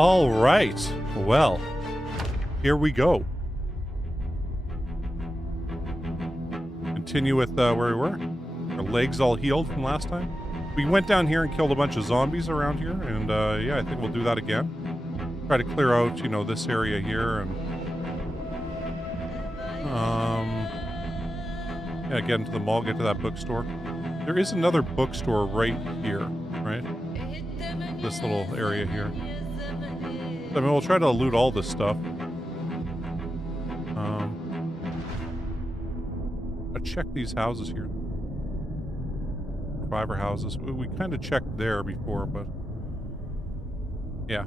All right. Well, here we go. Continue with where we were. Our legs all healed from last time. We went down here and killed a bunch of zombies around here, and yeah, I think we'll do that again. Try to clear out, you know, this area here, and yeah, get into the mall, get to that bookstore. There is another bookstore right here, right? This little area here. I mean, we'll try to loot all this stuff. I check these houses here. Survivor houses. We kind of checked there before, but yeah.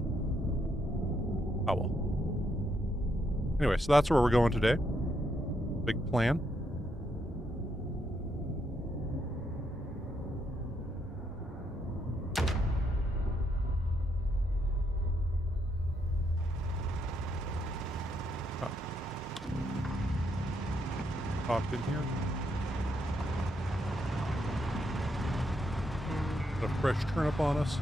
Oh well. Anyway, so that's where we're going today. Big plan. Popped in here. Got a fresh turnip on us.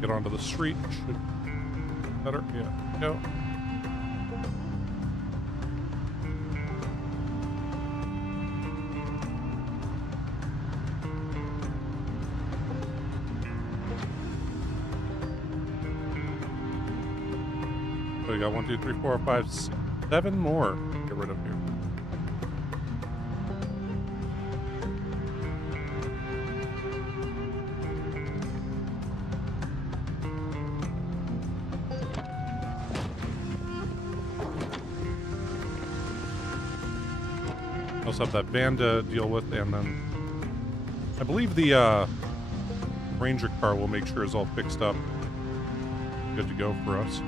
Get onto the street. Should better. Yeah. Go. So we got 1, 2, 3, 4, 5, 7 more to get rid of here. Also have that van to deal with, and then I believe the Ranger car will make sure is all fixed up. Good to go for us.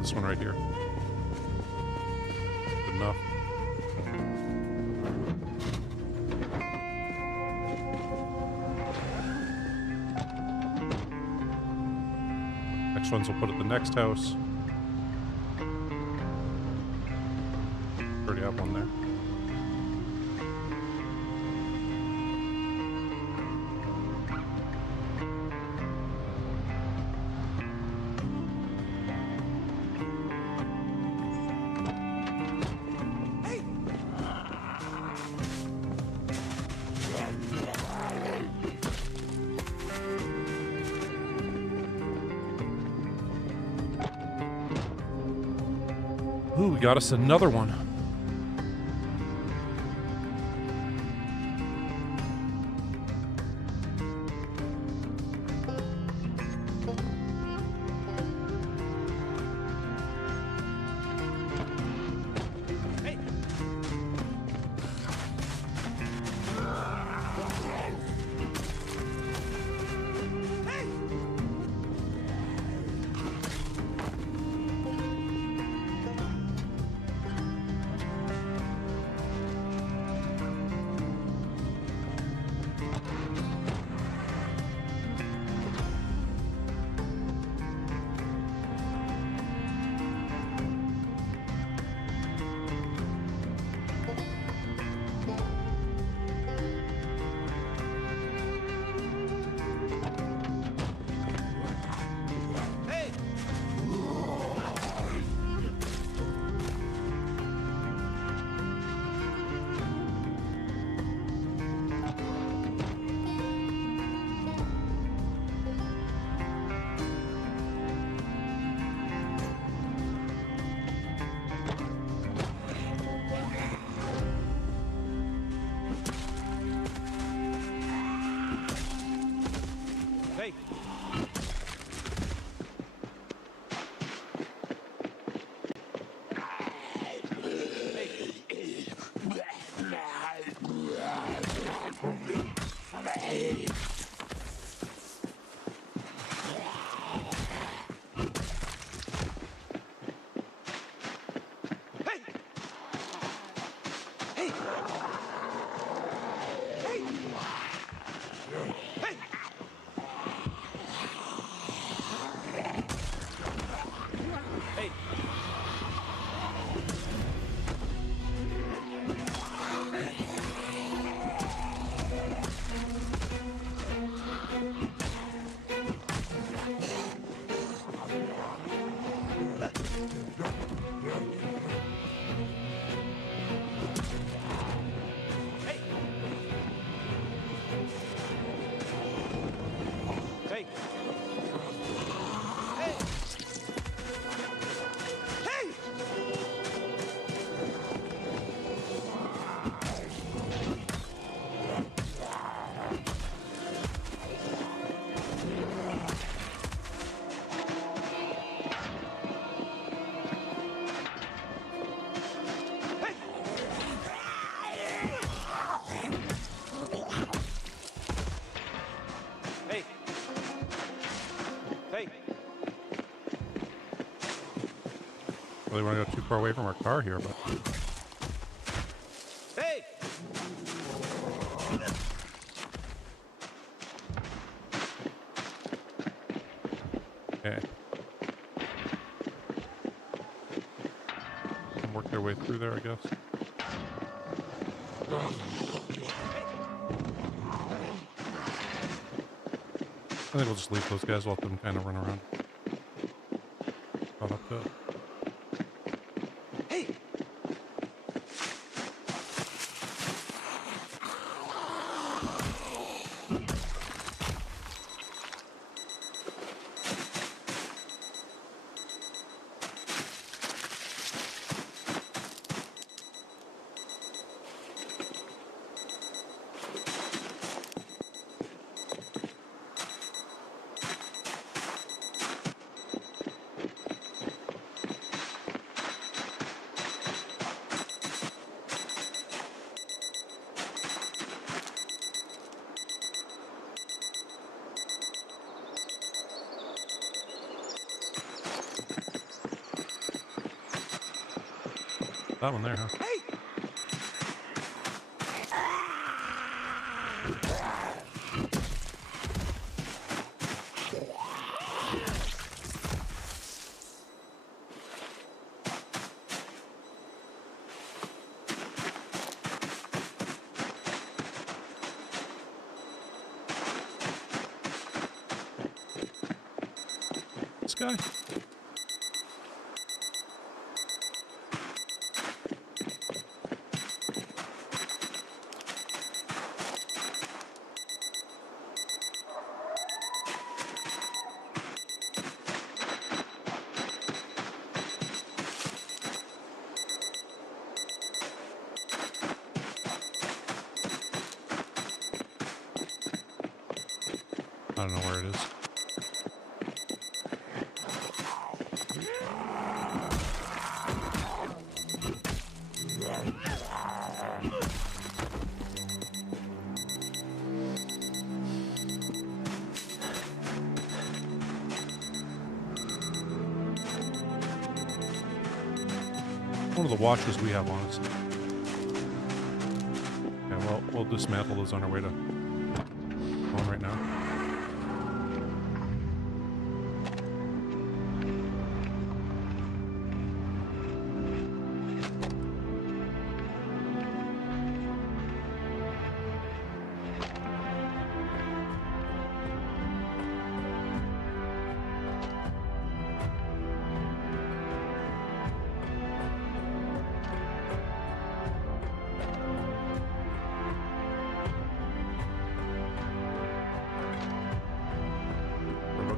This one right here. Good enough. Next ones we'll put at the next house. Already have one there. Ooh, we got us another one. really want to go too far away from our car here, but... Hey! Okay. And work their way through there, I guess. I think we'll just leave those guys, let them kind of run around. Caught up to it. Hey! That one there, huh? Hey! This guy? I don't know where it is. One of the watches we have on us. Yeah, well, we'll dismantle those on our way to home right now.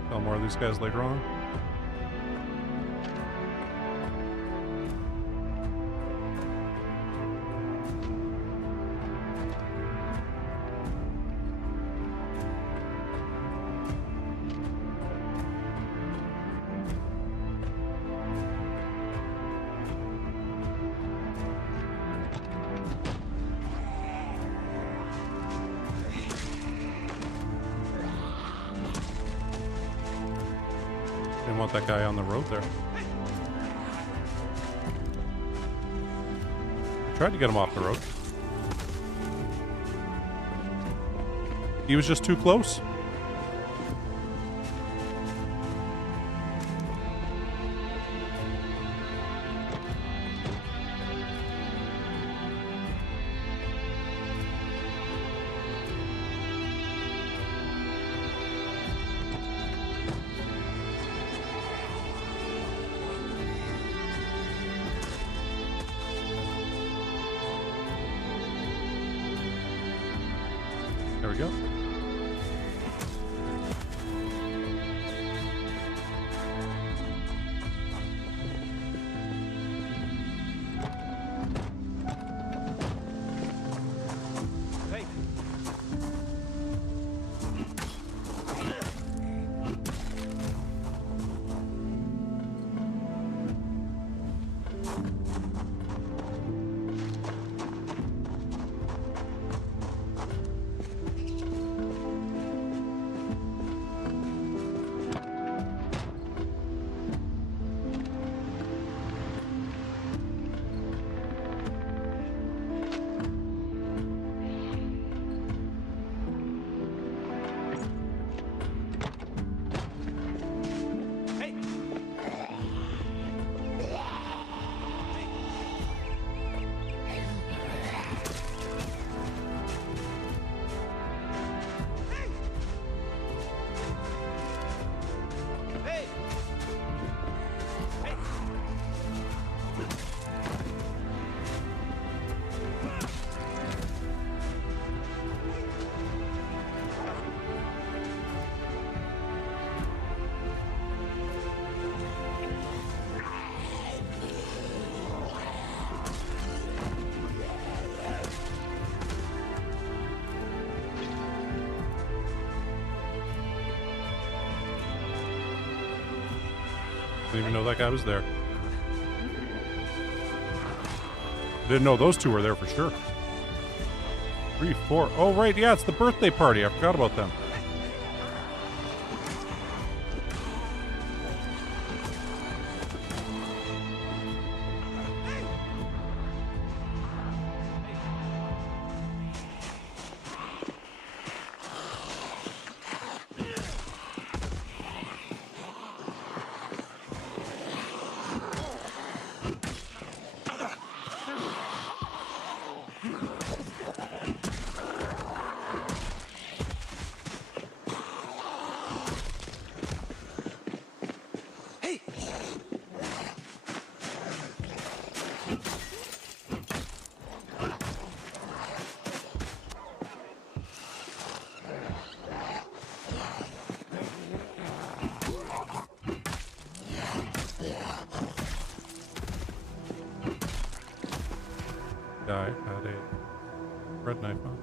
Tell more of these guys later on. Didn't want that guy on the road there. Tried to get him off the road. He was just too close. There we go. Hey! Didn't even know that guy was there. Didn't know those two were there for sure. 3, 4. Oh, right. Yeah, it's the birthday party. I forgot about them. Guy had a bread knife on.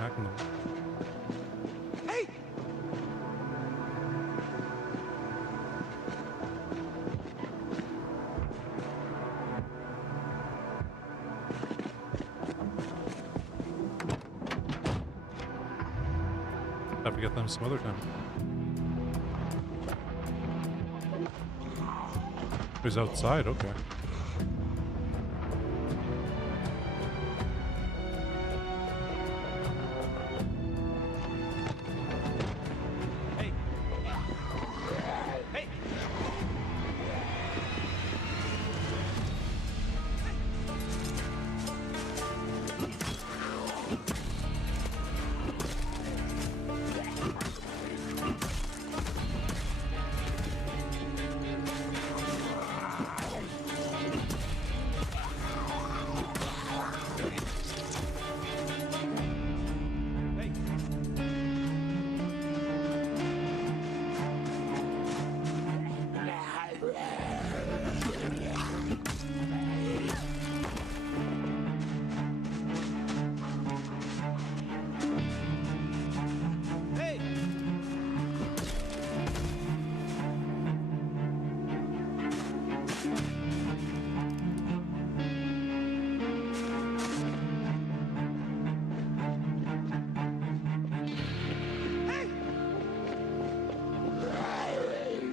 Hacking them. Hey! Have to get them some other time. He's outside, okay. Hey! Hey!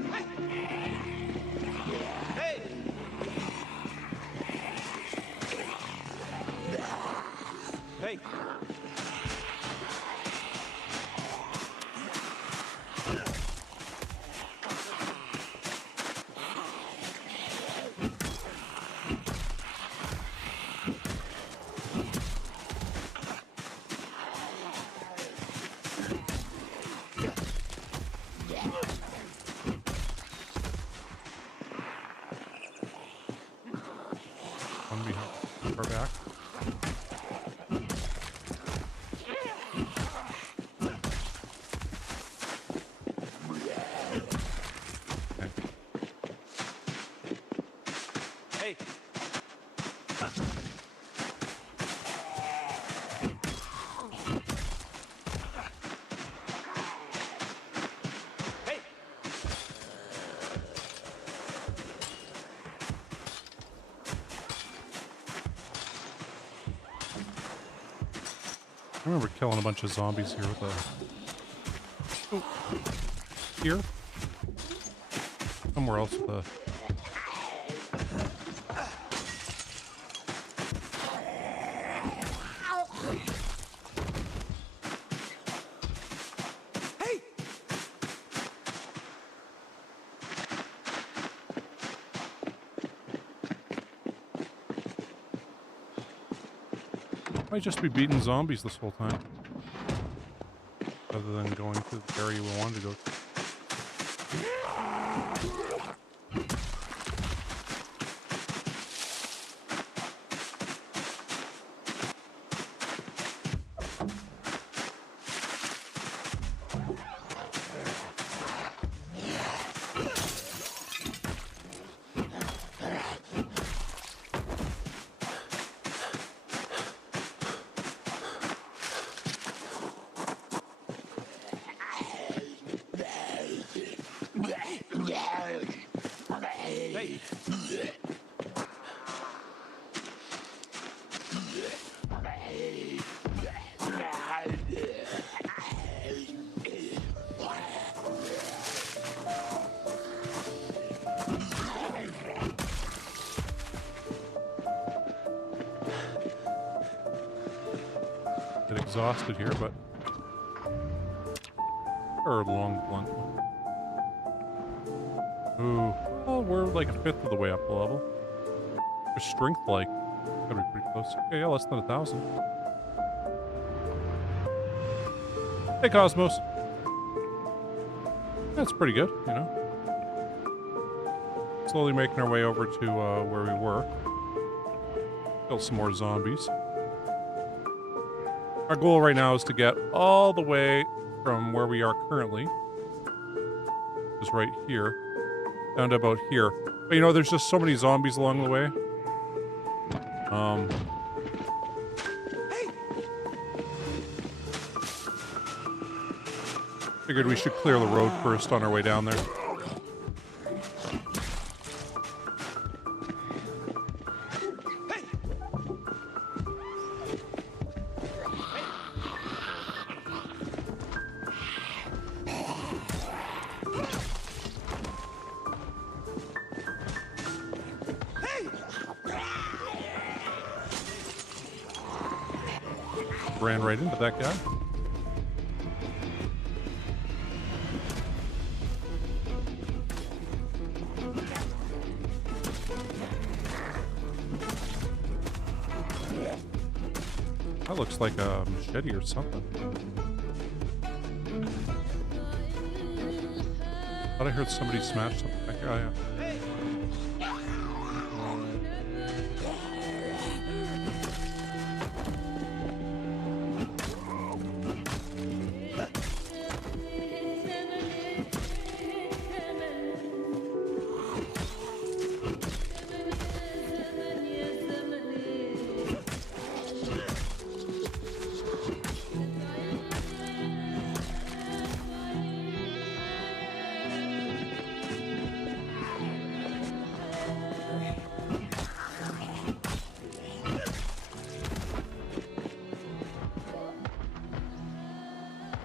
Hey! Hey! Hey! One behind. Far back. Okay. Hey! Hey! I remember killing a bunch of zombies here with a... Oh. Here? Somewhere else with a... Hey! Might just be beating zombies this whole time. Rather than going to the area we wanted to go to. Get exhausted here, but or long blunt one. Ooh, well, we're like a fifth of the way up the level. Your strength, like, gotta be pretty close. Okay, yeah, less than 1,000. Hey, Cosmos. That's pretty good, you know. Slowly making our way over to where we were. Kill some more zombies. Our goal right now is to get all the way from where we are currently, which is right here, down to about here. But you know, there's just so many zombies along the way. Figured we should clear the road first on our way down there. Ran right into that guy. That looks like a machete or something. Thought I heard somebody smash something back here. Oh, yeah.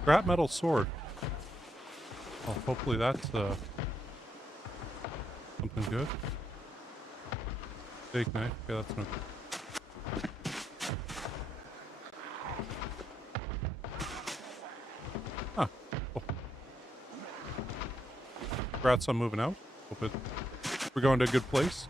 Scrap metal sword. Well, hopefully that's something good. Steak knife. Yeah, that's not good. Huh. Cool. Congrats on moving out. Hope we're going to a good place.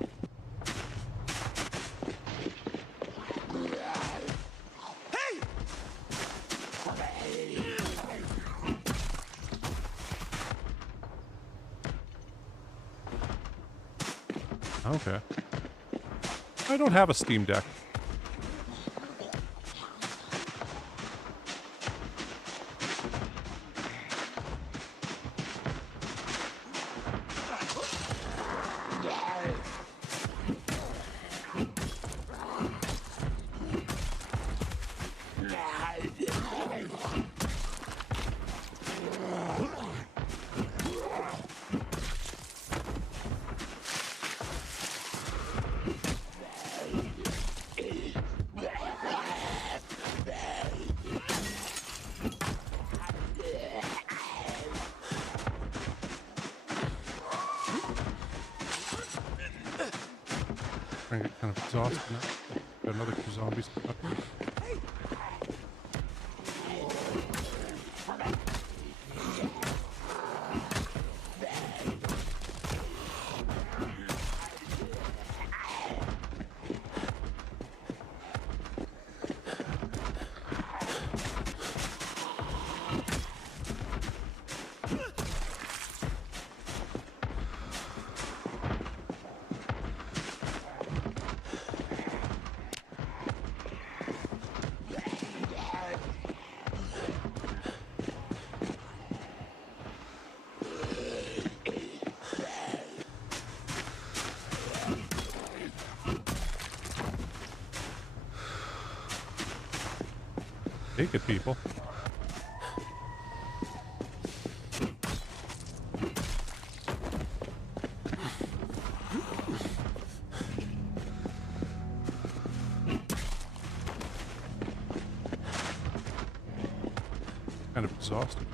Okay. I don't have a Steam Deck. I get kind of exhausted now. Got another two zombies up here. Take it, people. Kind of exhausted.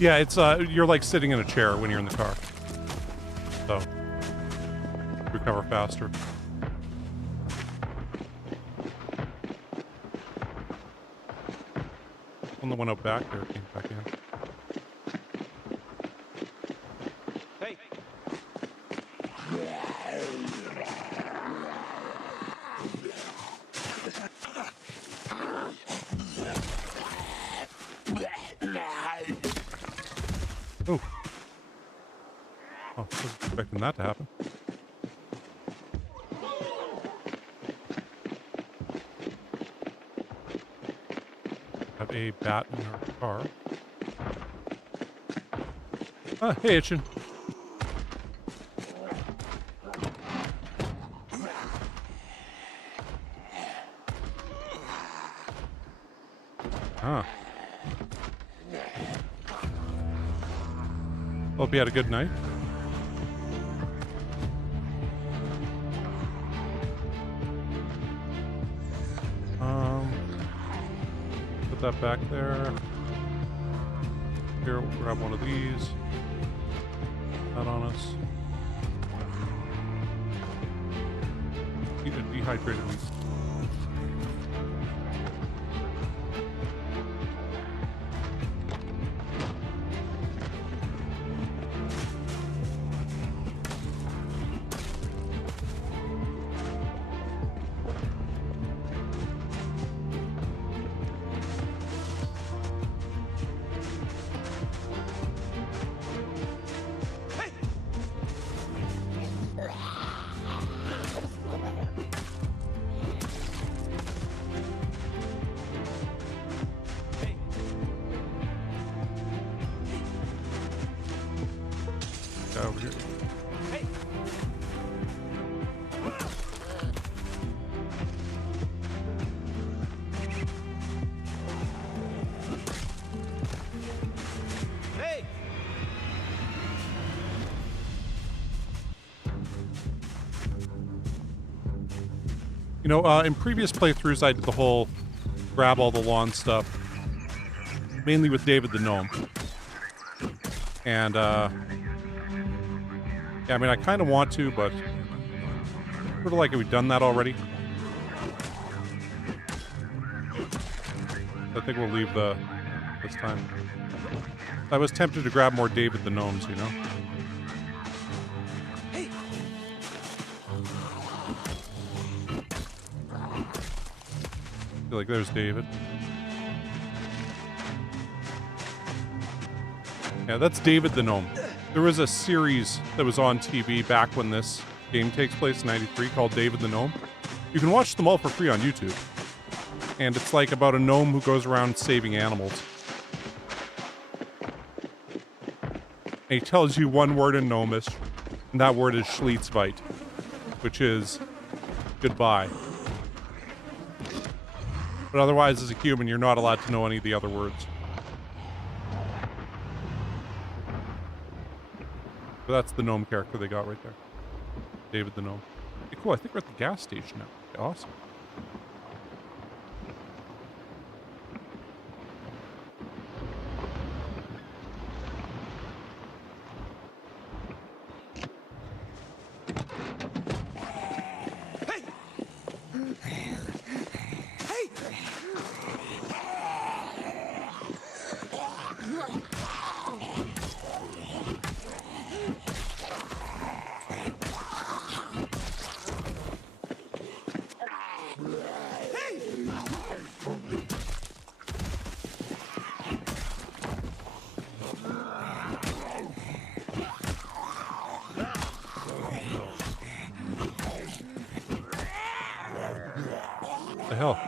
Yeah, it's you're like sitting in a chair when you're in the car, so recover faster. When the one out back there came back in. Hey. Oh. Oh, wasn't expecting that to happen. Have a bat in our car. Ah, hey, Itchin. Ah. Hope you had a good night. Put that back there. Here, we'll grab one of these. That on us. Eat a dehydrated meat. Over here. Hey. Hey. You know, in previous playthroughs, I did the whole grab all the lawn stuff, mainly with David the Gnome. And, yeah, I mean, I kind of want to, but sort of like we've done that already. I think we'll leave this time. I was tempted to grab more David the Gnomes, you know? Hey. I feel like there's David. Yeah, that's David the Gnome. There was a series that was on TV back when this game takes place in '93 called David the Gnome. You can watch them all for free on YouTube. And it's like about a gnome who goes around saving animals. And he tells you one word in Gnomish, and that word is Schlitzweit, which is goodbye. But otherwise, as a human, you're not allowed to know any of the other words. So that's the gnome character they got right there. David the Gnome. Okay, cool, I think we're at the gas station now. Okay, awesome. hell?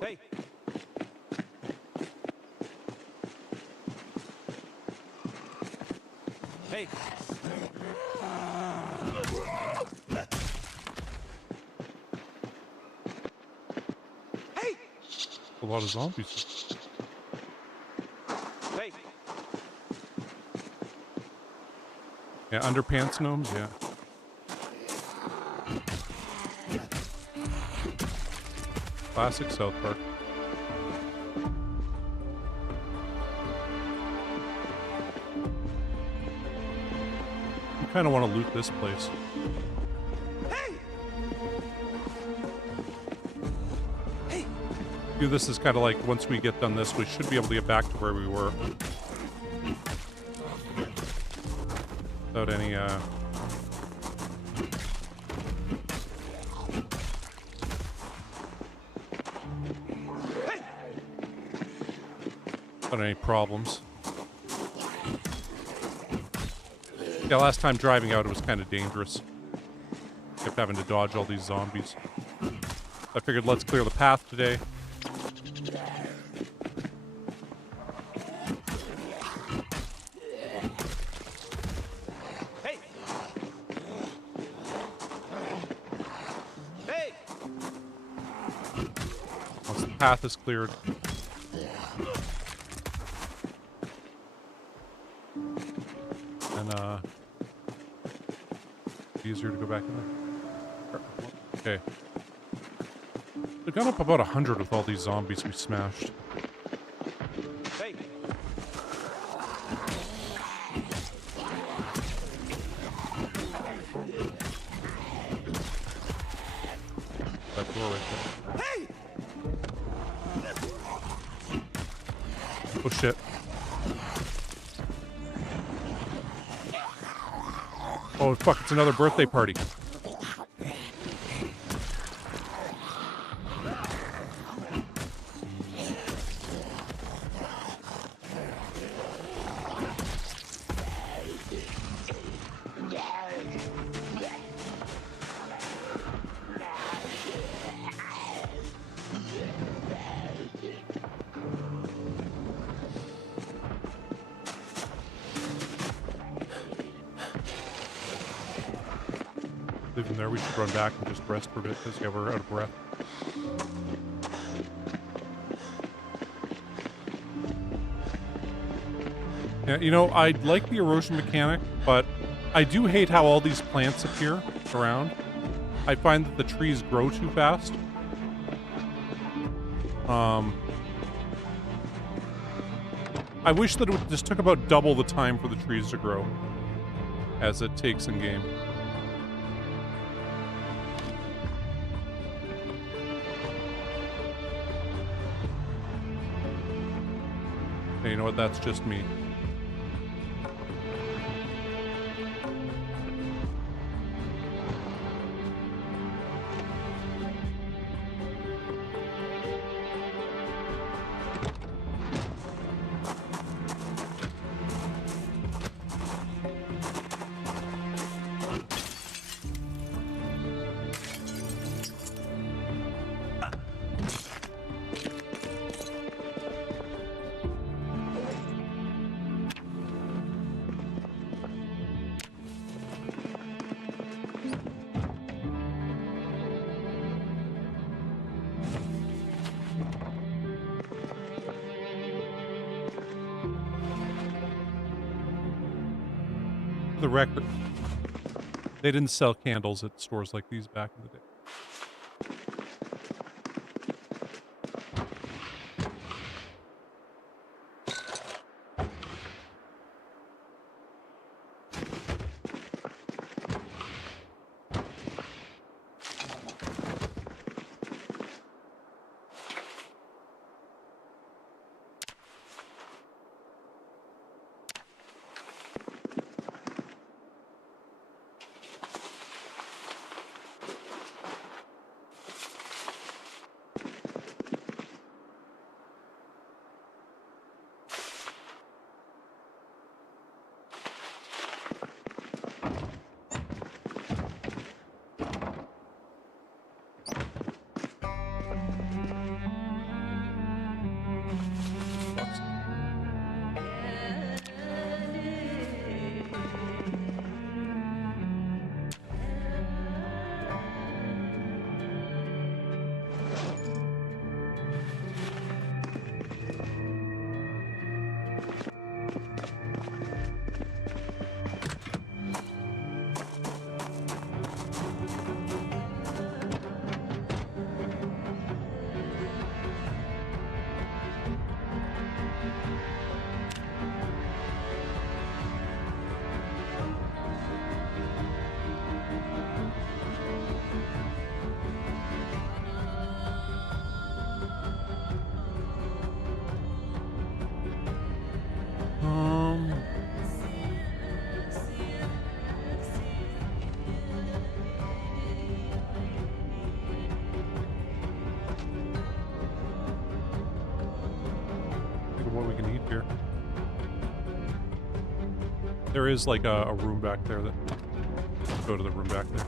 Hey. Hey. Hey. A lot of zombies. Hey. Yeah, underpants gnomes, yeah. Classic South Park. I kind of want to loot this place. Hey. Hey. View this is kind of like once we get done this, we should be able to get back to where we were. Without any, without any problems. Yeah, last time driving out, it was kind of dangerous. Kept having to dodge all these zombies. I figured let's clear the path today. Hey. Hey. Once the path is cleared. And, easier to go back in there. Okay. We've gone up about 100 with all these zombies we smashed. Hey. That door right there. Hey. Oh shit. Oh fuck, it's another birthday party. Leaving there, we should run back and just rest for a bit because yeah, we're out of breath. Yeah, you know, I like the erosion mechanic, but I do hate how all these plants appear around. I find that the trees grow too fast. I wish that it just took about double the time for the trees to grow as it takes in game. Hey, you know what? That's just me. The record. They didn't sell candles at stores like these back in the day. Bucks. Think of what we can eat here. There is like a room back there that. Go to the room back there.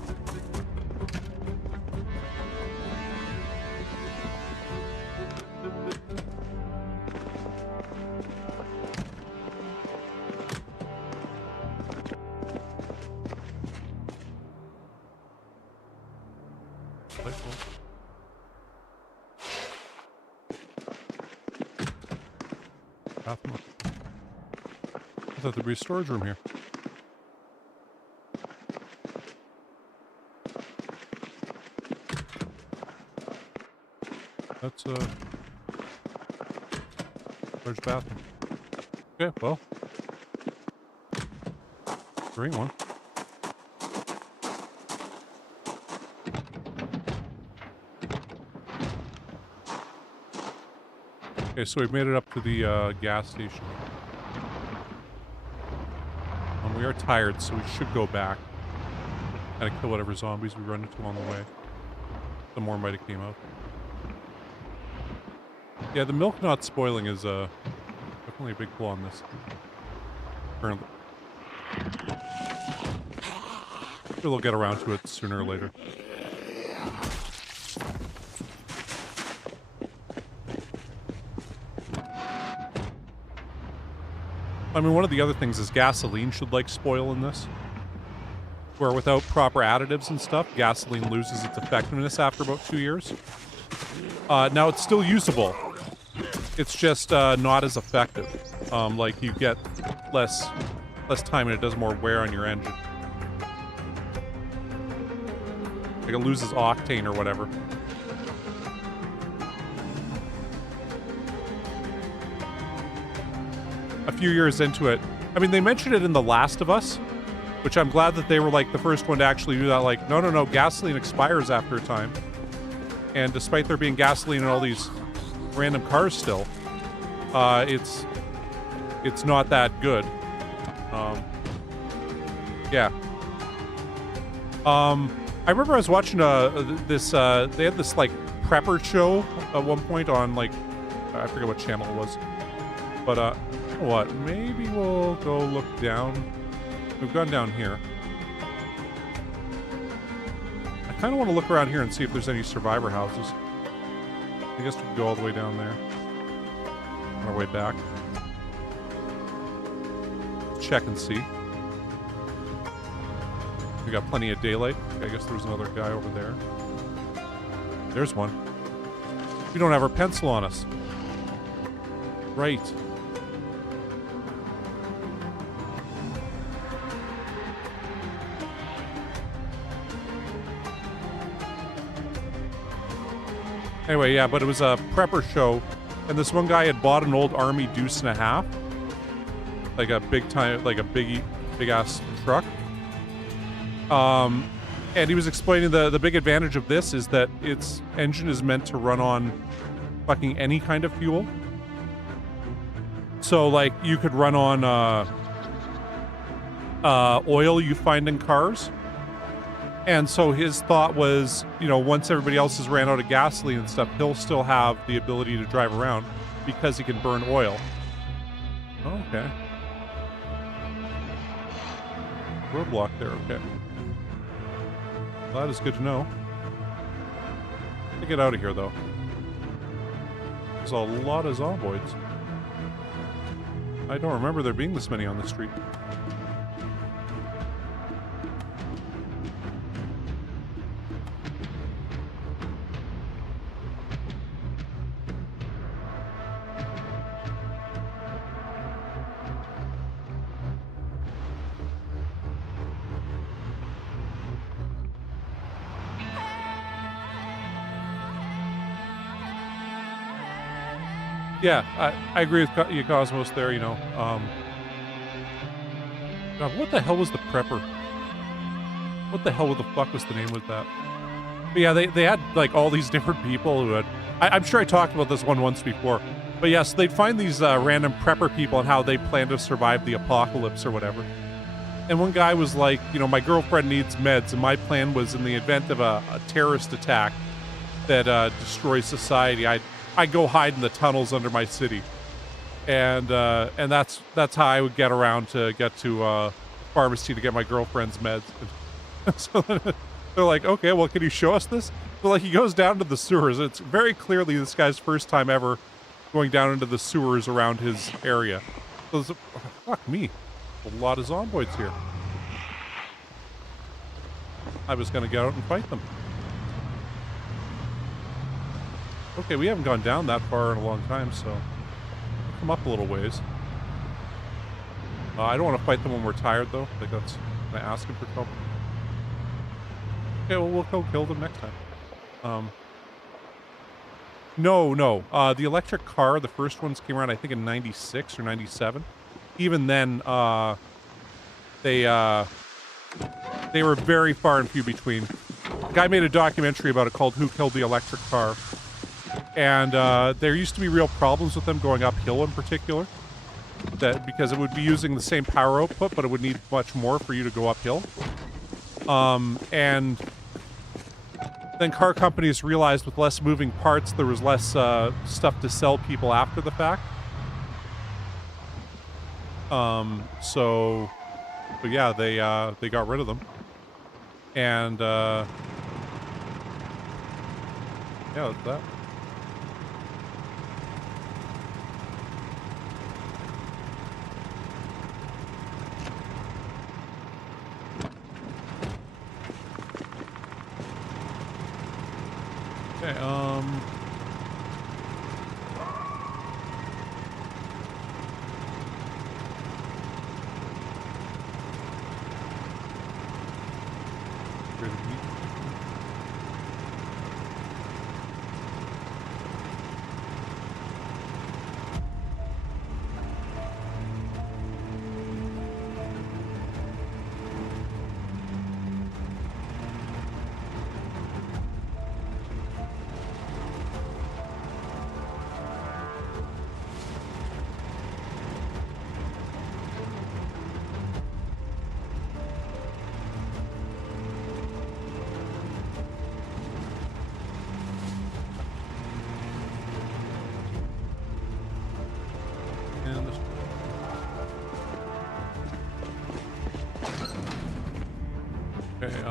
Bathroom. I thought there'd be a storage room here. That's a large bathroom. Okay, well, there ain't one. Okay, so we've made it up to the gas station. We are tired, so we should go back and kill whatever zombies we run into on the way. Some more might have came out. Yeah, the milk not spoiling is definitely a big flaw on this. Currently. Sure they'll get around to it sooner or later. I mean, one of the other things is gasoline should, like, spoil in this. Where without proper additives and stuff, gasoline loses its effectiveness after about 2 years. Now, it's still usable. It's just not as effective. Like, you get less time and it does more wear on your engine. Like, it loses octane or whatever. A few years into it. I mean, they mentioned it in The Last of Us, which I'm glad that they were, like, the first one to actually do that. Like, no, gasoline expires after a time. And despite there being gasoline in all these random cars still, it's not that good. Yeah. I remember I was watching this, they had this, like, prepper show at one point on, like, I forget what channel it was. But, you know what? Maybe we'll go look down. We've gone down here. I kind of want to look around here and see if there's any survivor houses. I guess we could go all the way down there. On our way back. Check and see. We got plenty of daylight. Okay, I guess there's another guy over there. There's one. We don't have our pencil on us. Right. Anyway, yeah, but it was a prepper show, and this one guy had bought an old Army Deuce and a half, like a big time, like a big ass truck. And he was explaining the big advantage of this is that its engine is meant to run on fucking any kind of fuel. So, like, you could run on oil you find in cars. And so his thought was, you know, once everybody else has ran out of gasoline and stuff, he'll still have the ability to drive around because he can burn oil. Oh, okay. Roadblock there, okay. Well, that is good to know. Let's get out of here, though. There's a lot of zomboids. I don't remember there being this many on the street. Yeah, I agree with you, Cosmos, there, you know. God, what the hell was the prepper? What the hell the fuck was the name of that? But yeah, they had, like, all these different people who had... I'm sure I talked about this one once before. But yes, they'd find these random prepper people and how they plan to survive the apocalypse or whatever. And one guy was like, you know, my girlfriend needs meds, and my plan was in the event of a terrorist attack that destroys society, I'd go hide in the tunnels under my city, and that's how I would get around to get to pharmacy to get my girlfriend's meds. So they're like, okay, well, can you show us this? So like he goes down to the sewers. It's very clearly this guy's first time ever going down into the sewers around his area. So fuck me, a lot of zomboids here. I was gonna get out and fight them. Okay, we haven't gone down that far in a long time, so we'll come up a little ways. I don't want to fight them when we're tired, though. Like, that's kind of asking for trouble. Okay, well, we'll go kill them next time. No. The electric car, the first ones came around, I think, in 96 or 97. Even then, they were very far and few between. A guy made a documentary about it called Who Killed the Electric Car? And there used to be real problems with them going uphill in particular. Because it would be using the same power output, but it would need much more for you to go uphill. And then car companies realized with less moving parts, there was less stuff to sell people after the fact. So yeah, they got rid of them. And yeah, that's that. Okay,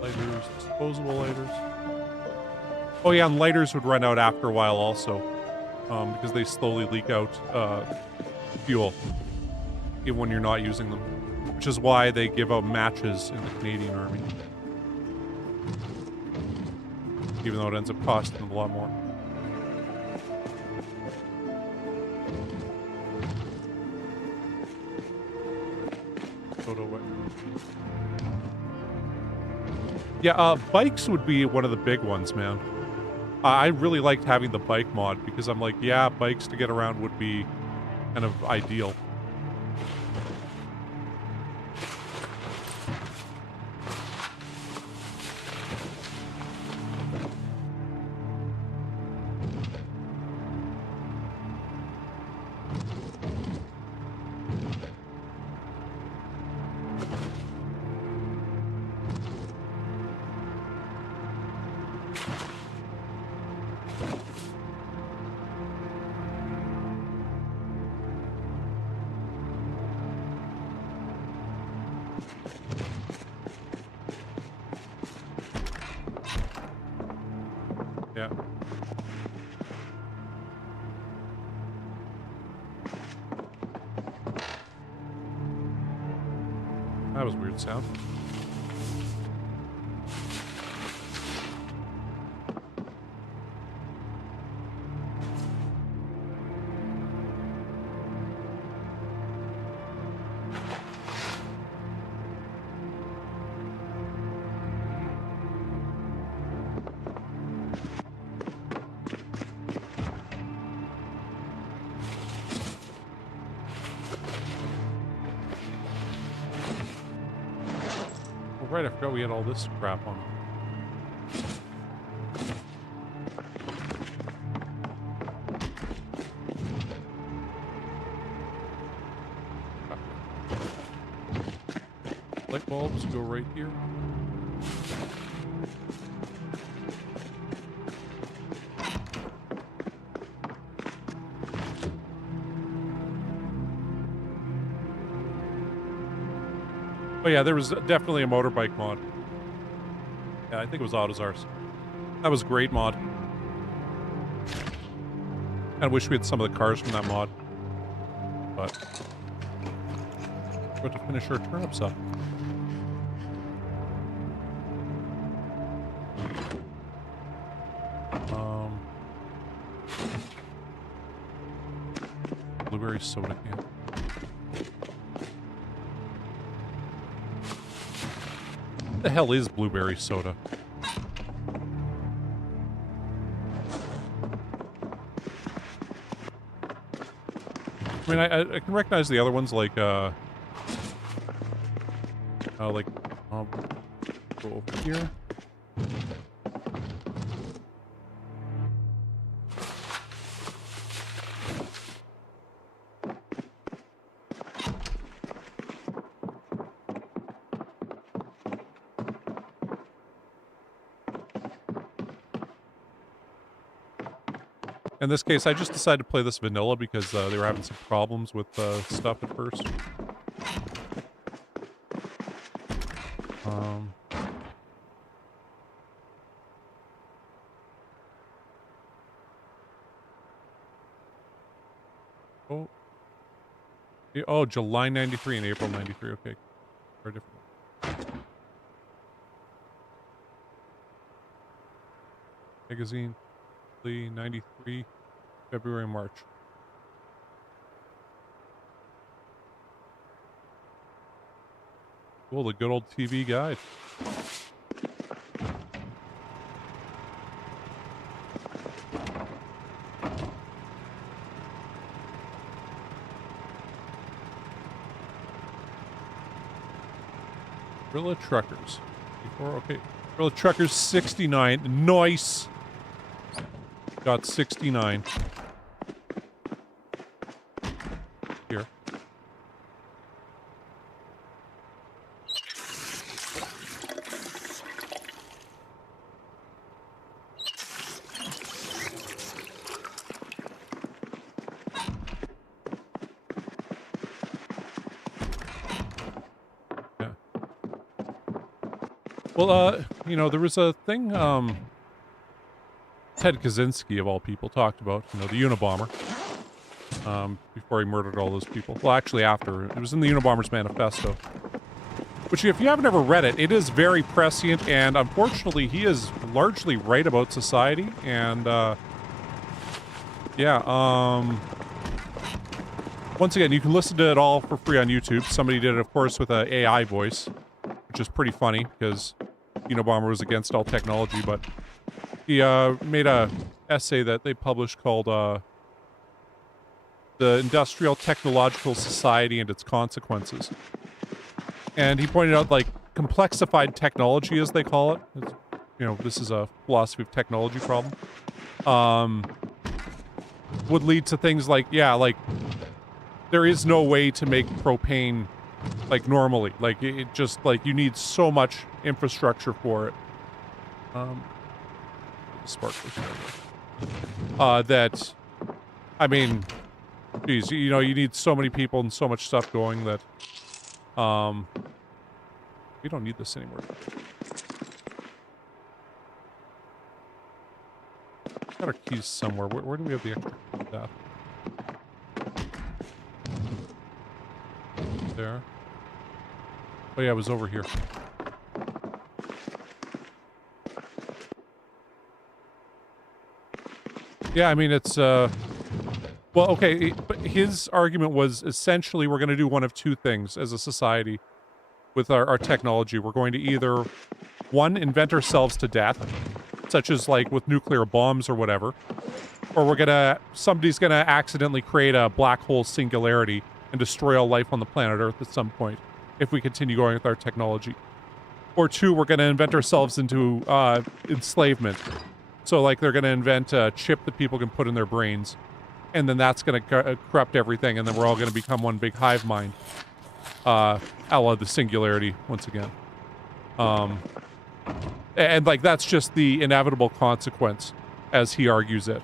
lighters, disposable lighters. Oh yeah, and lighters would run out after a while also, because they slowly leak out fuel, even when you're not using them. Which is why they give out matches in the Canadian Army. Even though it ends up costing them a lot more. Yeah, bikes would be one of the big ones, man. I really liked having the bike mod because I'm like, yeah, bikes to get around would be kind of ideal. Yeah. That was a weird sound. Oh, right, I forgot we had all this crap on. Light bulbs go right here. Oh yeah, there was definitely a motorbike mod. Yeah, I think it was AutoZars. That was a great mod. I wish we had some of the cars from that mod. But we're going to finish our turnips up. Blueberry soda can. What the hell is blueberry soda? I mean, I can recognize the other ones like go over here. In this case, I just decided to play this vanilla because they were having some problems with stuff at first. Oh, July 93 and April 93. Okay. Very different. Magazine, 93, February, March. Cool, the good old TV guide. Gorilla Truckers. Okay. Gorilla Truckers 69. Nice. Got 69. Here. Well, you know, there was a thing, Ted Kaczynski, of all people, talked about, you know, the Unabomber, before he murdered all those people. Well, actually, after. It was in the Unabomber's Manifesto. Which, if you haven't ever read it, it is very prescient, and unfortunately, he is largely right about society, and, yeah, once again, you can listen to it all for free on YouTube. Somebody did it, of course, with an AI voice, which is pretty funny, because Unabomber was against all technology, but he made a essay that they published called The Industrial Technological Society and Its Consequences. And he pointed out, like, complexified technology, as they call it, it's, you know, this is a philosophy of technology problem, would lead to things like, yeah, like, there is no way to make propane like normally, like it just like you need so much infrastructure for it. Sparklers. That, I mean, geez, you know, you need so many people and so much stuff going that, We don't need this anymore. Got our keys somewhere. Where do we have the extra key for that? There. Oh yeah, it was over here. Yeah, I mean, it's, well, okay, but his argument was essentially we're going to do one of two things as a society with our technology. We're going to either, one, invent ourselves to death, such as, like, with nuclear bombs or whatever, or somebody's gonna accidentally create a black hole singularity and destroy all life on the planet Earth at some point, if we continue going with our technology. Or two, we're gonna invent ourselves into, enslavement. So, like, they're gonna invent a chip that people can put in their brains, and then that's gonna corrupt everything, and then we're all gonna become one big hive mind. A la the singularity, once again. And, like, that's just the inevitable consequence, as he argues it.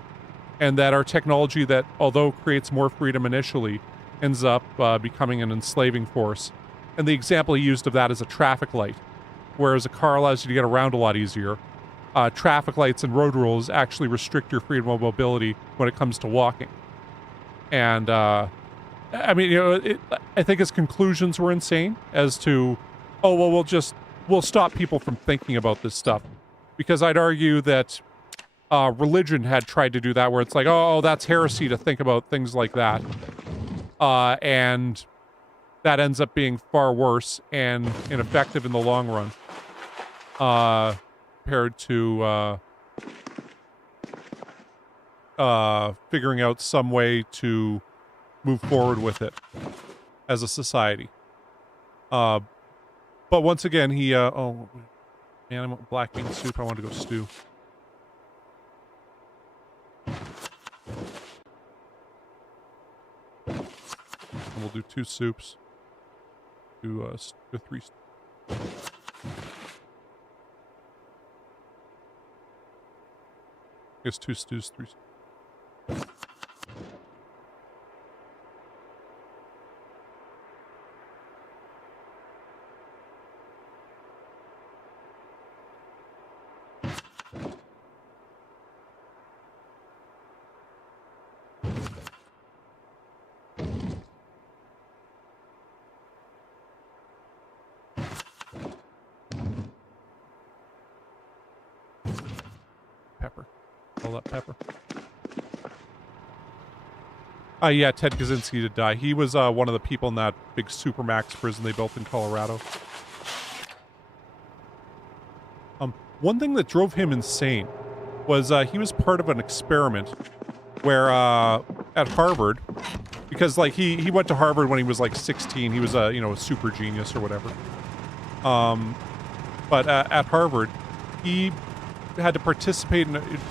And that our technology that, although creates more freedom initially, ends up becoming an enslaving force. And the example he used of that is a traffic light. Whereas a car allows you to get around a lot easier, traffic lights and road rules actually restrict your freedom of mobility when it comes to walking. And, I mean, you know, I think his conclusions were insane as to, oh, well, we'll stop people from thinking about this stuff. Because I'd argue that religion had tried to do that, where it's like, oh, that's heresy to think about things like that. And that ends up being far worse and ineffective in the long run. Compared to figuring out some way to move forward with it as a society. But once again, he, oh, man, I want black bean soup. I want to go stew. And we'll do 2 soups. Do 3. I guess 2 stews, 3. Pepper. All that pepper. Yeah, Ted Kaczynski did die. He was one of the people in that big Supermax prison they built in Colorado. One thing that drove him insane was he was part of an experiment where at Harvard, because like he went to Harvard when he was like 16. He was a super genius or whatever. But at Harvard, he had to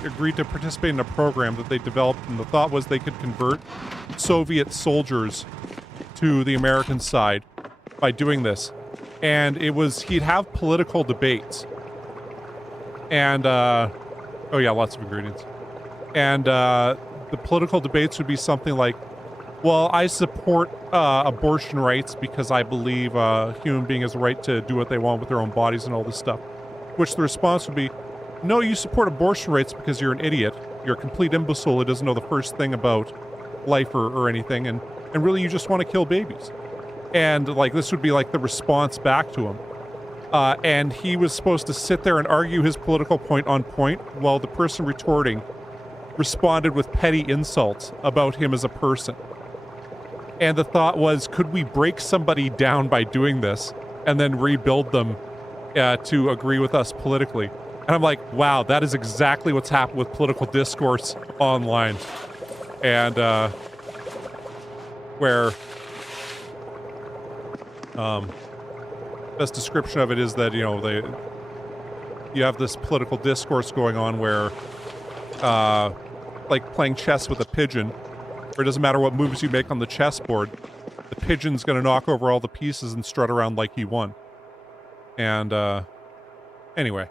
agreed to participate in a program that they developed, and the thought was they could convert Soviet soldiers to the American side by doing this. And he'd have political debates. And, oh yeah, lots of ingredients. And the political debates would be something like, well, I support abortion rights because I believe a human being has a right to do what they want with their own bodies and all this stuff. Which the response would be, no, you support abortion rights because you're an idiot. You're a complete imbecile who doesn't know the first thing about life or anything, and really you just want to kill babies. And, like, this would be, like, the response back to him. And he was supposed to sit there and argue his political point on point while the person retorting responded with petty insults about him as a person. And the thought was, could we break somebody down by doing this and then rebuild them to agree with us politically? And I'm like, wow, that is exactly what's happened with political discourse online. And, where, best description of it is that, you have this political discourse going on where, like playing chess with a pigeon, where it doesn't matter what moves you make on the chessboard, the pigeon's gonna knock over all the pieces and strut around like he won. And, anyway.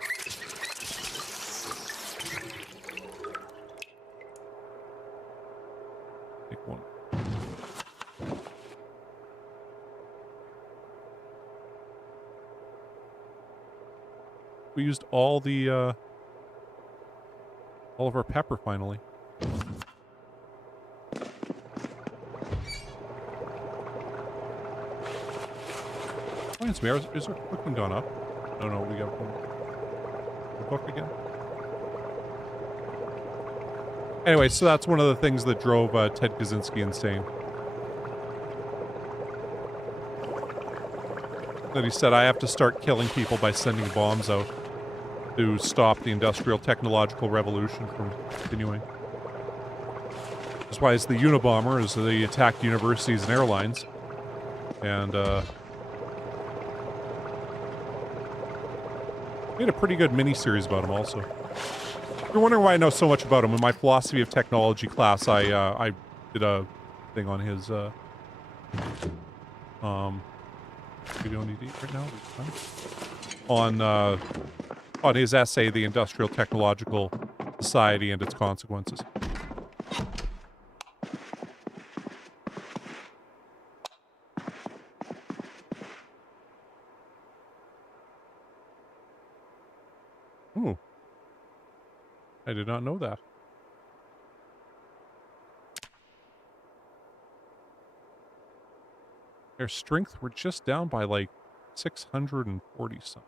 Take one. We used all of our pepper finally. Reminds me, is our cooking gone up? Oh no, we got the book again. Anyway, so that's one of the things that drove Ted Kaczynski insane. That he said, I have to start killing people by sending bombs out to stop the industrial technological revolution from continuing. That's why it's the Unabomber, is they attacked universities and airlines. And, made a pretty good mini-series about him also. If you're wondering why I know so much about him, in my philosophy of technology class, I did a thing on his, we don't need to eat right now. On his essay, The Industrial Technological Society and Its Consequences. Ooh. I did not know that. Their strength, we're just down by like 640 something.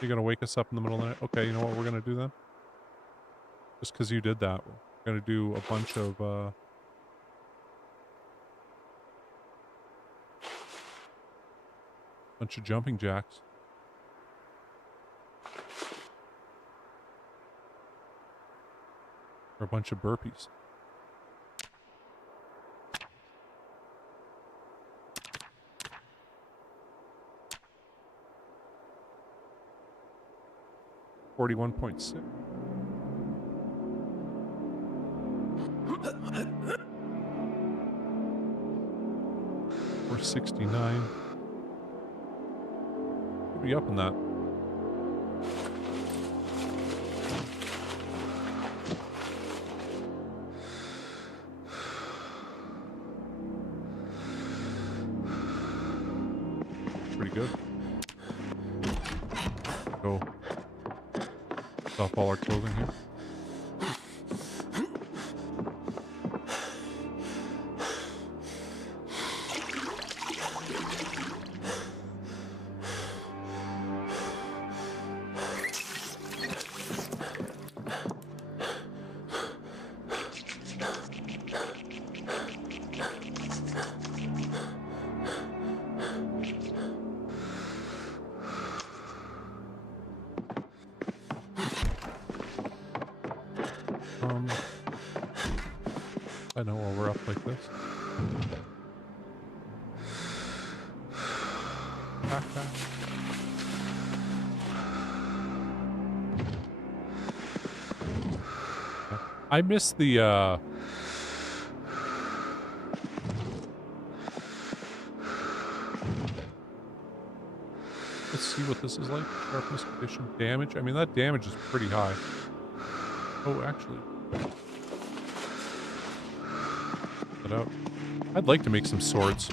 You're gonna wake us up in the middle of the night? Okay, you know what we're gonna do then? Just because you did that, we're gonna do a bunch of jumping jacks. Or a bunch of burpees. $41.6. Or 69. Could be up in that. Pretty good. Go. Off all our clothing here. I know while we're up like this. Backpack. I miss the let's see what this is like. Sharpness, condition, damage. I mean, that damage is pretty high. Oh, actually. Out. I'd like to make some swords.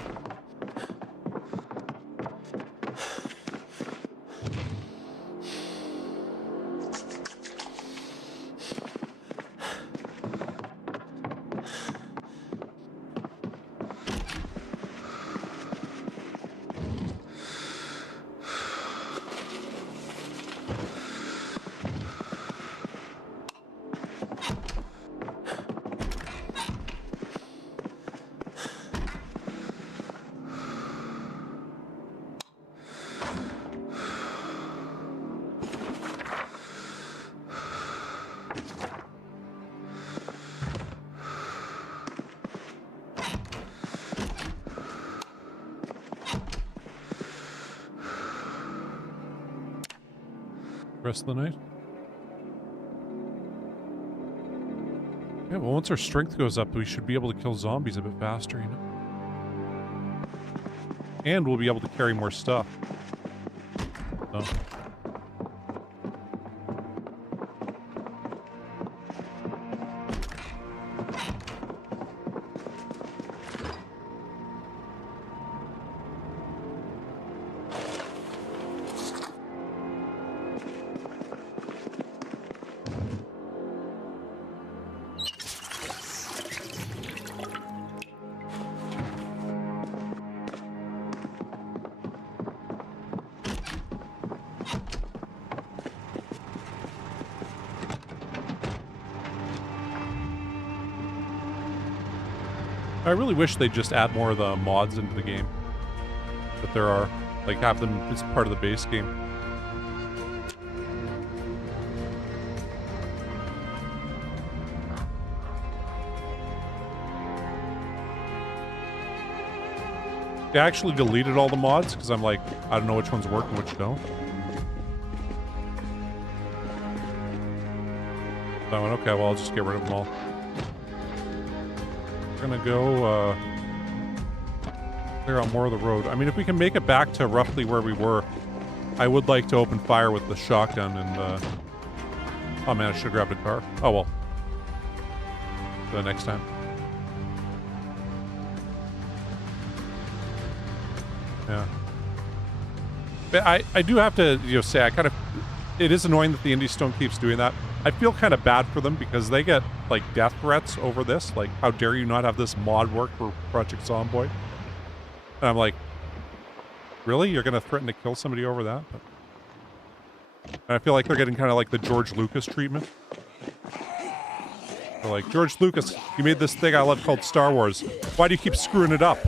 Rest of the night? Yeah, well, once our strength goes up, we should be able to kill zombies a bit faster, you know? And we'll be able to carry more stuff. So. I really wish they'd just add more of the mods into the game. That there are. Like, have them as part of the base game. I actually deleted all the mods because I'm like, I don't know which ones work and which don't. So I went, okay, well, I'll just get rid of them all. We're gonna go, clear out more of the road. I mean, if we can make it back to roughly where we were, I would like to open fire with the shotgun and, oh man, I should have grabbed a car. Oh well. For the next time. Yeah. But I do have to, say, it is annoying that the Indie Stone keeps doing that. I feel kind of bad for them because they get, like, death threats over this. Like, how dare you not have this mod work for Project Zomboid? And I'm like, really? You're going to threaten to kill somebody over that? And I feel like they're getting kind of like the George Lucas treatment. They're like, George Lucas, you made this thing I love called Star Wars. Why do you keep screwing it up?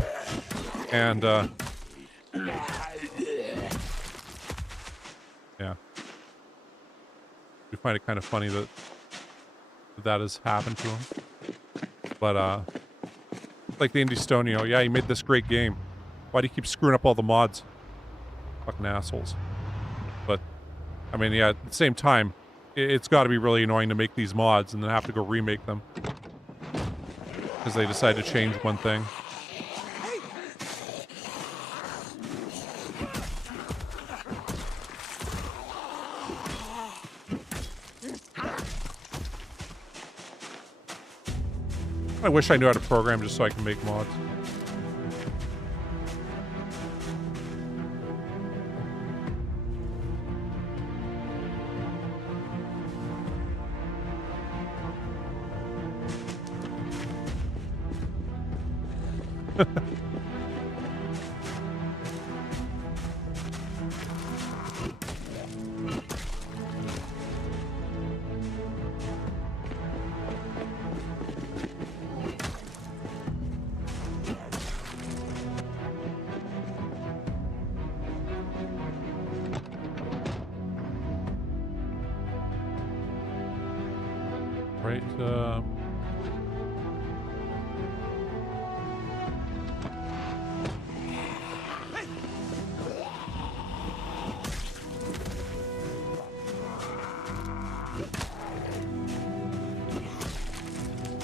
And, yeah. We find it kind of funny that that has happened to him. But, like the Indie Stone, yeah, you made this great game. Why do you keep screwing up all the mods? Fucking assholes. But, I mean, yeah, at the same time, it's got to be really annoying to make these mods and then have to go remake them. Because they decide to change one thing. I wish I knew how to program just so I can make mods. Right,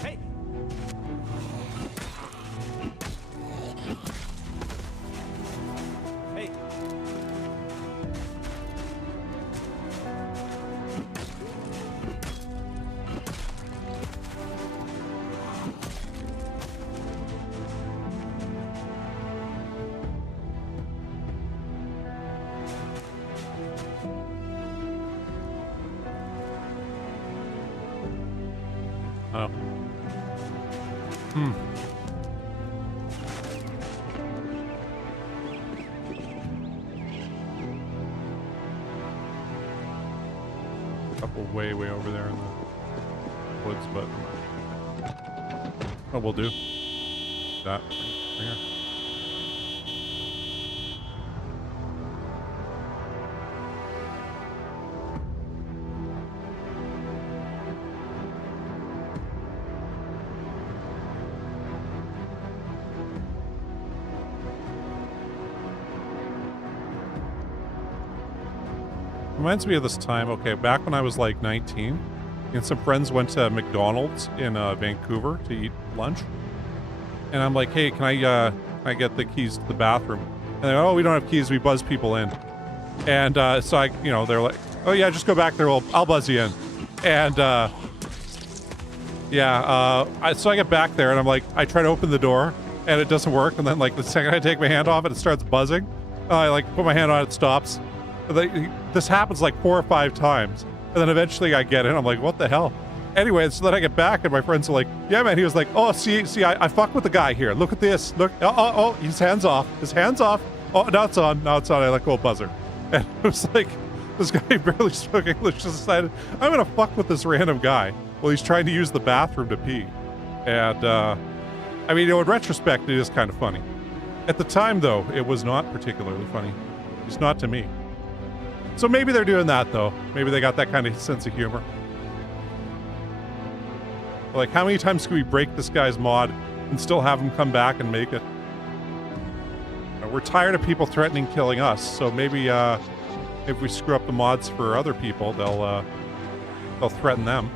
Hey! Hey! oh. Couple way over there in the woods, but oh, we'll do that. Here. Reminds me of this time, okay, back when I was like 19, and some friends went to McDonald's in Vancouver to eat lunch. And I'm like, hey, can I get the keys to the bathroom? And they're like, oh, we don't have keys, we buzz people in. And so I, they're like, oh yeah, just go back there, I'll buzz you in. And yeah, so I get back there and I'm like, I try to open the door and it doesn't work. And then like the second I take my hand off it, it starts buzzing. I like put my hand on it, stops. This happens like 4 or 5 times. And then eventually I get in. I'm like, what the hell? Anyway, so then I get back and my friends are like, yeah, man. He was like, oh, see, I fuck with the guy here. Look at this. Look. Oh, his hand's off. His hand's off. Oh, now it's on. Now it's on. I let go of buzzer. And it was like, this guy barely spoke English. Just decided, I'm going to fuck with this random guy while he's trying to use the bathroom to pee. And I mean, in retrospect, it is kind of funny. At the time, though, it was not particularly funny. It's not to me. So maybe they're doing that, though. Maybe they got that kind of sense of humor. Like, how many times can we break this guy's mod and still have him come back and make it? We're tired of people threatening killing us, so maybe if we screw up the mods for other people, they'll threaten them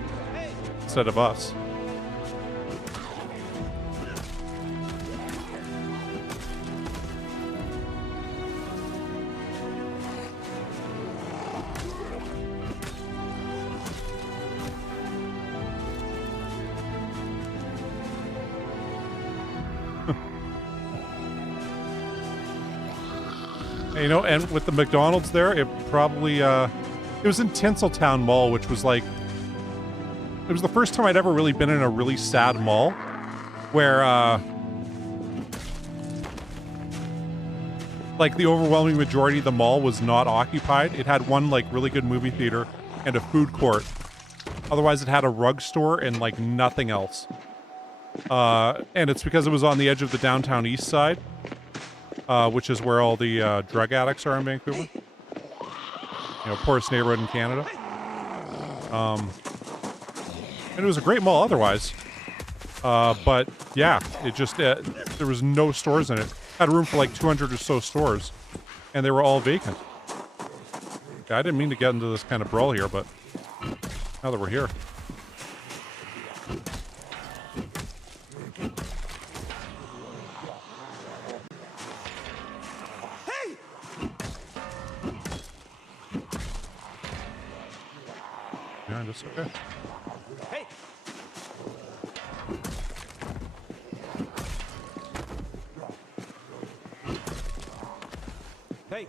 instead of us. You know, and with the McDonald's there, it probably, it was in Tinseltown Mall, which was like, it was the first time I'd ever really been in a really sad mall, where, like, the overwhelming majority of the mall was not occupied. It had one, like, really good movie theater and a food court. Otherwise, it had a rug store and, like, nothing else. And it's because it was on the edge of the downtown east side. Which is where all the drug addicts are in Vancouver. You know, poorest neighborhood in Canada. And it was a great mall otherwise. But yeah, it just, there was no stores in it. Had room for like 200 or so stores. And they were all vacant. Yeah, I didn't mean to get into this kind of brawl here, but now that we're here. It's okay. Hey! Hey!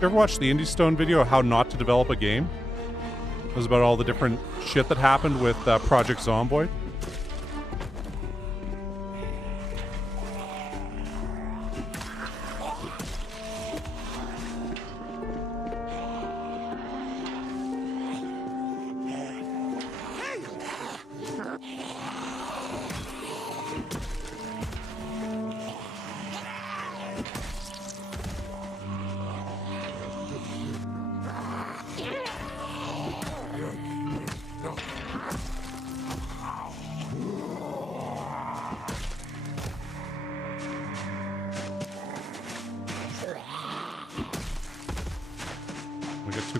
You ever watch the Indie Stone video of how not to develop a game? It was about all the different shit that happened with Project Zomboid.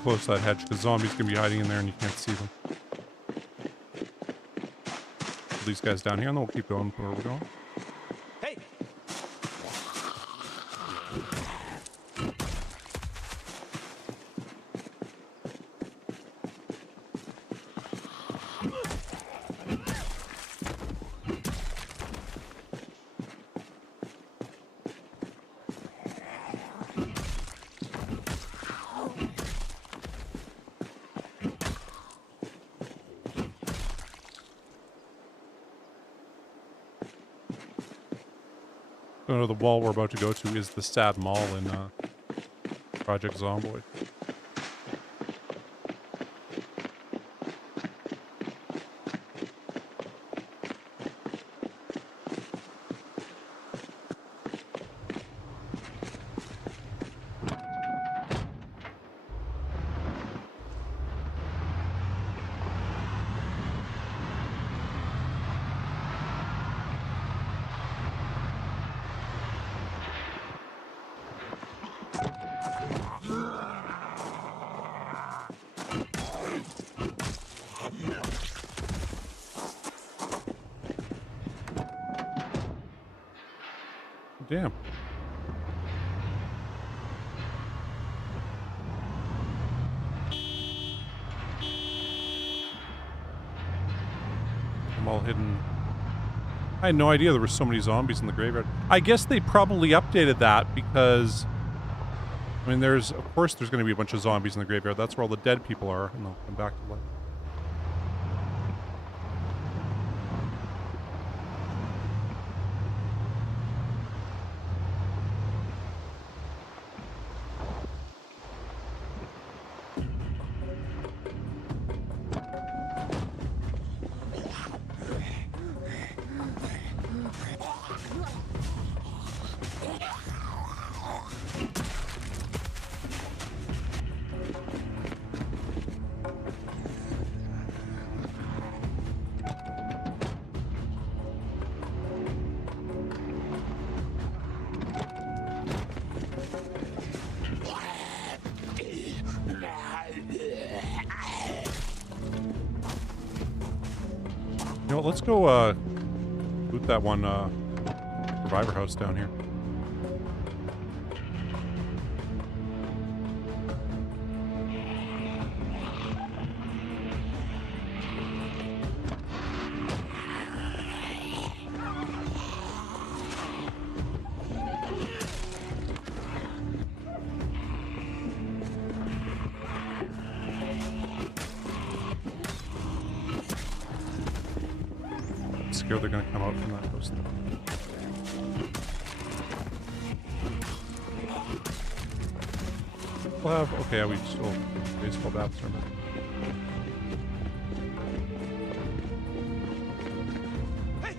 Close to that hedge because zombies can be hiding in there and you can't see them. Put these guys down here and then we'll keep going where we're going. Hey! The wall we're about to go to is the sad mall in Project Zomboid. Damn. I'm all hidden. I had no idea there were so many zombies in the graveyard. I guess they probably updated that because, I I mean, of course there's going to be a bunch of zombies in the graveyard. That's where all the dead people are, and they'll come back to life. You know what, let's go, loot that one, survivor house down here. Scared they're gonna come out from that house. We'll have, okay, we still baseball bats or not. Hey!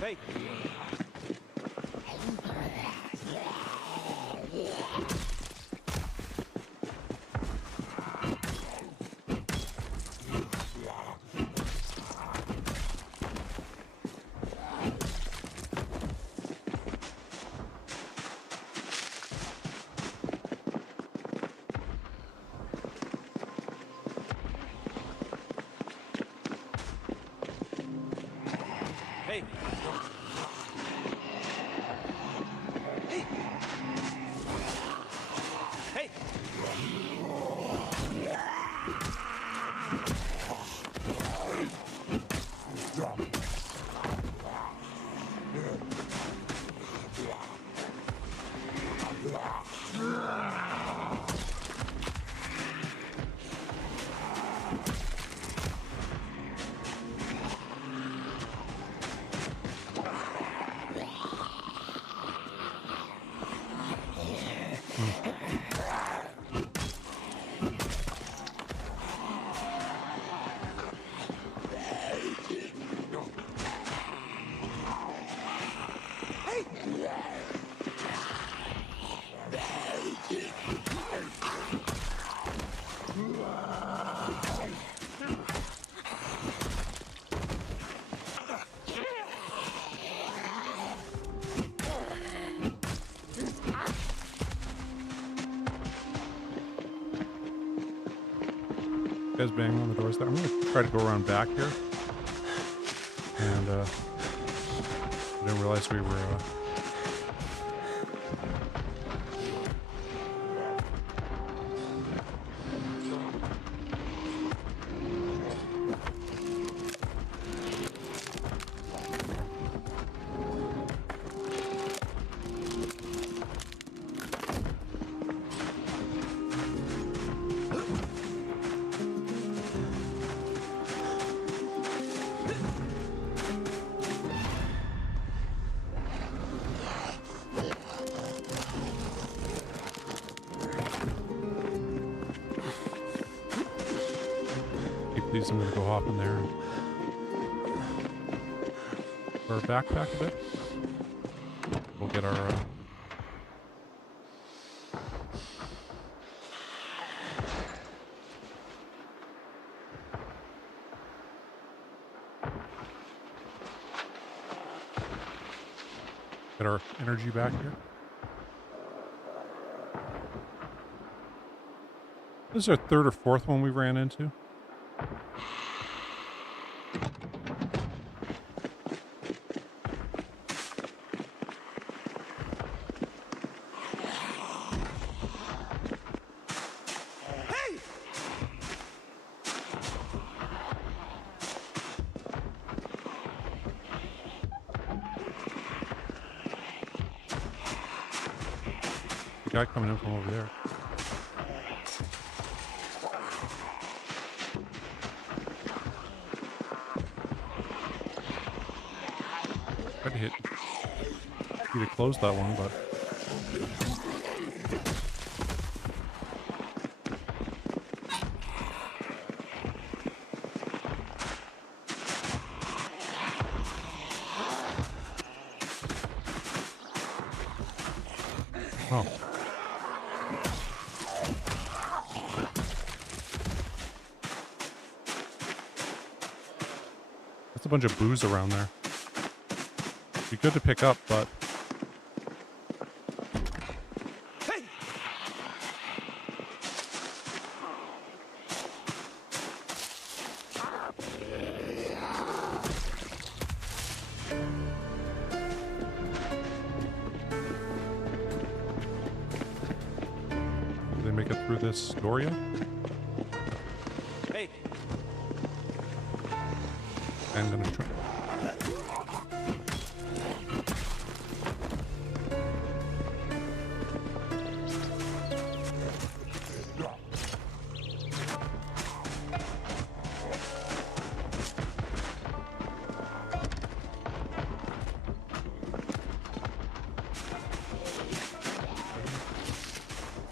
Hey! Hey! Hey! Hey! Guys banging on the doors there. I'm gonna try to go around back here. And I didn't realize we were these. I'm gonna go hop in there. Our backpack a bit. We'll get our Get our energy back here. This is our third or fourth one we ran into. The guy coming in from over there. Tried to hit. Need to close that one, but. Oh. That's a bunch of booze around there. Be good to pick up, but. Hey! Did they make it through this door yet? Hey! I'm gonna try.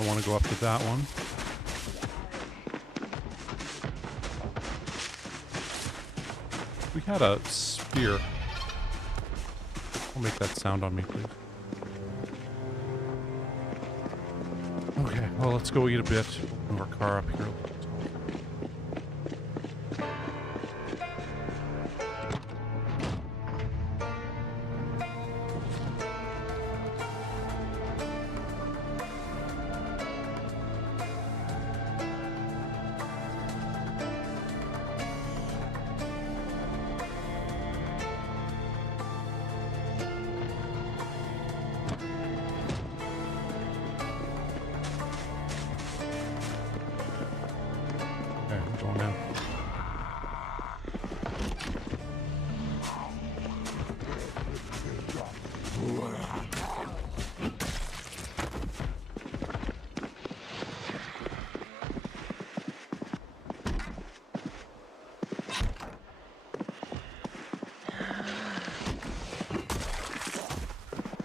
I want to go up to that one. We had a spear. Don't make that sound on me, please. Okay, well, let's go eat a bit. Move our car up here. Okay, I'm going now.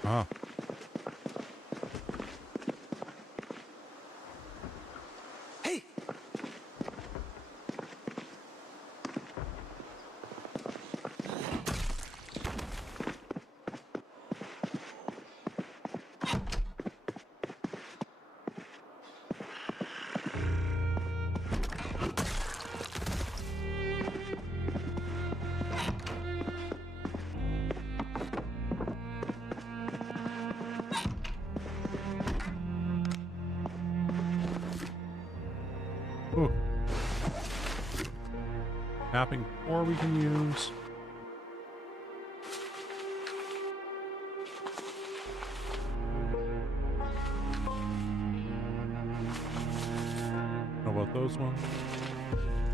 Ah. Hey! Ooh. Tapping 4 we can use. How about those ones?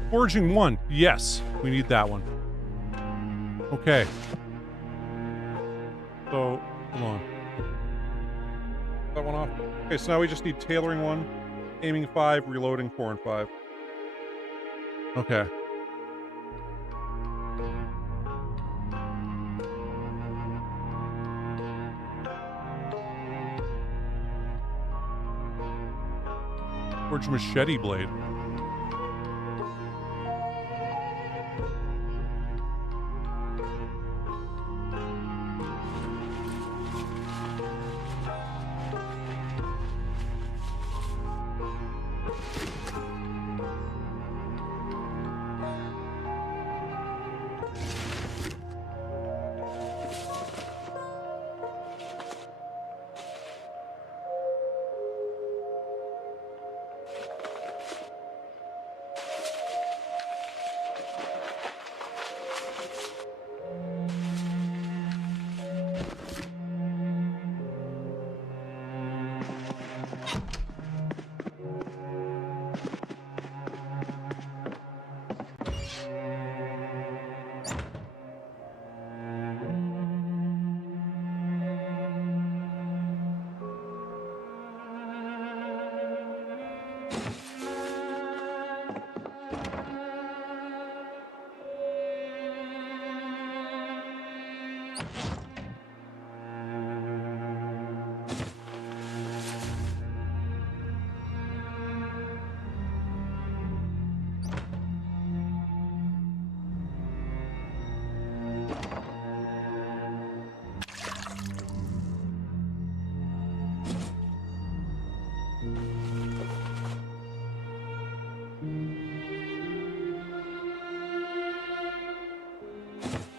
Foraging 1. Yes, we need that one. Okay. So, hold on. That one off. Okay, so now we just need tailoring 1, aiming 5, reloading 4 and 5. Okay. Forge machete blade.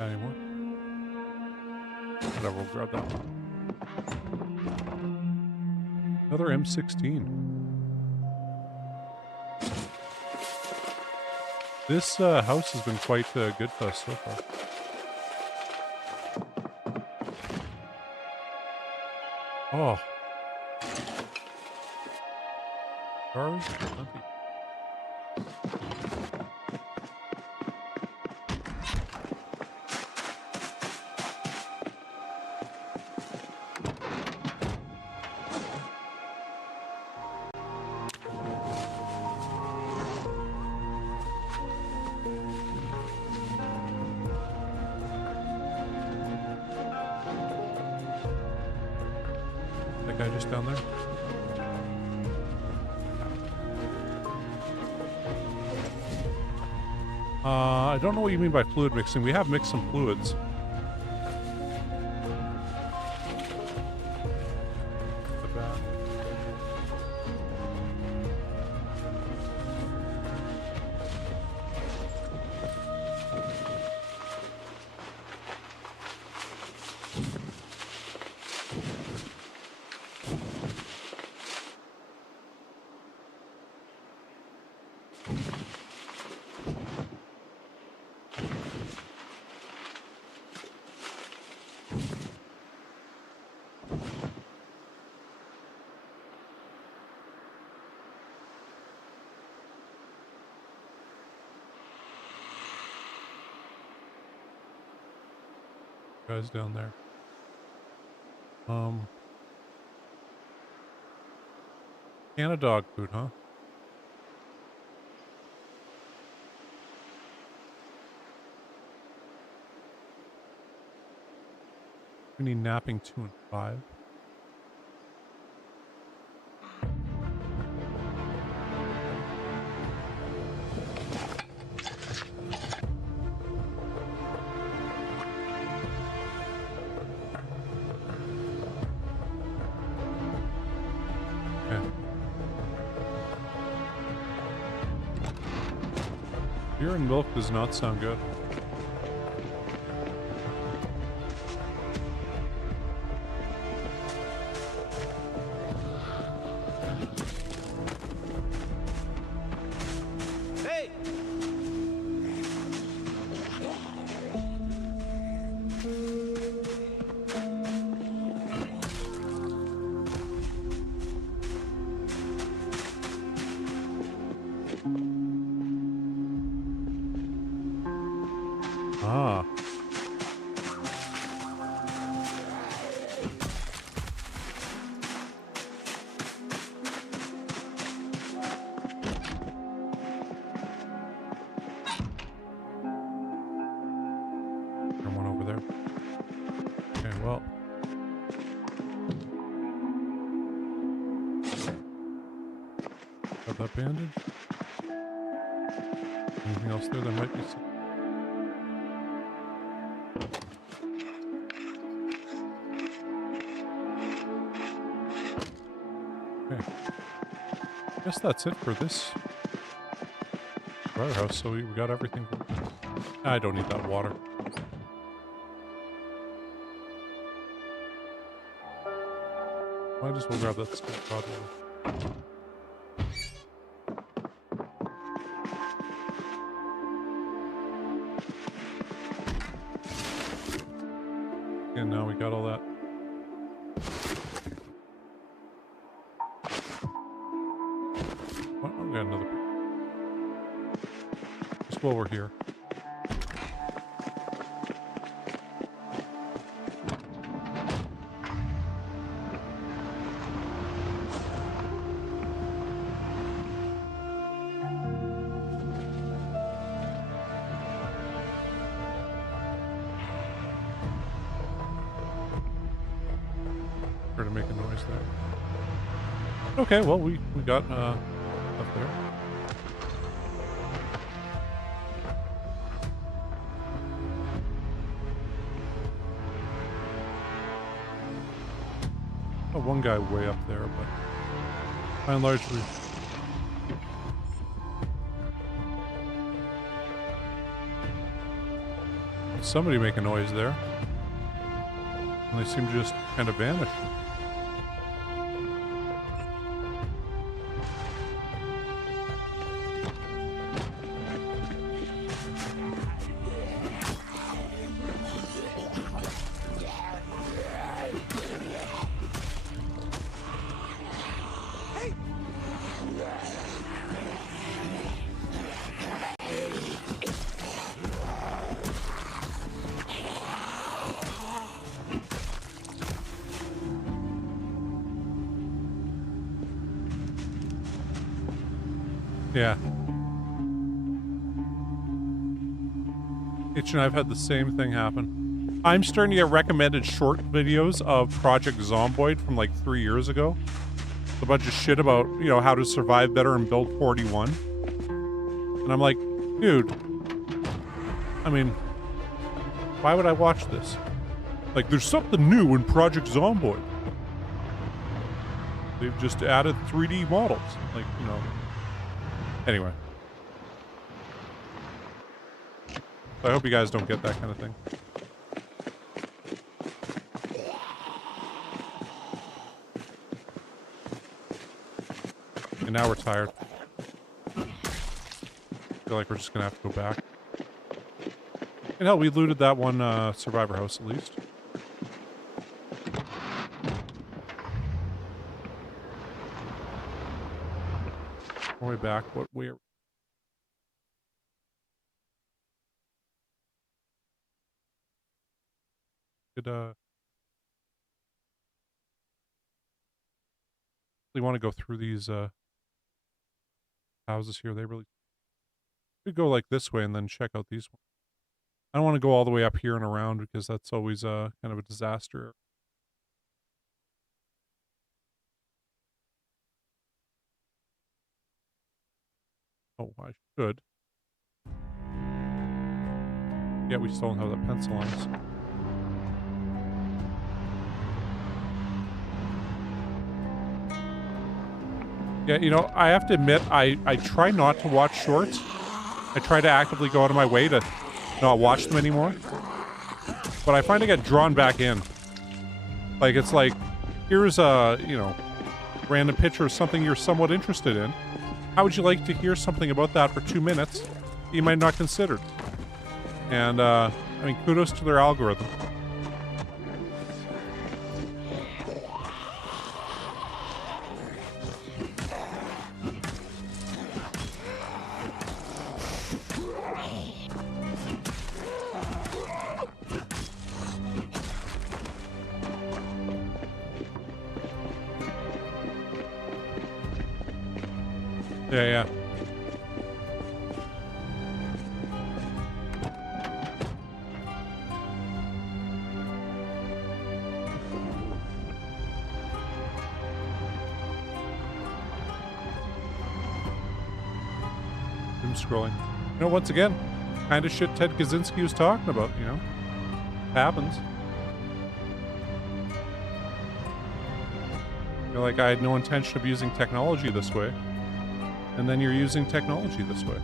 Anymore? Whatever, we'll grab that one. Another M16. This house has been quite good to us so far. Oh. Cars? Plenty. That guy just down there? I don't know what you mean by fluid mixing. We have mixed some fluids. Guys down there. Can of dog food, huh? We need napping 2 and 5. Beer and milk does not sound good. Hey! Ah. There's one over there. Okay, well. Got that bandage? Anything else there? There might be some. Okay. Guess that's it for this warehouse, so we got everything. I don't need that water. Might as well grab that steel rod. And now we got all that. Oh, we got another. Just while we're here. to make a noise there. Okay, well, we got up there. Oh, one guy way up there, but by and large, somebody make a noise there. And they seem to just kind of vanish. Yeah. Itch and I've had the same thing happen. I'm starting to get recommended short videos of Project Zomboid from like 3 years ago. A bunch of shit about, you know, how to survive better in Build 41. And I'm like, dude, I mean, why would I watch this? Like, there's something new in Project Zomboid. They've just added 3D models. Like, you know. Anyway. I hope you guys don't get that kind of thing. And now we're tired. I feel like we're just gonna have to go back. And hell, we looted that one survivor house at least. Way back, what way? Did we want to go through these houses here? They really could go like this way and then check out these ones. I don't want to go all the way up here and around because that's always kind of a disaster. Oh, I should. Yeah, we still don't have that pencil on us. Yeah, you know, I have to admit, I try not to watch shorts. I try to actively go out of my way to not watch them anymore. But I find I get drawn back in. Like, it's like, here's a, you know, random picture of something you're somewhat interested in. How would you like to hear something about that for 2 minutes that you might not consider? And, I mean, kudos to their algorithm. Yeah, yeah. I'm scrolling. You know, once again, kind of shit Ted Kaczynski was talking about, you know? Happens. You're like, I had no intention of using technology this way. And then you're using technology this way.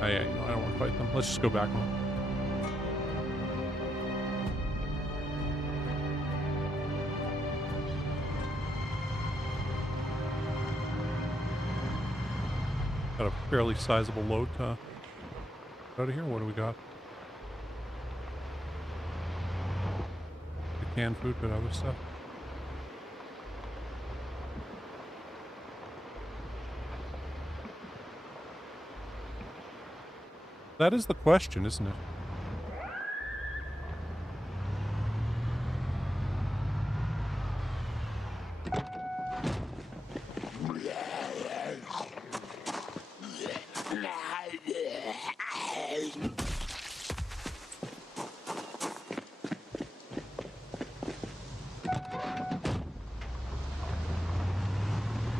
Oh yeah, no, I don't want to fight them. Let's just go back home. Got a fairly sizable load out of here. What do we got? Canned food, but other stuff. That is the question, isn't it?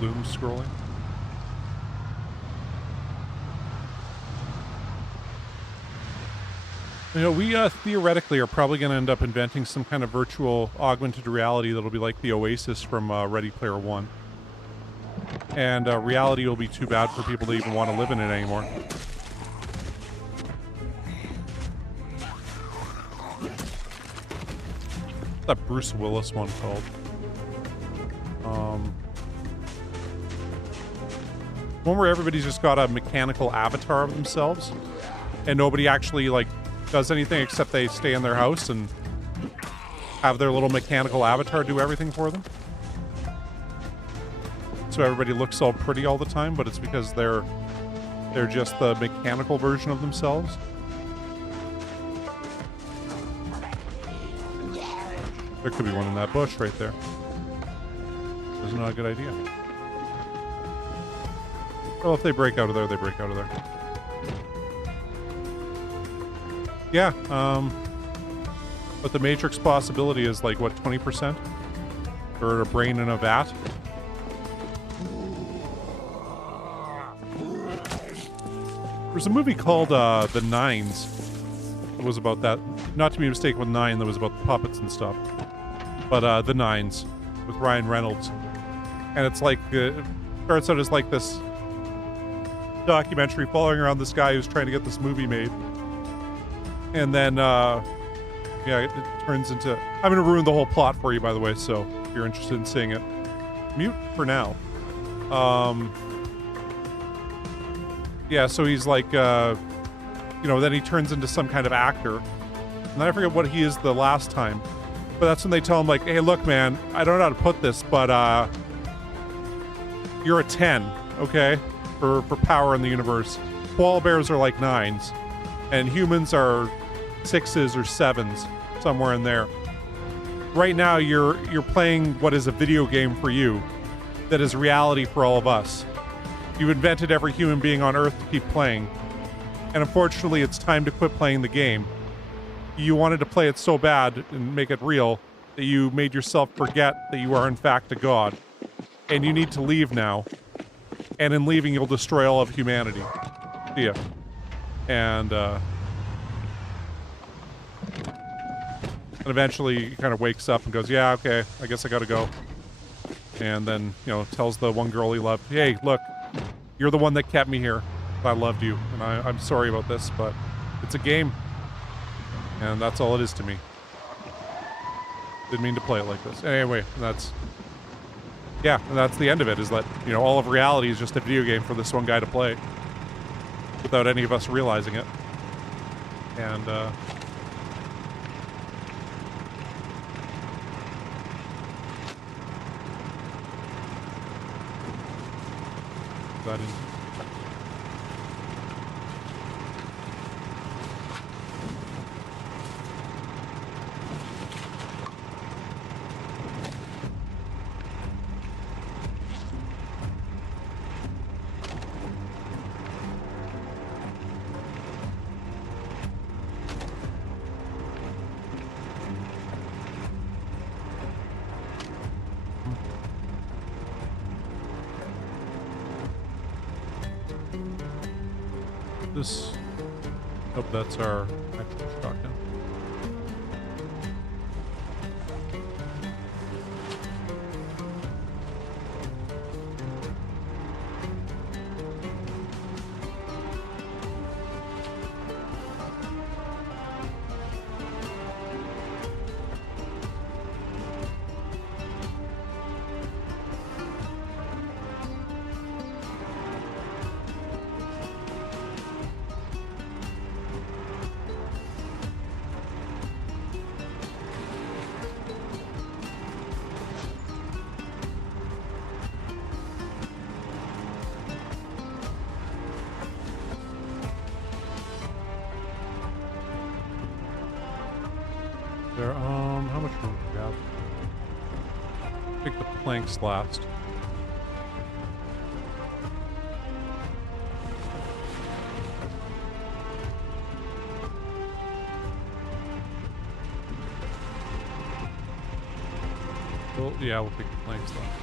Doom scrolling. You know, we theoretically are probably going to end up inventing some kind of virtual augmented reality that'll be like the Oasis from Ready Player One. And reality will be too bad for people to even want to live in it anymore. What's that Bruce Willis one called? One where everybody's just got a mechanical avatar of themselves, and nobody actually, like, does anything except they stay in their house and have their little mechanical avatar do everything for them. So everybody looks all pretty all the time, but it's because they're just the mechanical version of themselves. There could be one in that bush right there. That's not a good idea. Well, if they break out of there, they break out of there. Yeah, but the Matrix possibility is like, what, 20%? For a brain in a vat? There's a movie called The Nines. It was about that. Not to be mistaken with Nine, that was about the puppets and stuff. But The Nines, with Ryan Reynolds. And it's like, it starts out as like this documentary following around this guy who's trying to get this movie made. And then, yeah, it turns into... I'm going to ruin the whole plot for you, by the way, so if you're interested in seeing it. Mute for now. Yeah, so he's like, you know, then he turns into some kind of actor. And then I forget what he is the last time. But that's when they tell him, like, hey, look, man, I don't know how to put this, but you're a 10, okay? For power in the universe. Koala bears are like 9s. And humans are 6s or 7s, somewhere in there. Right now, you're playing what is a video game for you that is reality for all of us. You've invented every human being on Earth to keep playing. And unfortunately, it's time to quit playing the game. You wanted to play it so bad and make it real that you made yourself forget that you are in fact a god. And you need to leave now. And in leaving, you'll destroy all of humanity. See ya. And eventually he kind of wakes up and goes, yeah, okay, I guess I gotta go. And then, you know, tells the one girl he loved, hey, look, you're the one that kept me here. I loved you, and I'm sorry about this, but it's a game. And that's all it is to me. Didn't mean to play it like this. Anyway, that's... Yeah, and that's the end of it, is that, you know, all of reality is just a video game for this one guy to play. Without any of us realizing it. And, that in. This... Oh, that's our actual shotgun. There, how much room do we have? Take the planks last. Well, yeah, we'll take the planks last.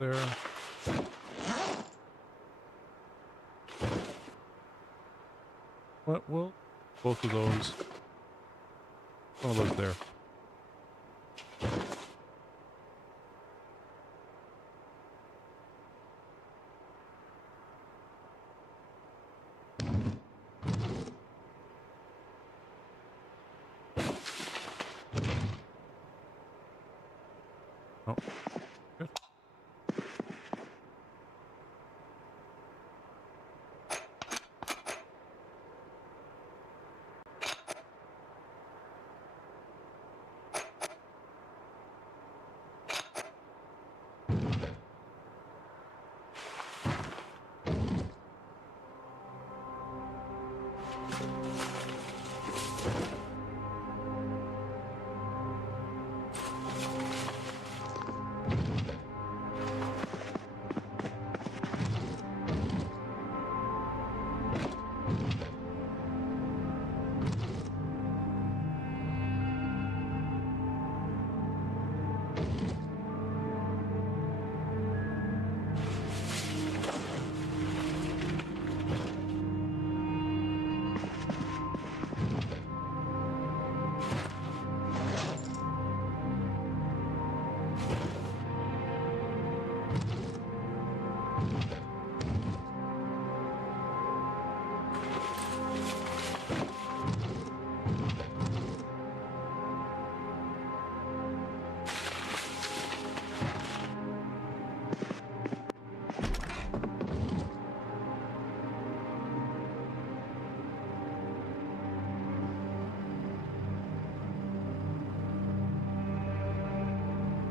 there. What? Well, both of those. One of those there. Oh, good.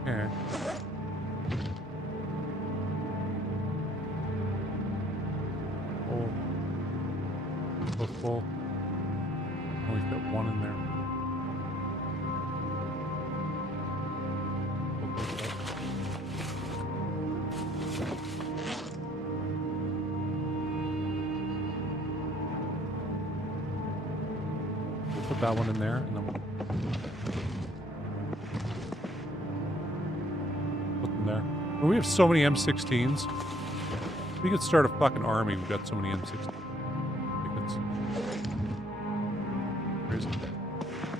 Okay. Oh, both full. Only fit one in there. We'll put that one in there, and then we'll put them there. Well, we have so many M16s. We could start a fucking army. We've got so many M16s. Like it's crazy.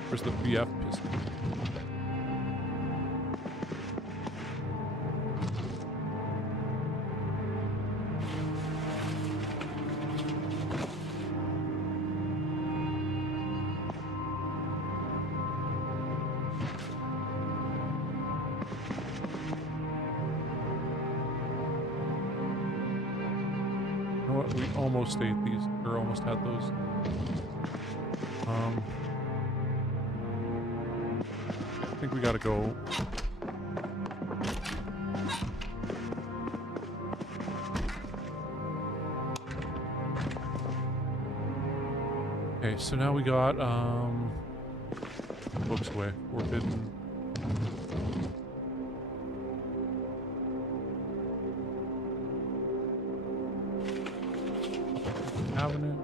Where's the BF pistol? You know what? We almost ate these, or almost had those. I think we gotta go. Okay, so now we got, books away. Forbidden. Avenue.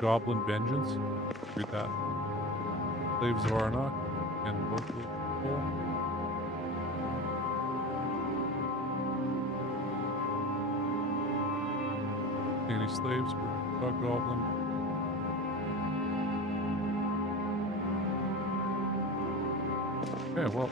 Goblin Vengeance. Read that. Slaves of Arnok and local people. Any slaves for Dog Goblin. Okay, well.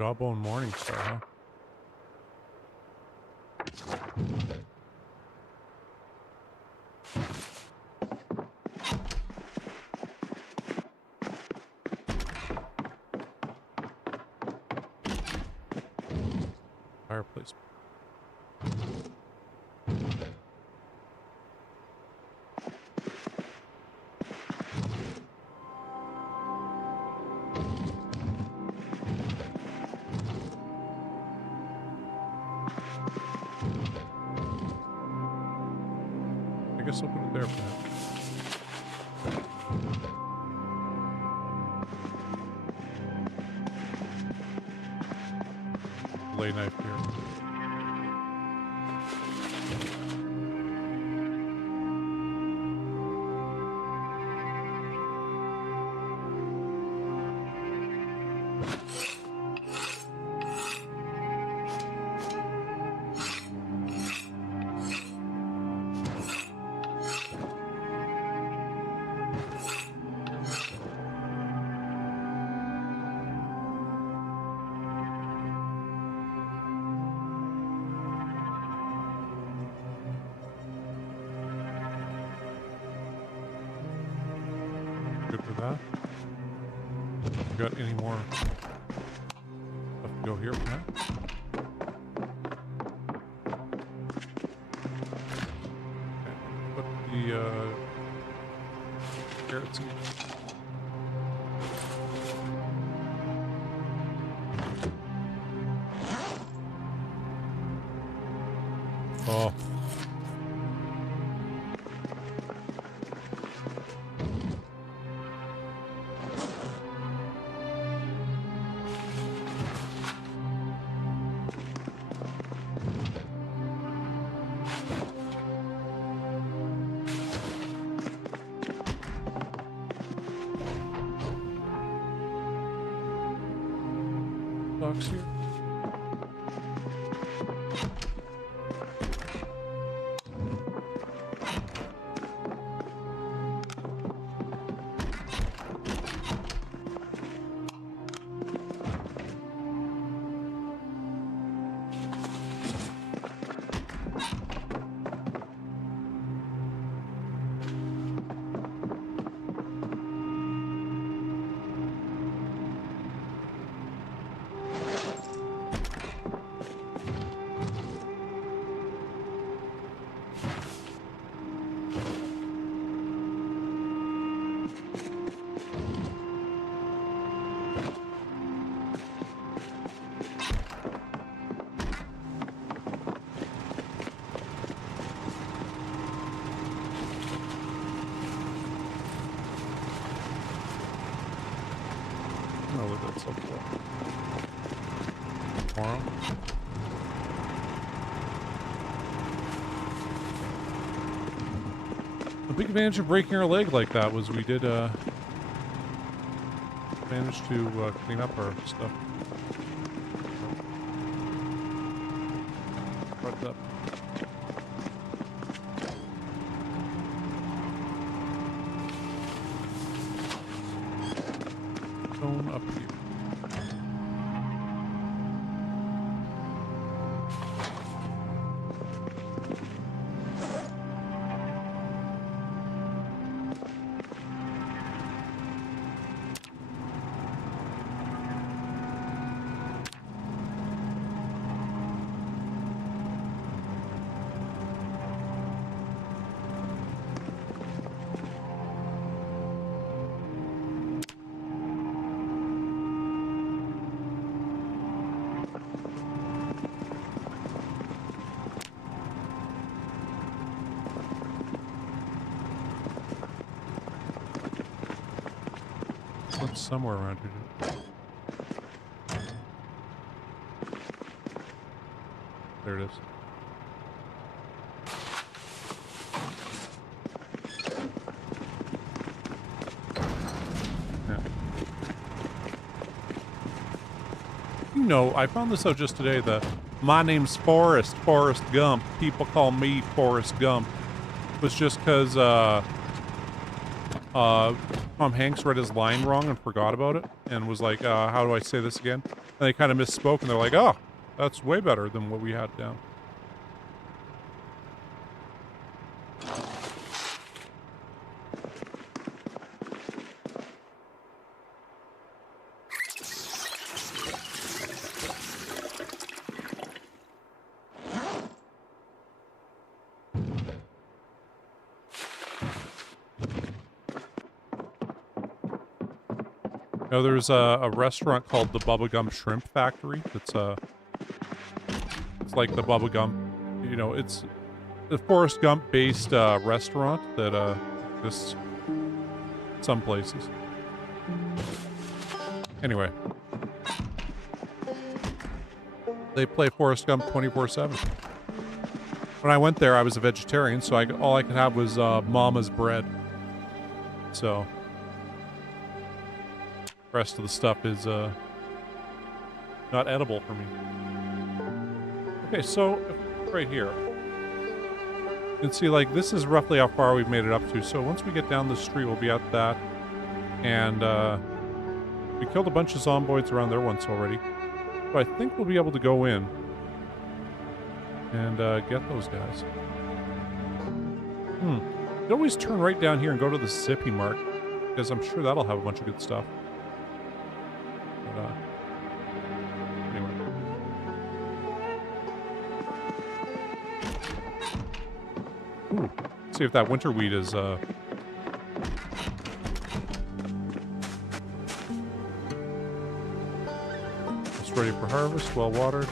Jawbone Morningstar, huh? Fireplace. I guess I'll put it there for now. Lay knife here. Good for that. Got any more stuff to go here for now? Okay, put the carrot seeds. Oh. Box here. I'll leave that stuff tomorrow. The big advantage of breaking our leg like that was we did manage to clean up our stuff. Brought it up. Stone up here. Somewhere around here. There it is. Yeah. You know, I found this out just today. My name's Forrest Gump. People call me Forrest Gump. It was just because Tom Hanks read his line wrong and forgot about it and was like, how do I say this again? And they kind of misspoke, and they're like, oh, that's way better than what we had down. Now, there's a restaurant called the Bubblegum Shrimp Factory. It's like the Bubblegum, you know, it's the Forrest Gump based restaurant that exists some places. Anyway, they play Forrest Gump 24/7. When I went there, I was a vegetarian, so all I could have was Mama's bread. So the rest of the stuff is not edible for me. Okay, so right here, you can see, like, this is roughly how far we've made it up to. So once we get down the street, we'll be at that. And we killed a bunch of zomboids around there once already. So I think we'll be able to go in and get those guys. You always turn right down here and go to the Zippy Mart, because I'm sure that'll have a bunch of good stuff. But, anyway. Ooh, see if that winter wheat is almost ready for harvest, well watered.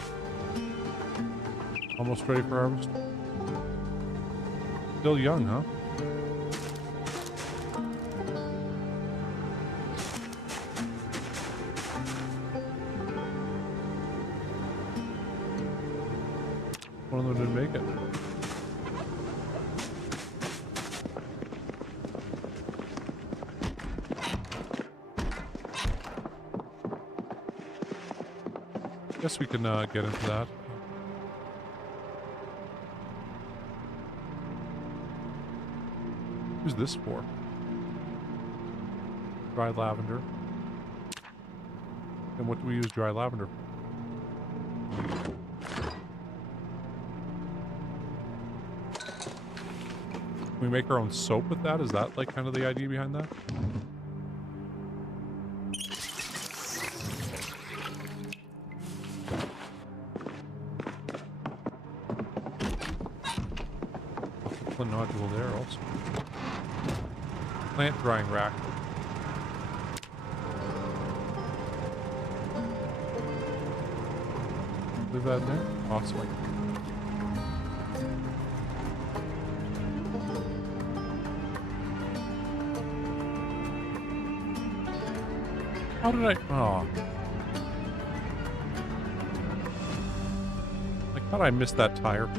Almost ready for harvest. Still young, huh? One of them didn't make it. Guess we can get into that. Who's this for? Dry lavender. And what do we use dry lavender for? Can we make our own soap with that? Is that like kind of the idea behind that? Flint nodule there also. Plant drying rack. Leave that in there? Awesome. How did I... Oh. I thought I missed that tire.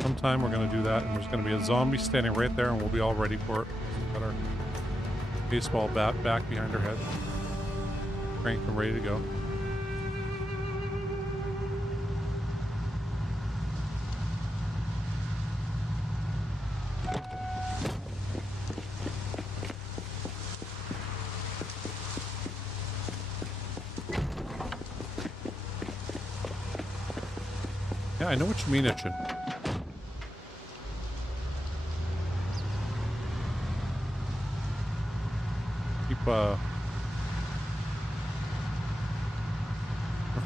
Sometime we're going to do that, and there's going to be a zombie standing right there, and we'll be all ready for it. Got our baseball bat back behind our head. Cranked and ready to go. Yeah, I know what you mean, Itchin.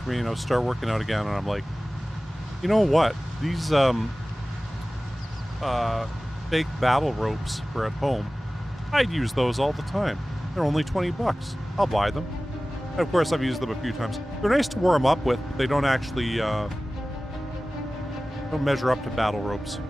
For me, you know, start working out again, and I'm like, You know what? These fake battle ropes for at home. I'd use those all the time. They're only 20 bucks. I'll buy them. And of course, I've used them a few times. They're nice to warm up with, but they don't actually don't measure up to battle ropes.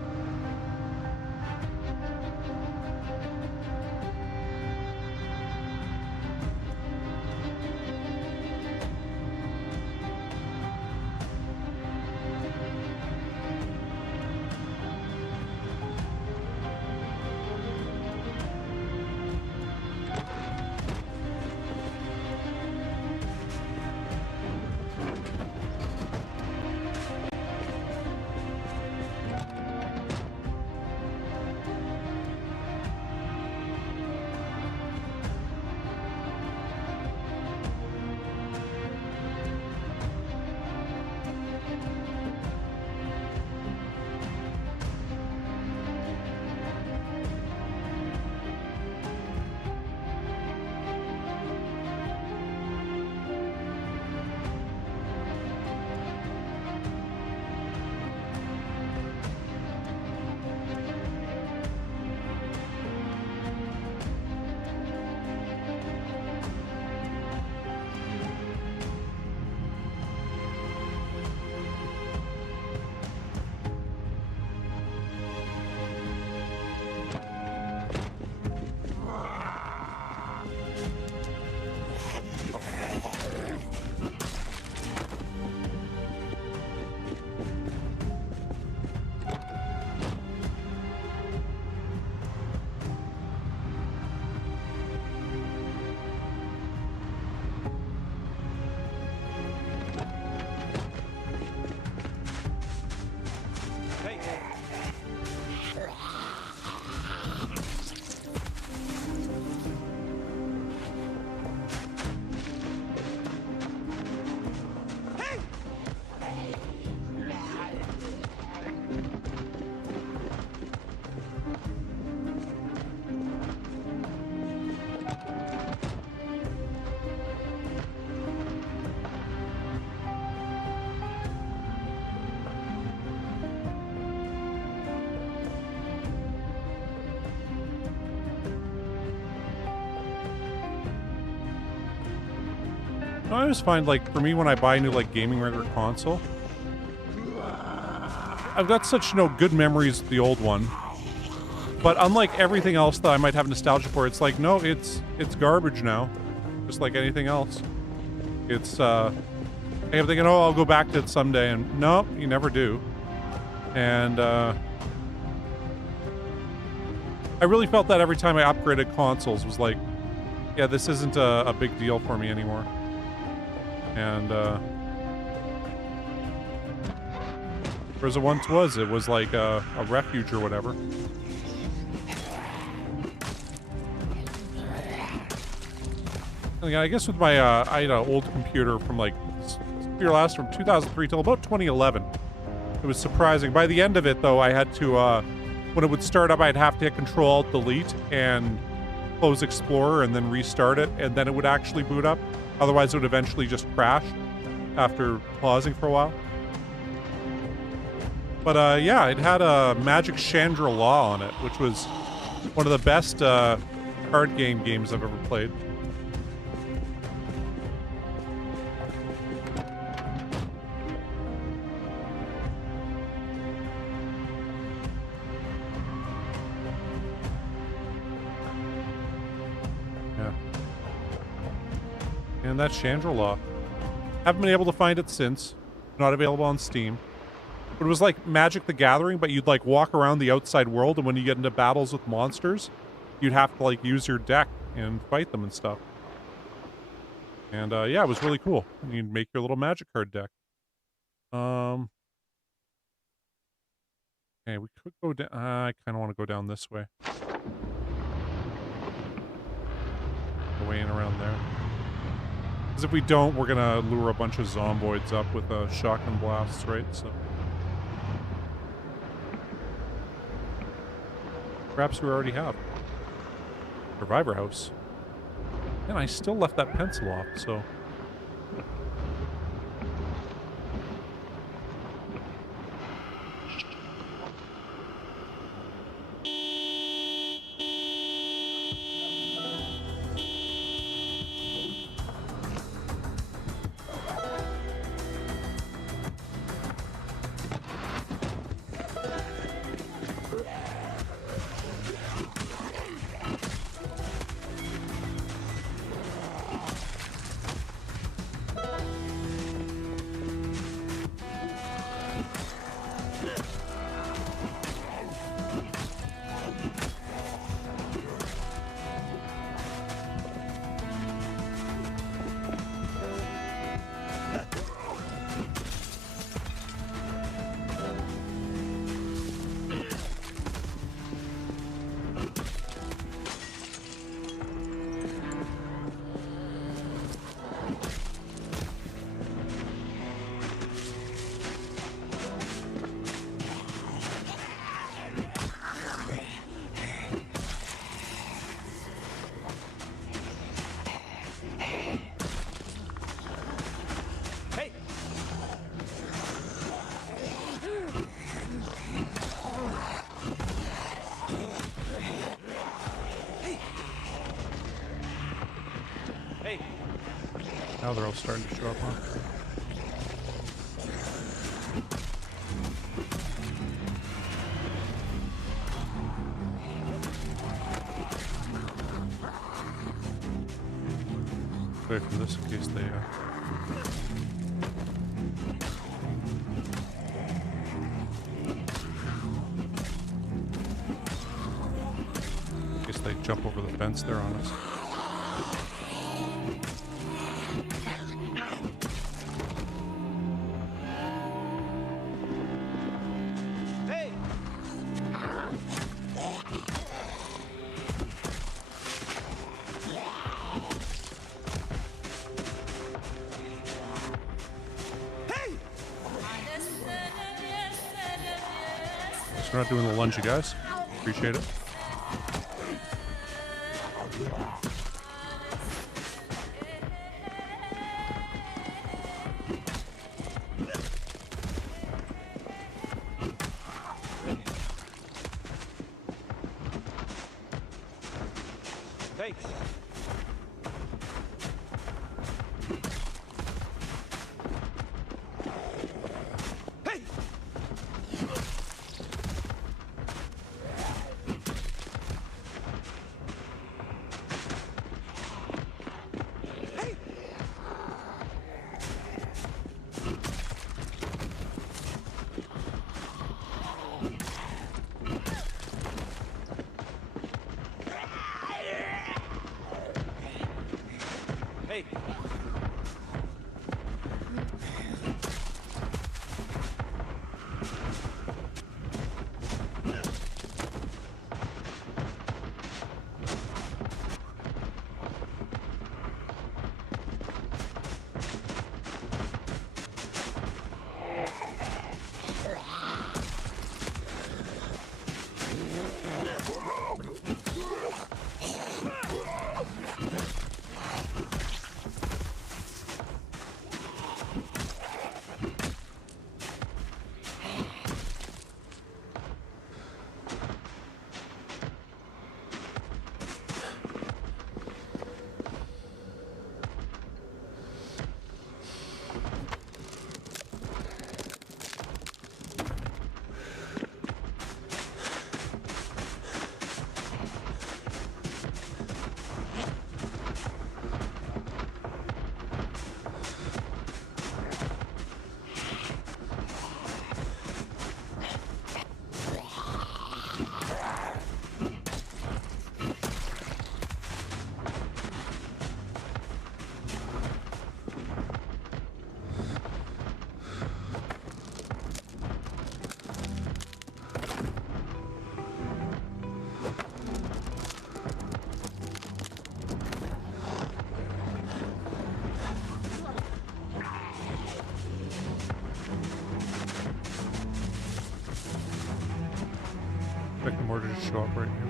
Hey. Hey. I always find, like, for me, when I buy a new, like, gaming rig or console, I've got such, good memories of the old one. But unlike everything else that I might have nostalgia for, it's like, no, it's garbage now. Just like anything else. It's, I kept thinking, oh, I'll go back to it someday, and no, you never do. And, I really felt that every time I upgraded consoles was like, yeah, this isn't a big deal for me anymore. And, whereas it once was, it was like a refuge or whatever. And yeah, I guess with my, I had an old computer from like, computer last from 2003 till about 2011. It was surprising. By the end of it, though, I had to, when it would start up, I'd have to hit Control-Alt-Delete and close Explorer and then restart it, and then it would actually boot up. Otherwise, it would eventually just crash after pausing for a while. But, yeah, it had a Magic Chandra-La on it, which was one of the best card games I've ever played. And that's Chandra-La. Haven't been able to find it since. Not available on Steam. But it was like Magic the Gathering, but you'd like walk around the outside world, and when you get into battles with monsters, you'd have to like use your deck and fight them and stuff. And yeah, it was really cool. You'd make your little Magic card deck. Okay, we could go down. I kind of want to go down this way. Go way in around there. Because if we don't, we're gonna lure a bunch of Zomboids up with shotgun blasts, right? So perhaps we already have. Survivor house. And I still left that pencil off, so. Now they're all starting to show up, huh? Away from this in case they in case they jump over the fence there on us. Hey! Hey! Thanks for not doing the lunge, you guys. Appreciate it. Hey! Hey! Hey! Hey! Expect the mortar to show up right here.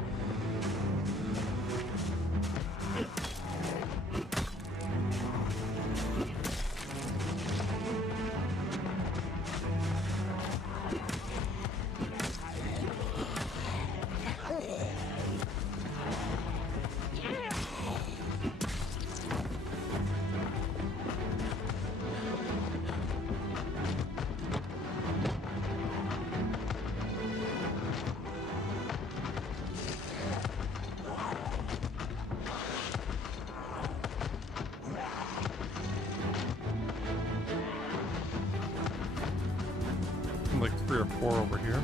Like 3 or 4 over here.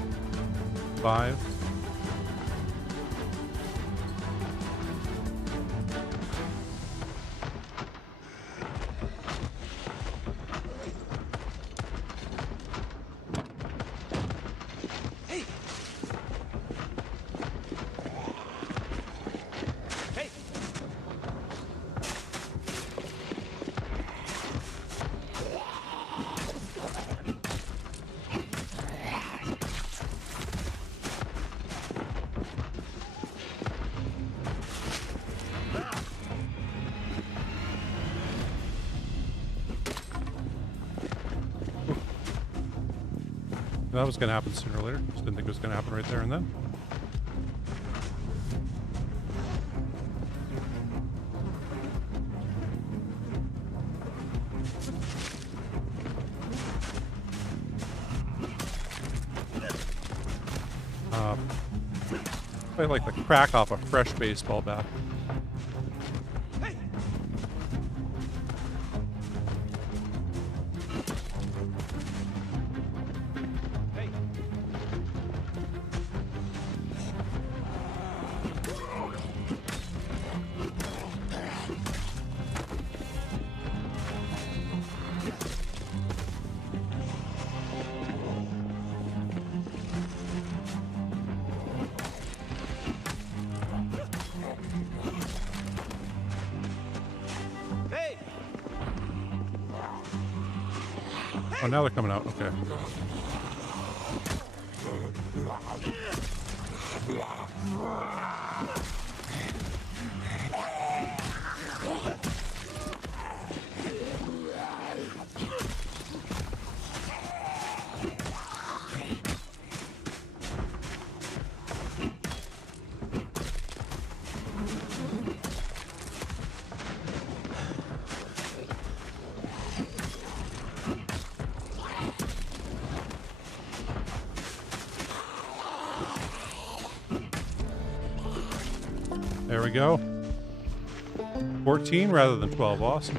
5. Hey! Hey! That was going to happen sooner or later. Just didn't think it was going to happen right there and then. Probably like the crack off a fresh baseball bat. Hey! Hey! Hey! Oh, now they're coming out. Okay. There we go. 14 rather than 12. Awesome.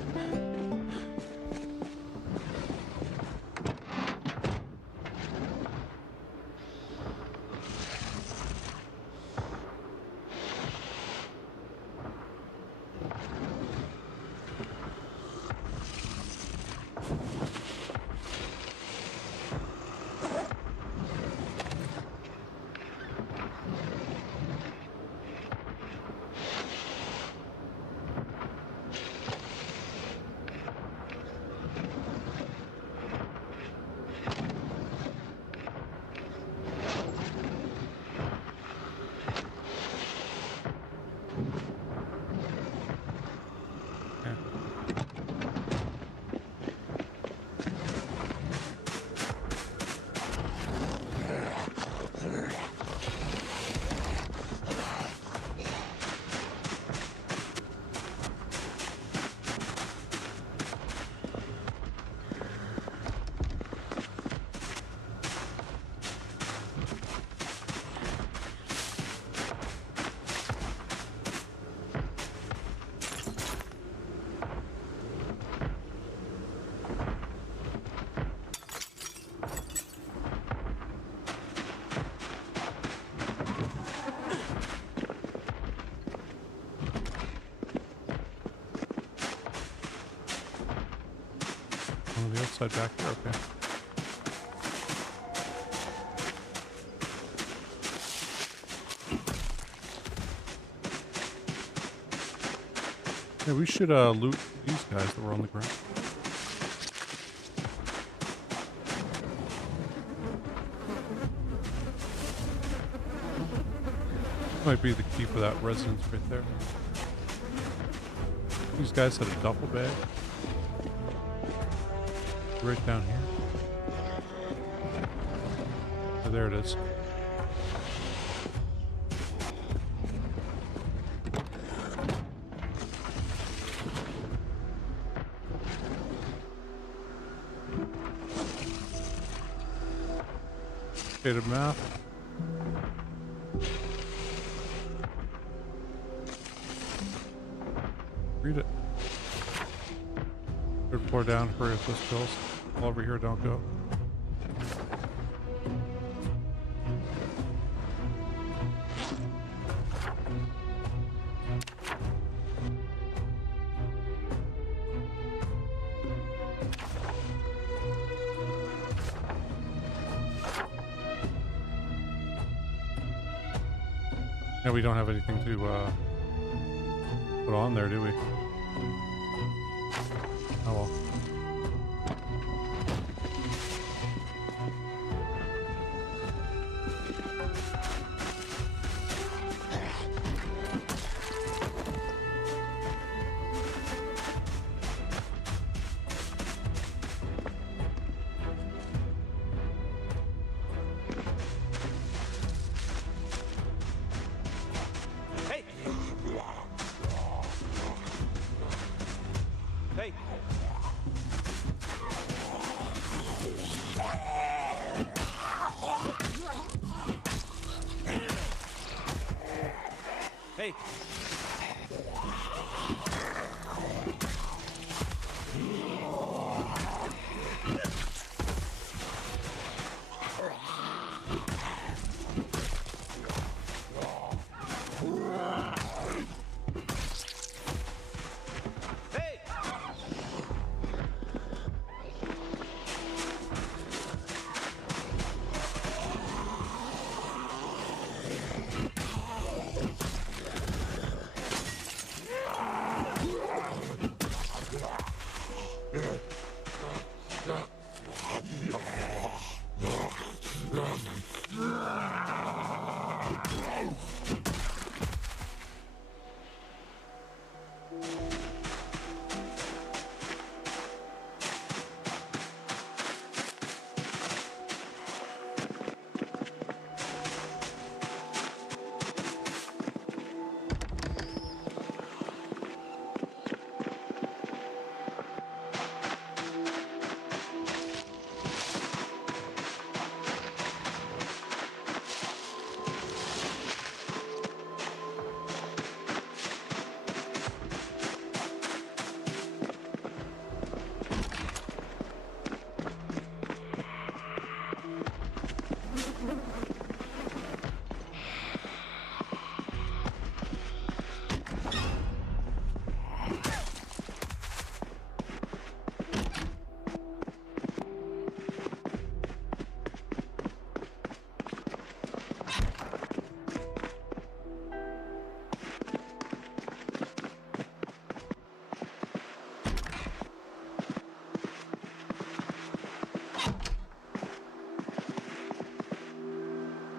On the outside back there, okay. Yeah, we should loot these guys that were on the ground. Might be the key for that residence right there. These guys had a duffel bag. Right down here. Oh, there it is. Data map. Read it. Third floor down, hurry up those pills. All over here, don't go. Yeah, we don't have anything to put on there, do we? Oh well. Hey! Hey! Hey. Hey.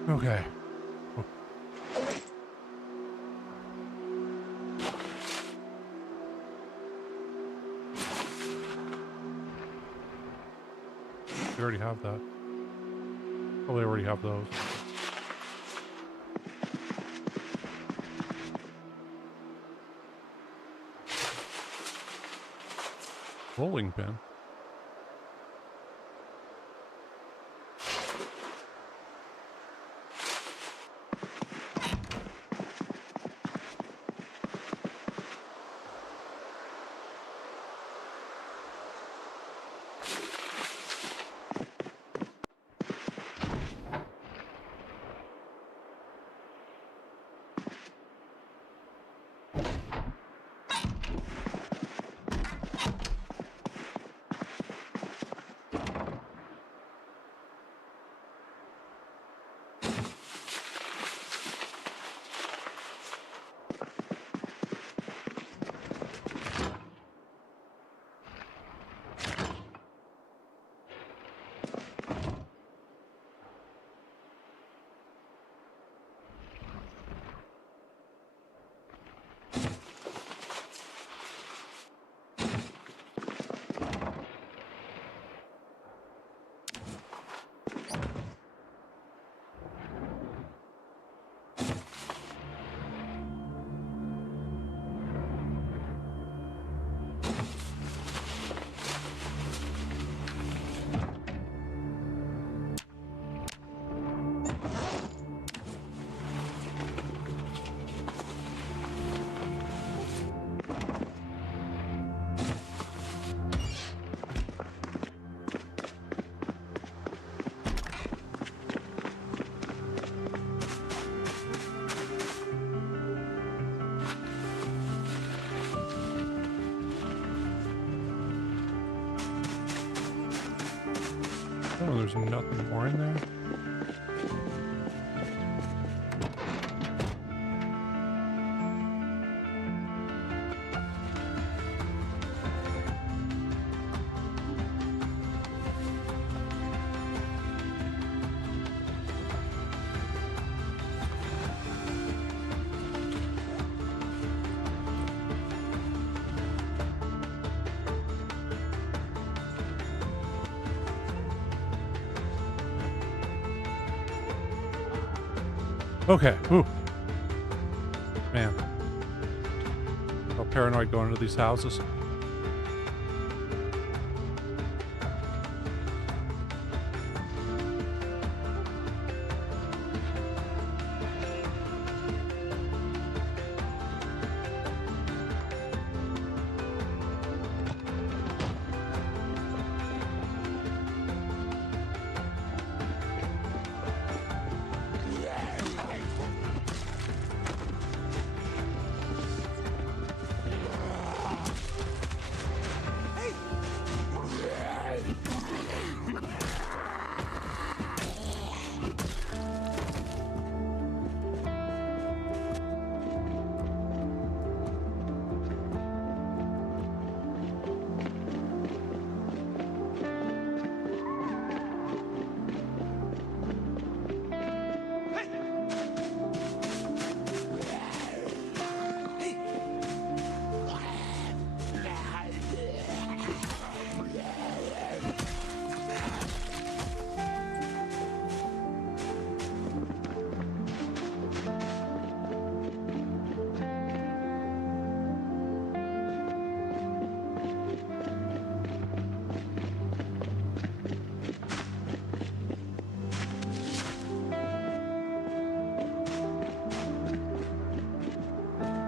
Okay. Oh. We already have that. Probably already have those. Rolling pin. Oh, there's nothing more in there. Okay. Ooh. Man. So paranoid going into these houses.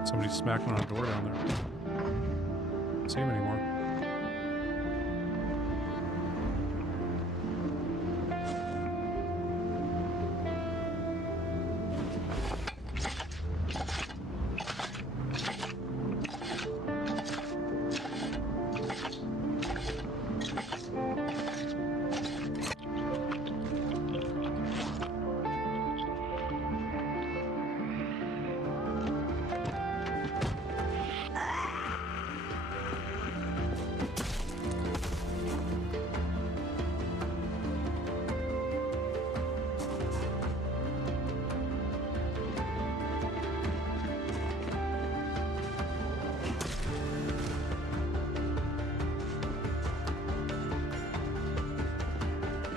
Somebody's smacking on a door down there. Can't see him anymore.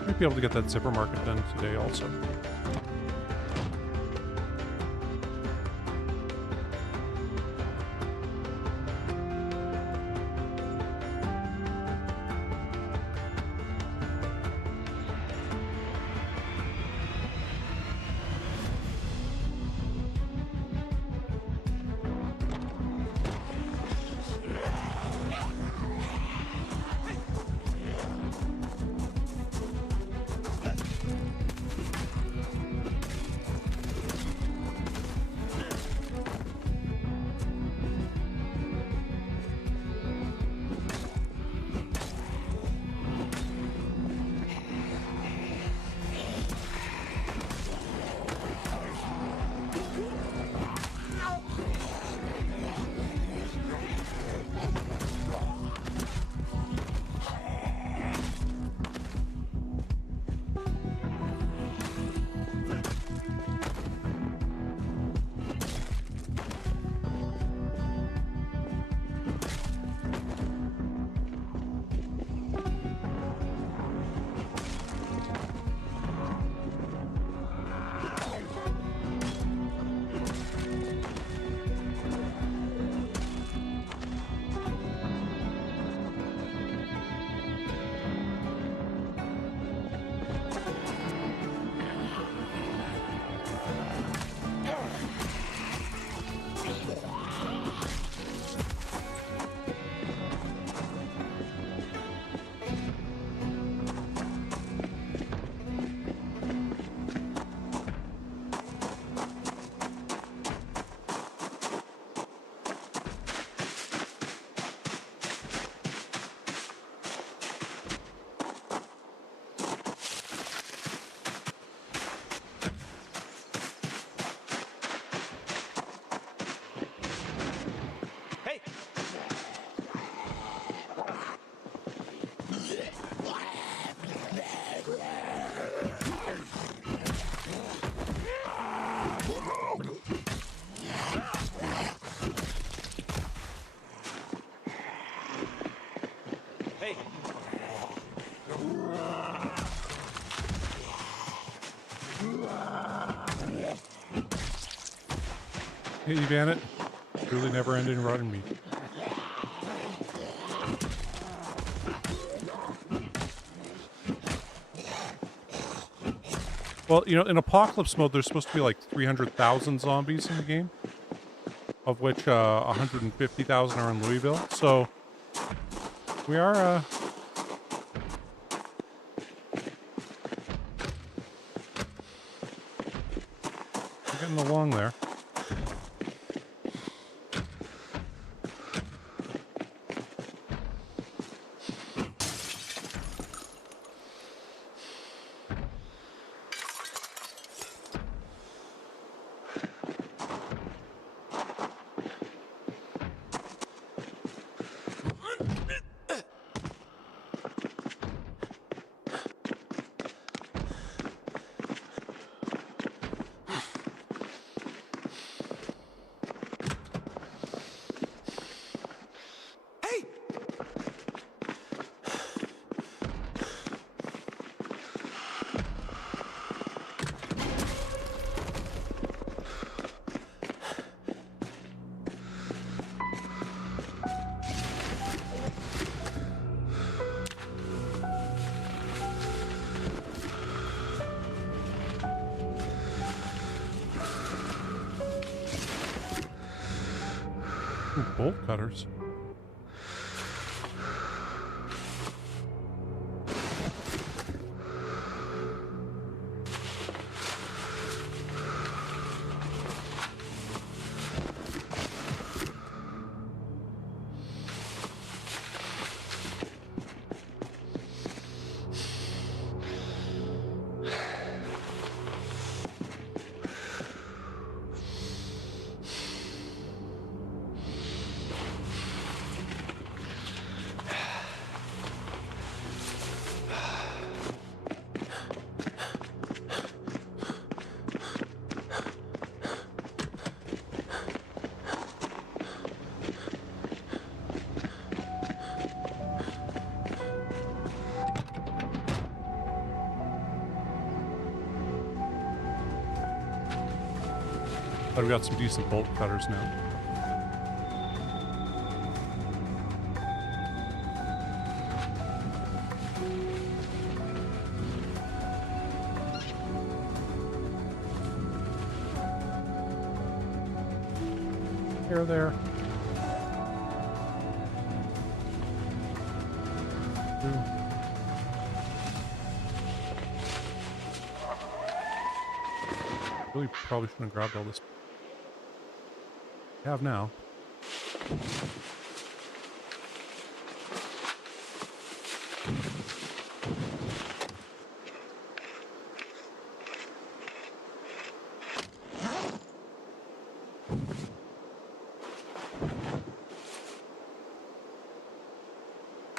Might be able to get that zipper market done today also. Hey! Hey! Hey, you bandit. Truly never ending running me. Well, you know, in apocalypse mode, there's supposed to be like 300,000 zombies in the game, of which 150,000 are in Louisville. So we are we're getting along there. Ooh, bolt cutters. But we got some decent bolt cutters now. Here, there. Ooh. Really probably shouldn't have grabbed all this. I have now.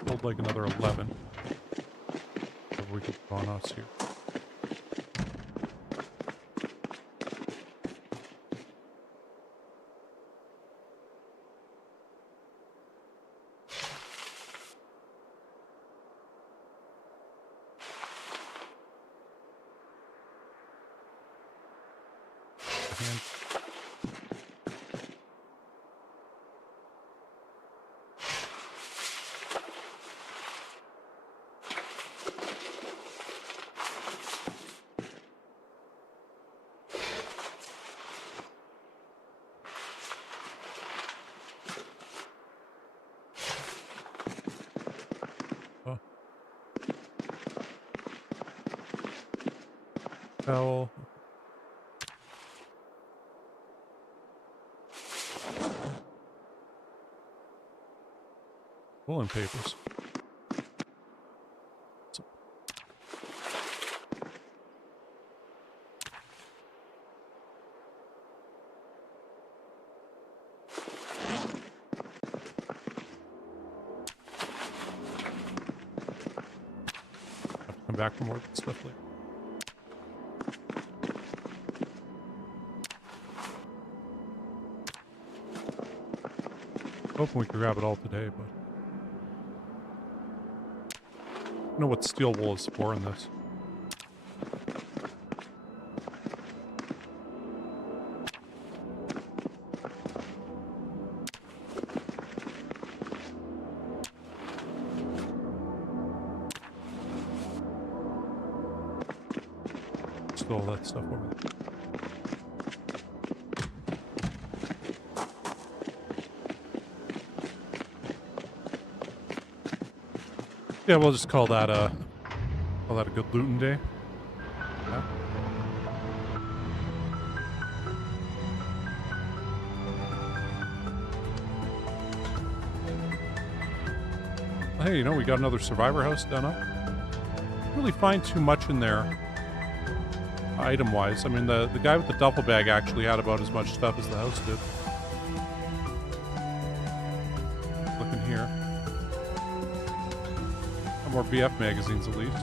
Hold like another 11. So we can put on us here. Hand. Oh. Towel. Woolen papers. Have to come back for more stuff later. Hoping we can grab it all today, but I don't know what steel wool is for in this. Still all that stuff over there. Yeah, we'll just call that a good looting day. Yeah. Hey, you know, we got another survivor house done up. Didn't really find too much in there, item-wise. I mean, the guy with the duffel bag actually had about as much stuff as the house did. Looking here. More BF magazines at least.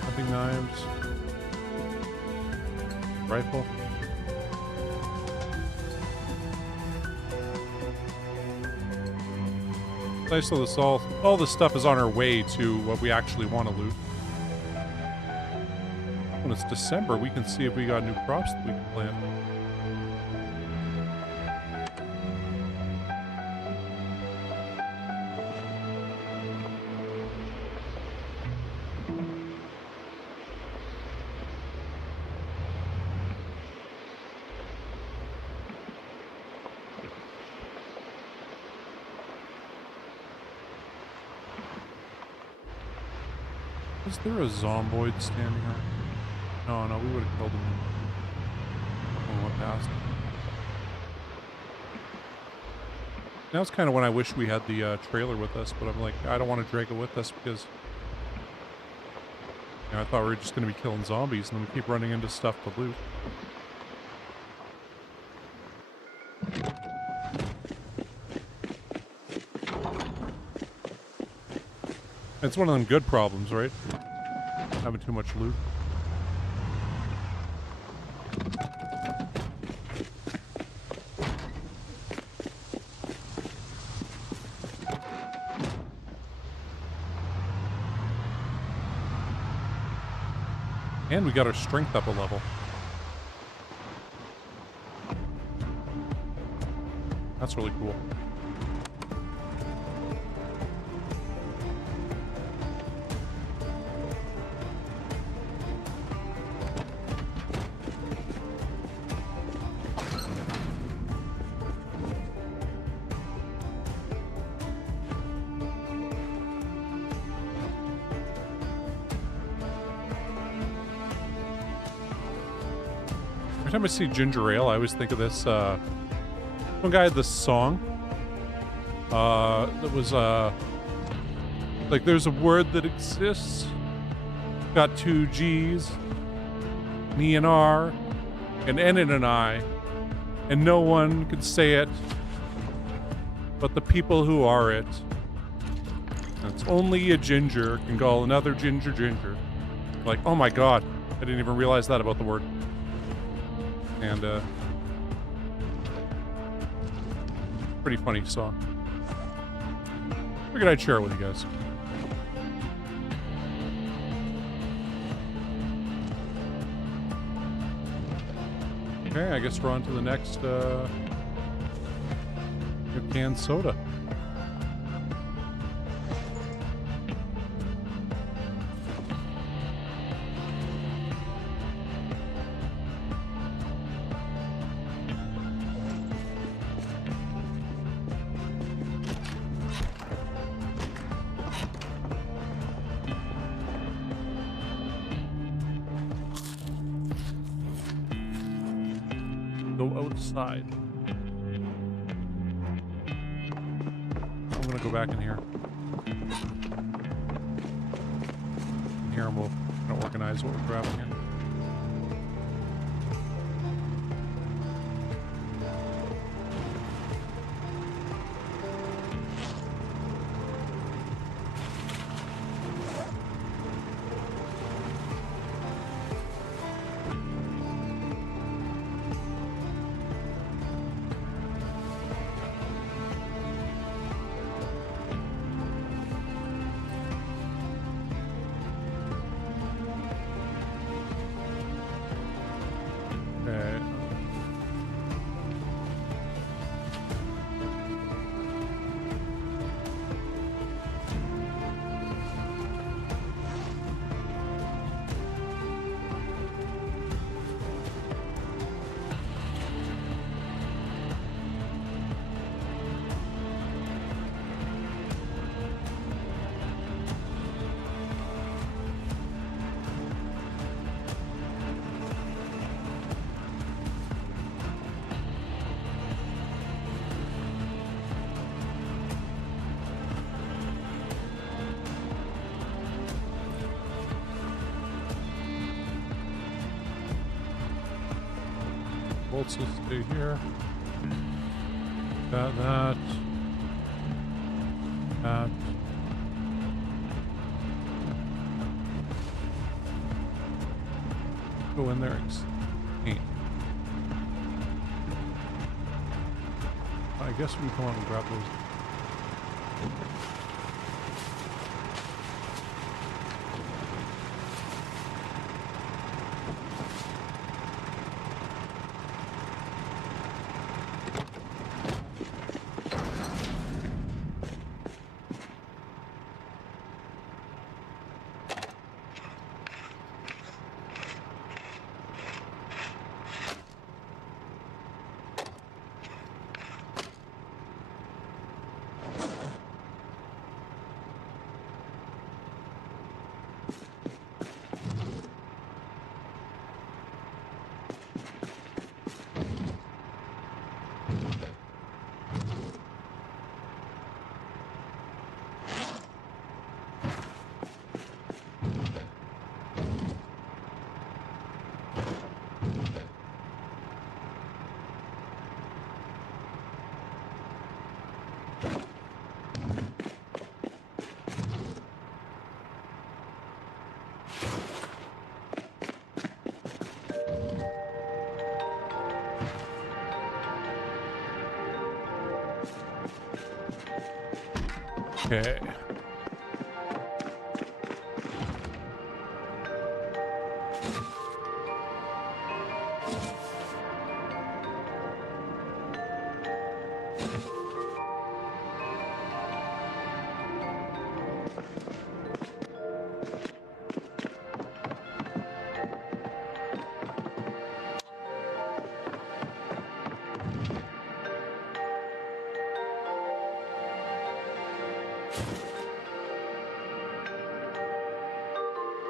Hunting knives. Rifle. Nice, so this all this stuff is on our way to what we actually want to loot. When it's December, we can see if we got new crops that we can plant. Was there a Zomboid standing around? No, no, we would have killed him when we went past. Now's kind of when I wish we had the trailer with us, but I'm like, I don't want to drag it with us because you know, I thought we were just going to be killing zombies and then we keep running into stuff to loot. It's one of them good problems, right? Having too much loot. And we got our strength up a level. That's really cool. Every time I see ginger ale, I always think of this, one guy had this song, that was, like, there's a word that exists, got 2 G's, an E and R, an N and an I, and no one can say it but the people who are it. And it's only a ginger can call another ginger ginger. Like, oh my god, I didn't even realize that about the word. And, pretty funny song. Figured I'd share it with you guys. Okay, I guess we're on to the next, canned soda. Go outside. I'm gonna go back in here. In here and we'll kind of organize what we're grabbing here. Bolts will stay here. Got that. That. Go in there. Paint. I guess we come on and grab those. Okay.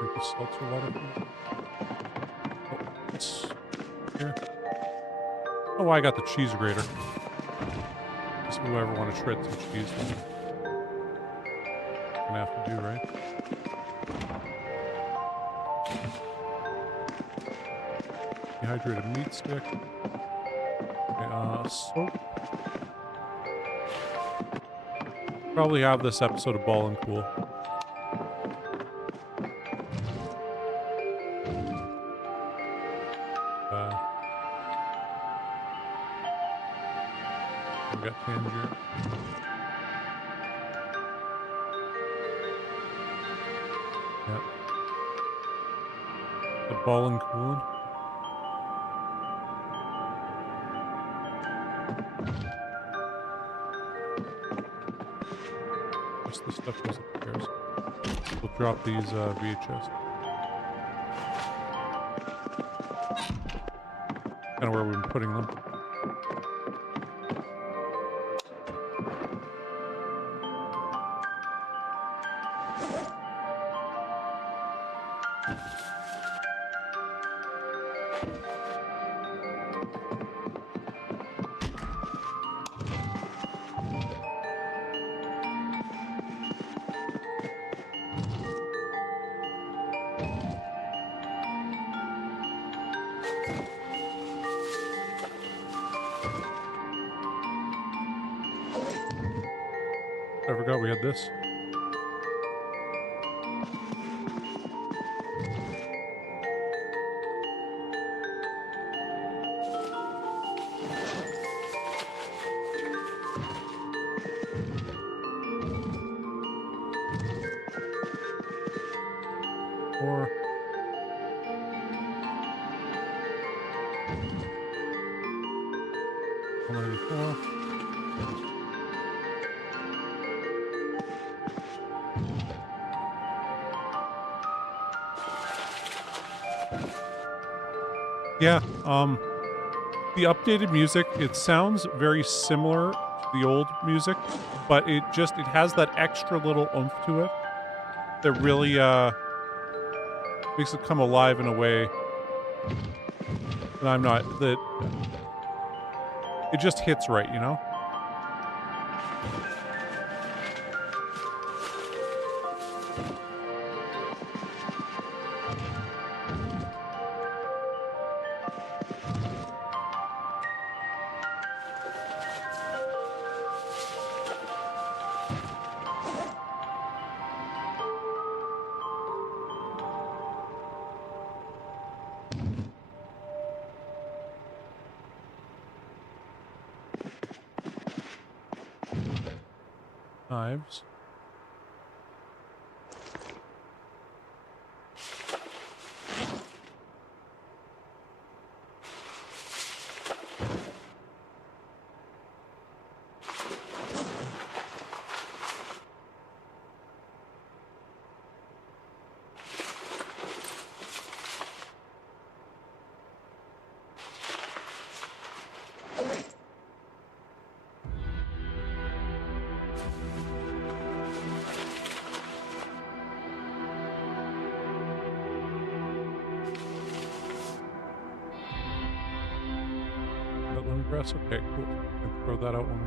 Drink the seltzer water. Oh, it's here. Oh, I got the cheese grater. Just whoever want to shred some cheese. Gonna have to do, right? Dehydrated meat stick. Okay, soap. Probably have this episode of Ball and Cool. We got Tangier. Yeah. The Ball and Coolin'. Most of the stuff goes upstairs. We'll drop these VHS. Kind of where we've been putting them. I forgot we had this. Or 194. Yeah, the updated music, it sounds very similar to the old music, but it has that extra little oomph to it that really makes it come alive in a way that it just hits right, you know? Knives. Lemongrass? Okay, cool. Can throw that out when we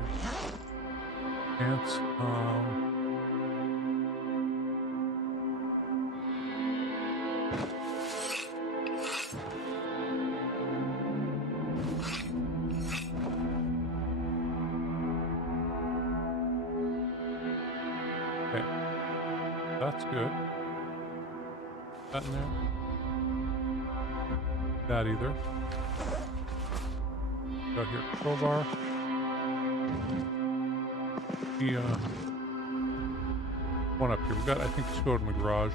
pants. Okay. That's good. That in there. That either. Got here, crowbar. The One up here. We got, I think, let's go in the garage.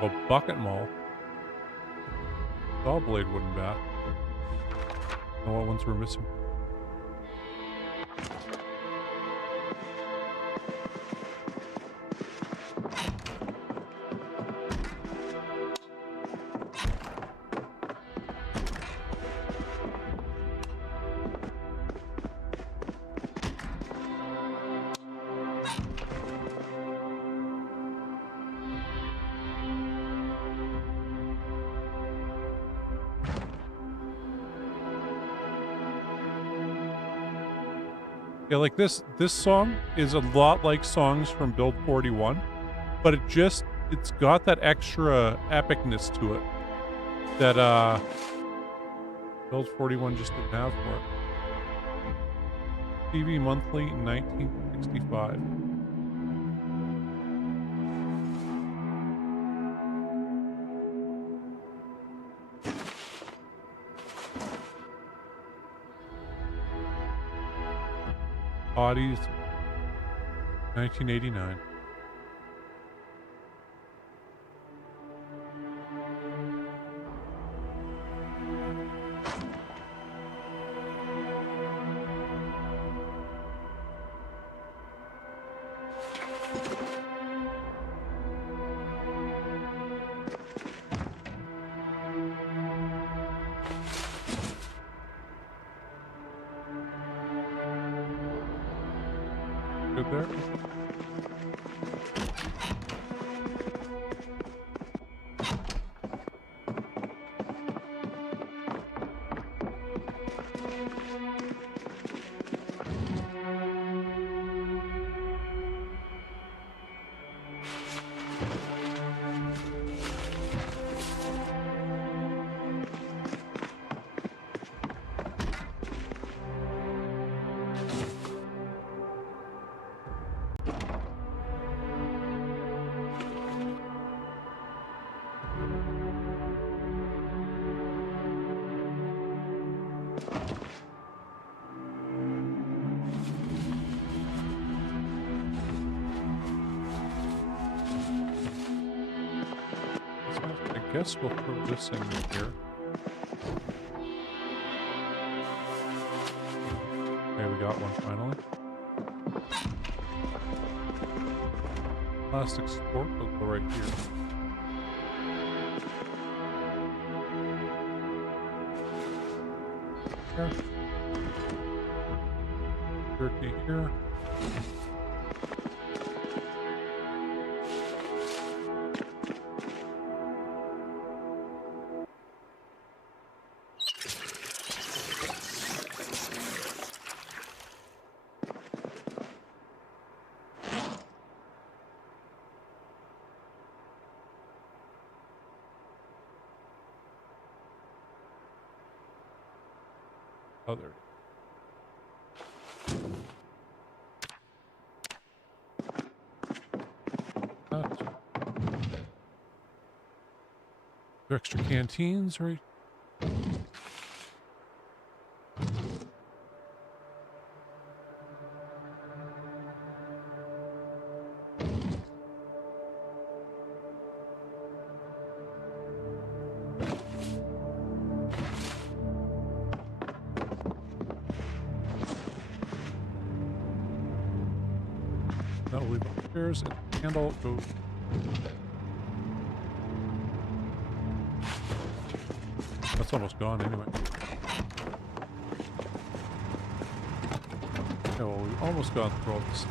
Well, bucket mall. Zomboid wooden bat. And what ones we're missing? Yeah, like this song is a lot like songs from Build 41, but it's got that extra epicness to it that Build 41 just didn't have for it. TV Monthly 1965. Bodies 1989. Good there. I guess we'll throw this in here. Okay, we got one finally. Plastic sport will go right here. Here. Turkey here. Oh, there. There extra canteens, right? That'll leave upstairs and the handle goes. That's almost gone anyway. Yeah, well, we've almost gone through all this.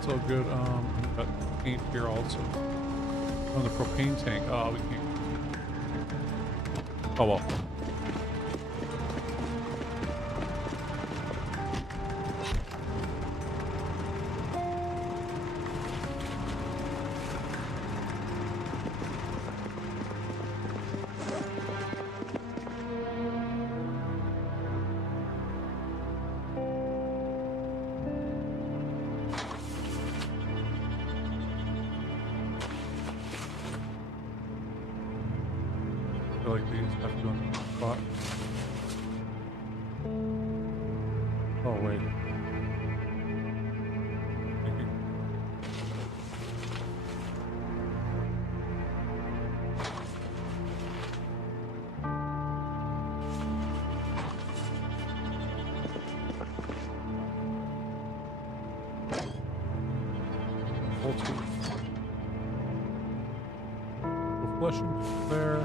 That's all good. Got paint here also. On the propane tank. Oh, we can't. Oh well. I feel like these have to go in the spot. Oh wait. Thinking. Bolted. Go flushing there.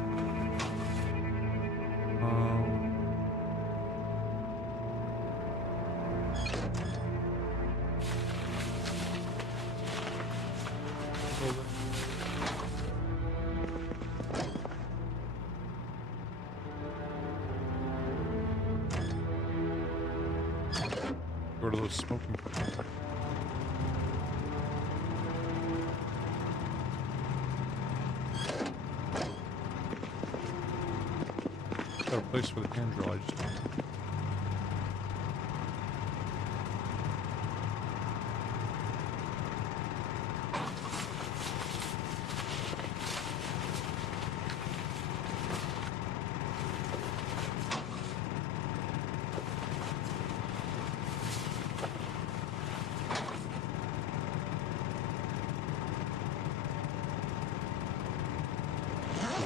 Go to those smoking. Got a place for the hand drill. I just.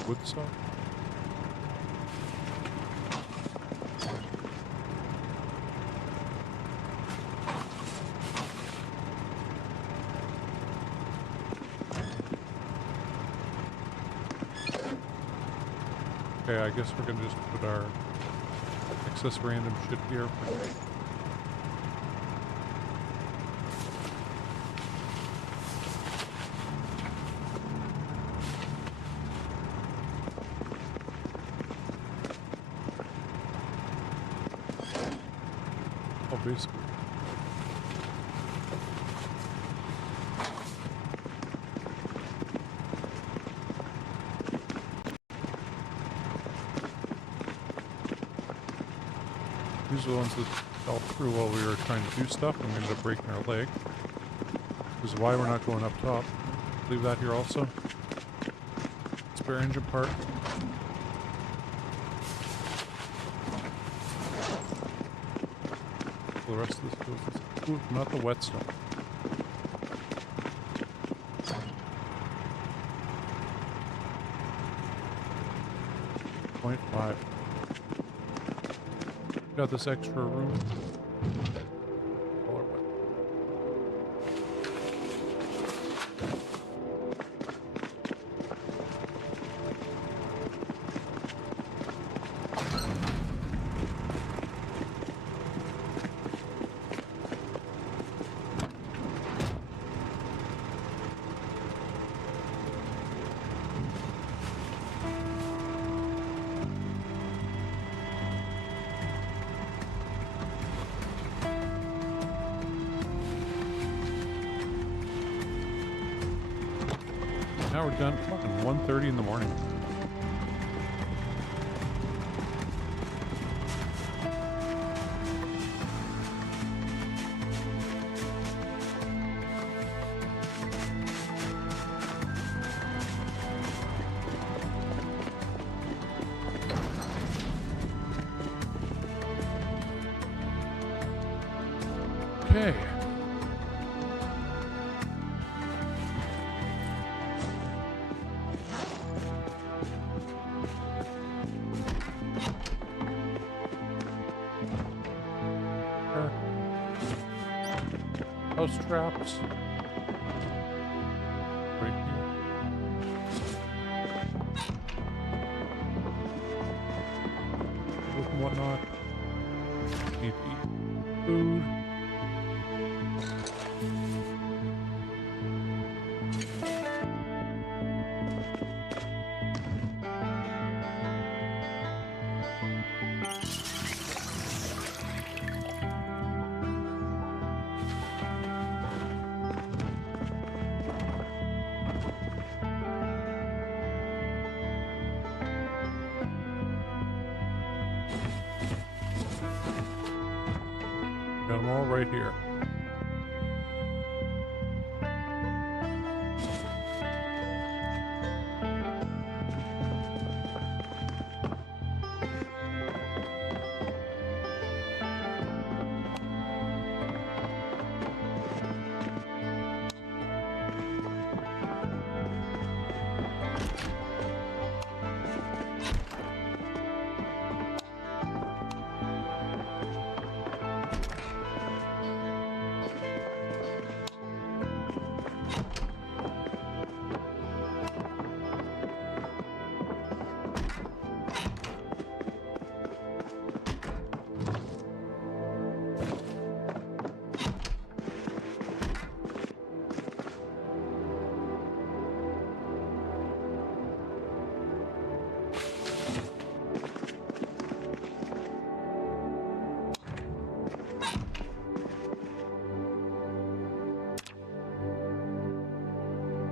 Wood saw. Okay, I guess we're gonna just put our excess random shit here. Oh, basically. These are the ones that fell through while we were trying to do stuff and we ended up breaking our leg. This is why we're not going up top. Leave that here also. Spare engine part. The rest of this goes this. Ooh, not the whetstone. .5. Got this extra room. Now we're done. Fucking 1:30 in the morning. Okay. House traps. Right here. Look and whatnot. Need to eat food. got them all right here.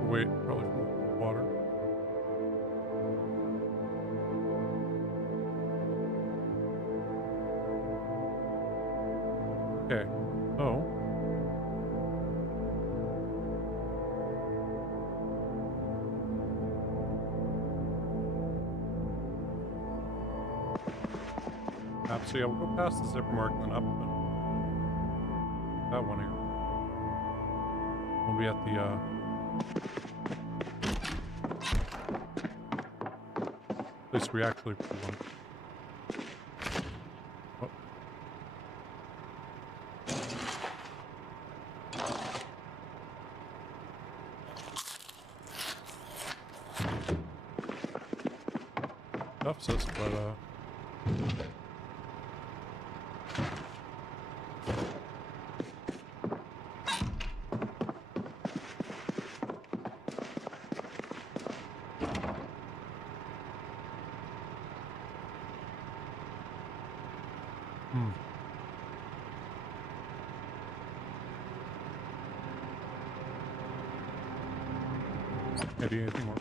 Wait, probably from the water. Okay, so so yeah, we'll go past the zipper mark and then up and that one here. We'll be at the place we actually put one. Oh. Stuffs us, but maybe anything more.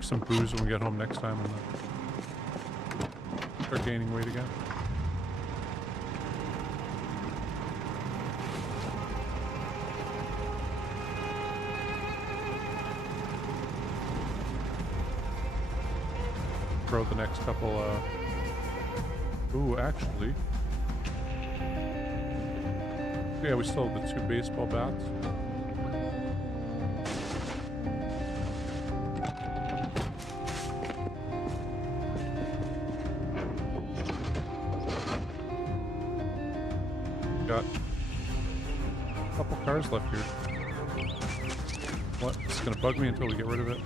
Some booze when we get home next time and then start gaining weight again. Throw the next couple, ooh, actually. Yeah, we still have the 2 baseball bats. Got a couple cars left here. What? It's gonna bug me until we get rid of it.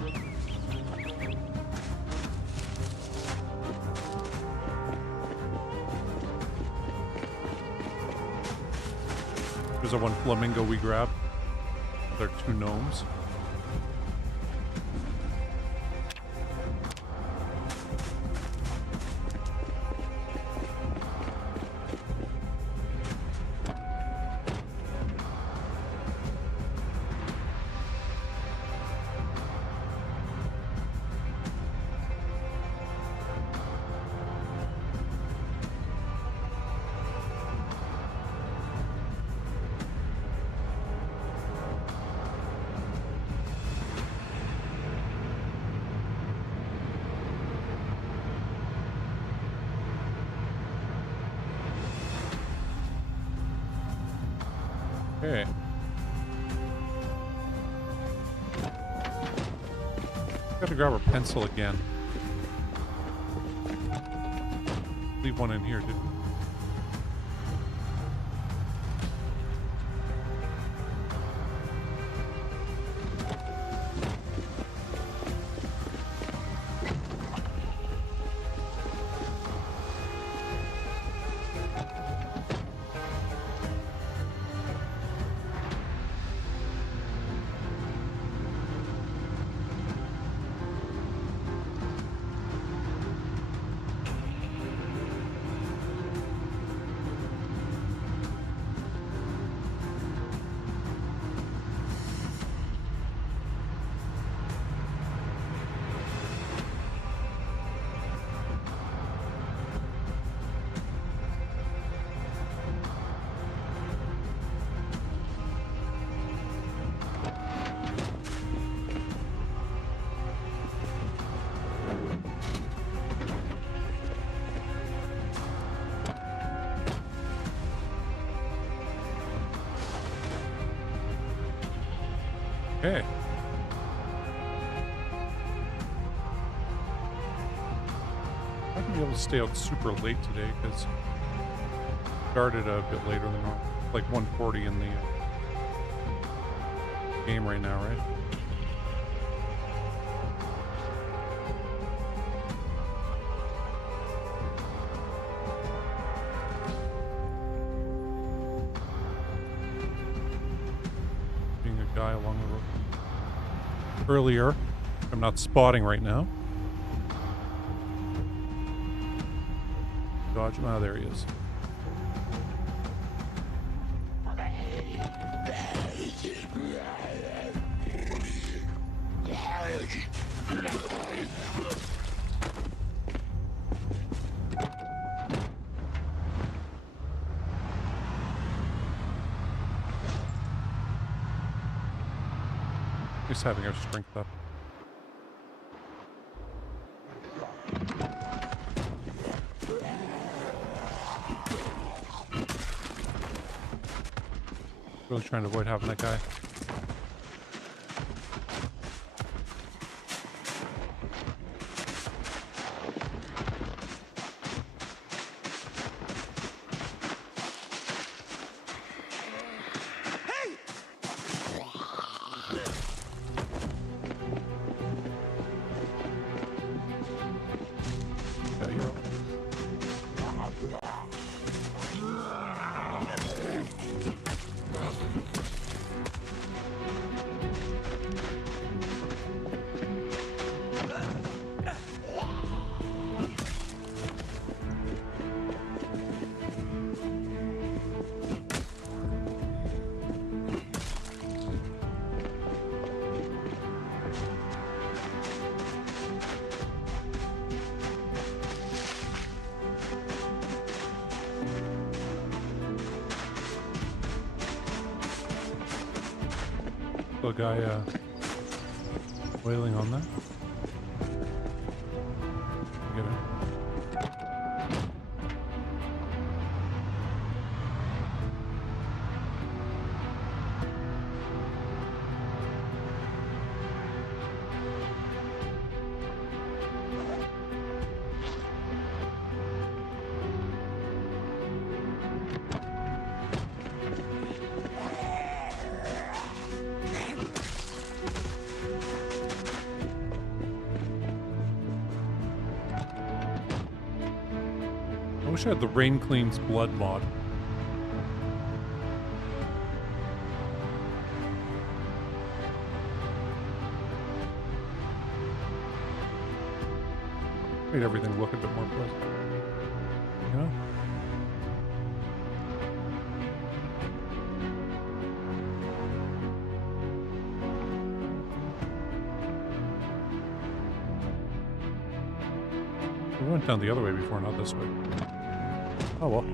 There's a one flamingo we grabbed. There are 2 gnomes. Okay. Got to grab our pencil again. Leave one in here, didn't we? Okay. I'm not gonna be able to stay out super late today because started a bit later than normal. Like 1:40 in the game right now, right? Being a guy along the road. Earlier, I'm not spotting right now. Dodge him. Ah, there he is. He's having our strength up. Really trying to avoid having that guy. Yeah, you're all- The guy wailing on that. Get it. I wish I had the Rain Cleans Blood mod. Made everything look a bit more pleasant. You know? We went down the other way before, not this way. Oh well.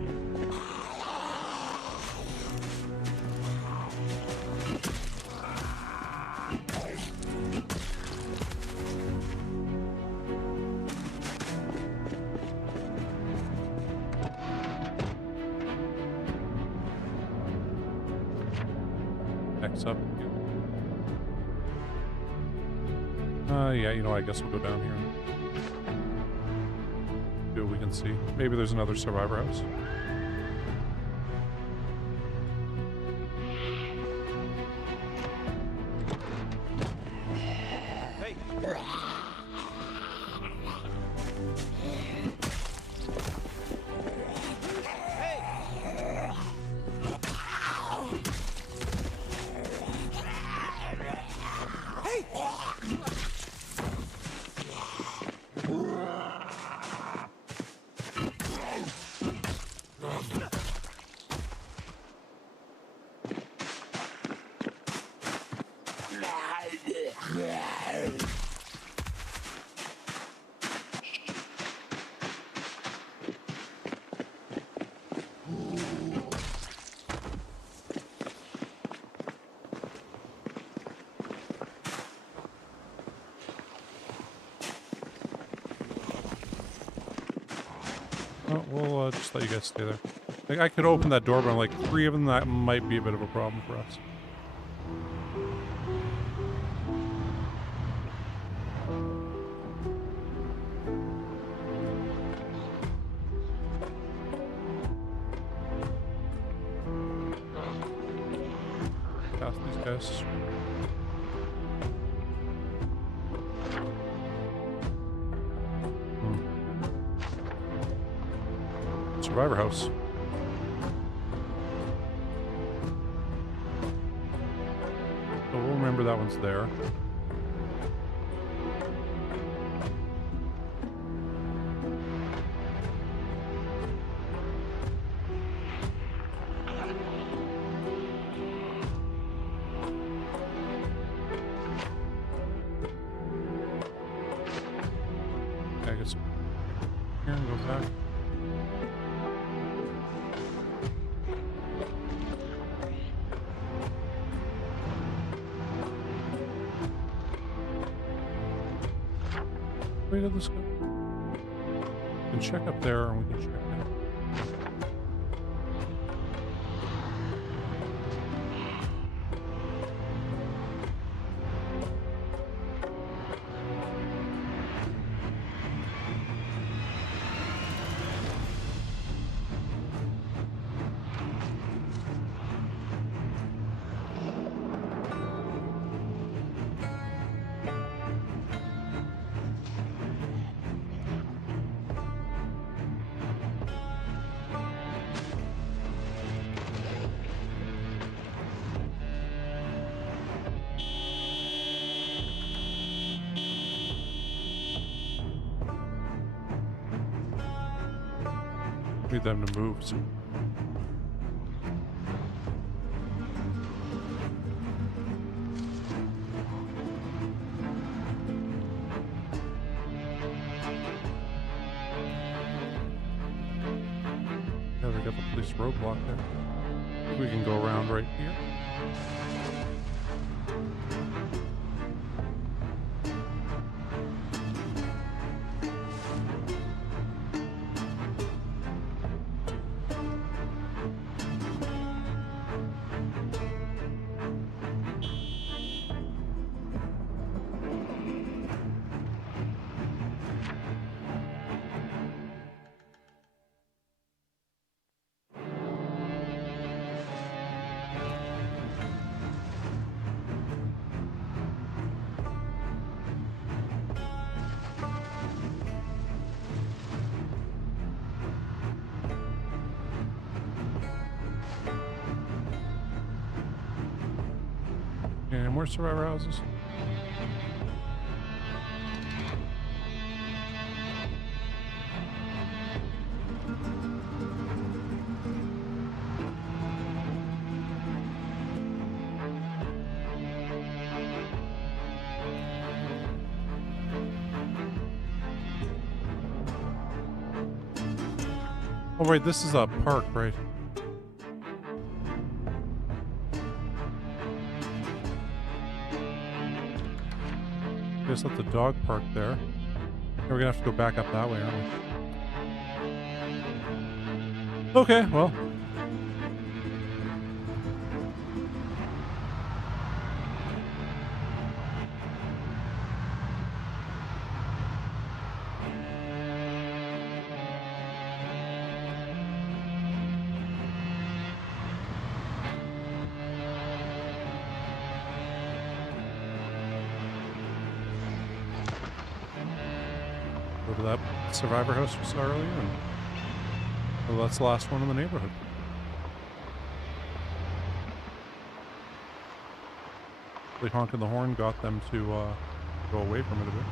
X up. Yeah, you know, I guess we'll go down here. See what we can see. Maybe there's another survivor house. Hey! Oh, we'll just let you guys stay there. Like, I could open that door, but I'm like, 3 of them, that might be a bit of a problem for us. past these guys. Survivor house. So we'll remember that one's there. I guess here and go back. Where did this go? We can check up there and we can check down. Need them to move. So. Yeah, they got the police roadblock there. I think we can go around right here. And more survivor houses. Oh, right, this is a park, right? Guess that's the dog park there. We're gonna have to go back up that way, aren't we? Okay, well. Go to that survivor house we saw earlier, and well, that's the last one in the neighborhood. The honking the horn got them to go away from it a bit.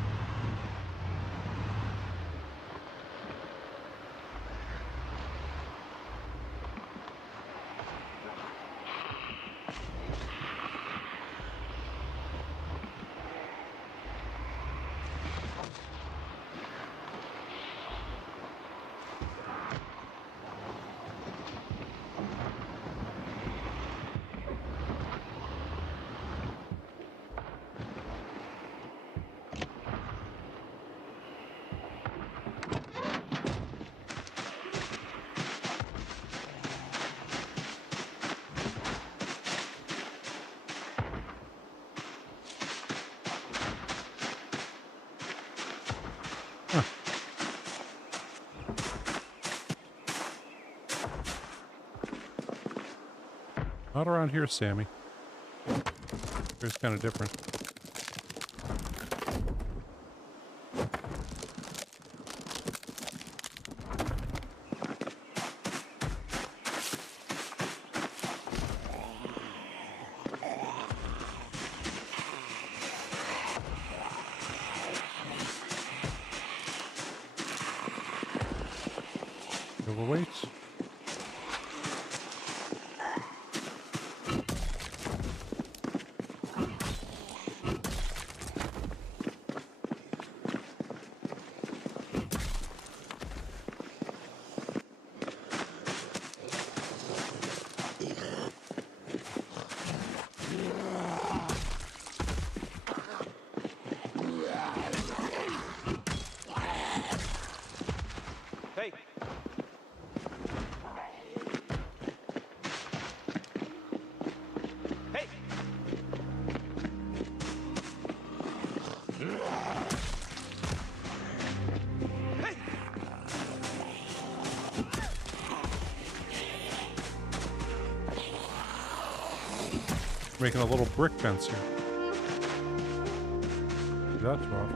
Not around here, Sammy. It's kind of different. Overweight. Hey. Hey. Hey. Making a little brick fence here. That's rough.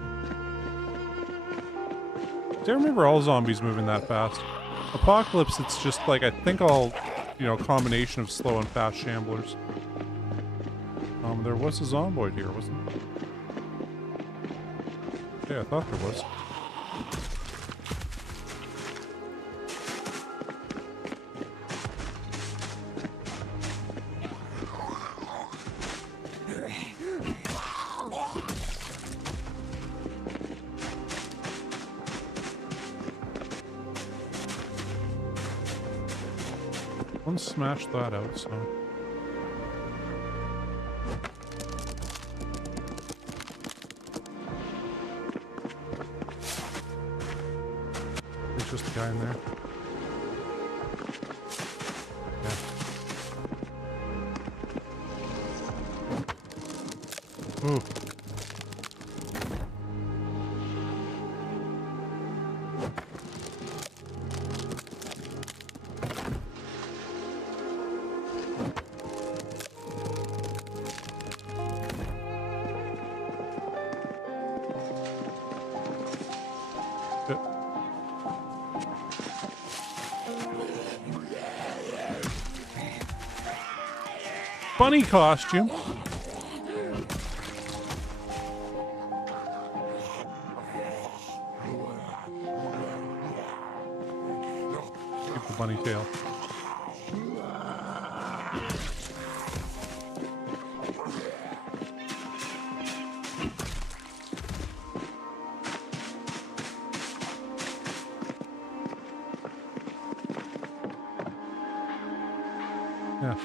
Do you remember all zombies moving that fast? Apocalypse, it's just like, I think all, you know, combination of slow and fast shamblers. There was a Zomboid here, wasn't there? Yeah, I thought there was. One smashed that out, so. There's just a guy in there. Yeah. Ooh. Bunny costume. Keep the bunny tail. Yeah.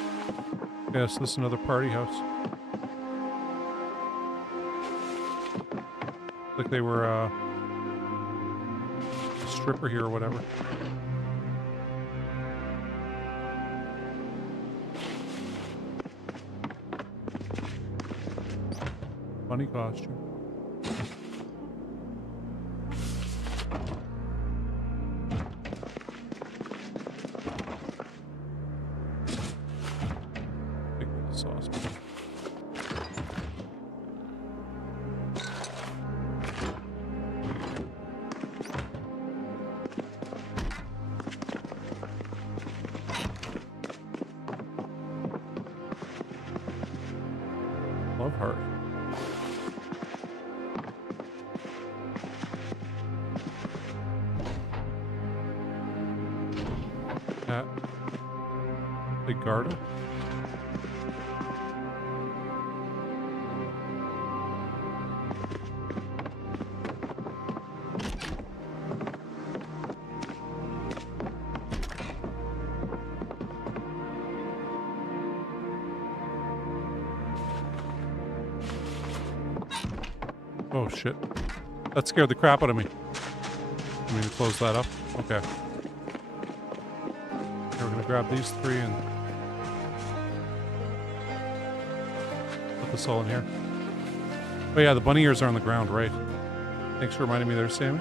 Yes, this is another party house. Like they were a stripper here or whatever. Funny costume. Sauce. Love heart. Cat. Big garden. Oh shit. That scared the crap out of me. I mean to close that up. Okay. Here, we're gonna grab these three and put this all in here. Oh yeah, the bunny ears are on the ground, right? Thanks for reminding me there, Sammy.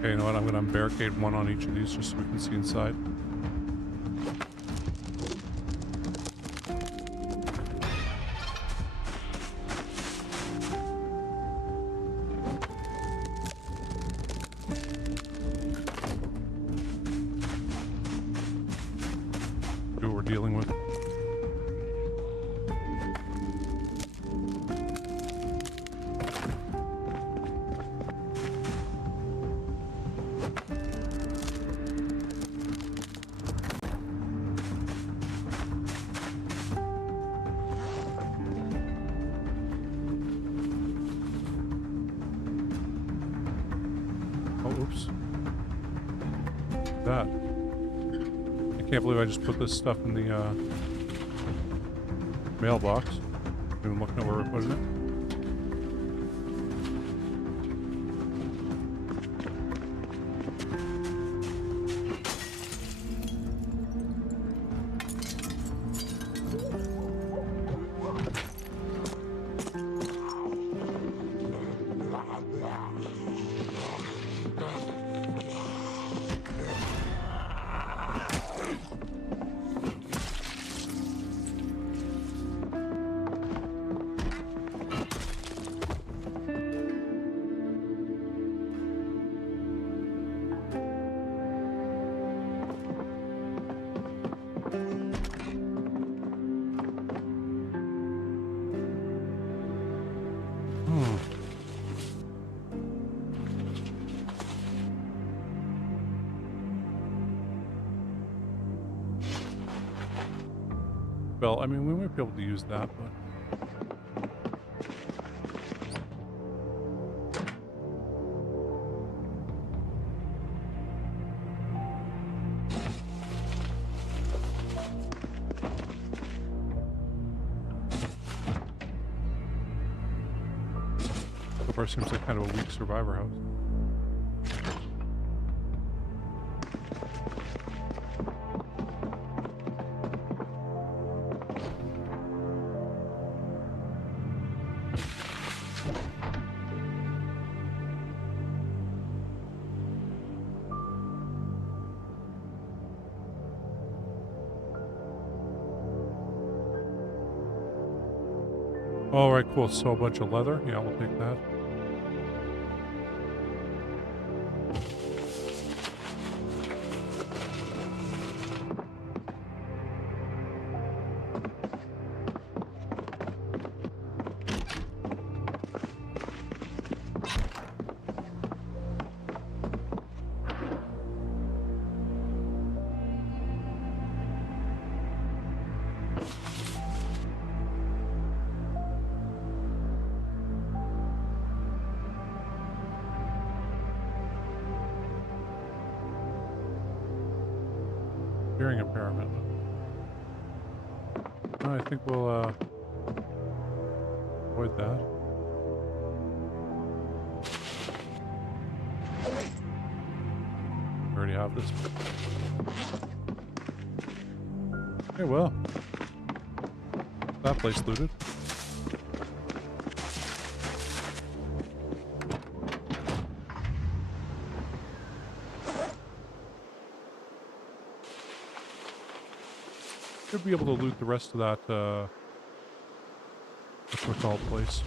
Okay, you know what? I'm gonna barricade one on each of these just so we can see inside. See what we're dealing with. Oh, oops. That. I can't believe I just put this stuff in the mailbox. Even looking at where we're putting it. Well, I mean, we might be able to use that, but... So far seems like kind of a weak survivor house. All right, cool. So a bunch of leather. Yeah, we'll take that. Hearing impairment. No, I think we'll avoid that. We already have this. Okay, well. That place looted. Should be able to loot the rest of that, what's it called place.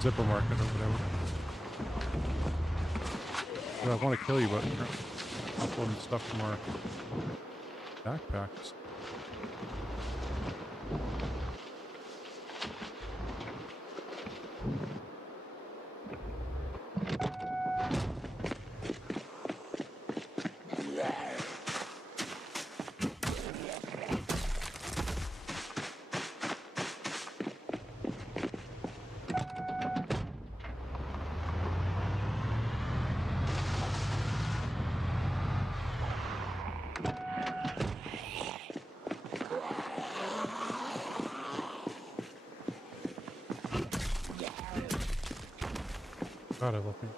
Zipper market or whatever. Well, I want to kill you, but you're uploading stuff from our backpacks. God, I love him.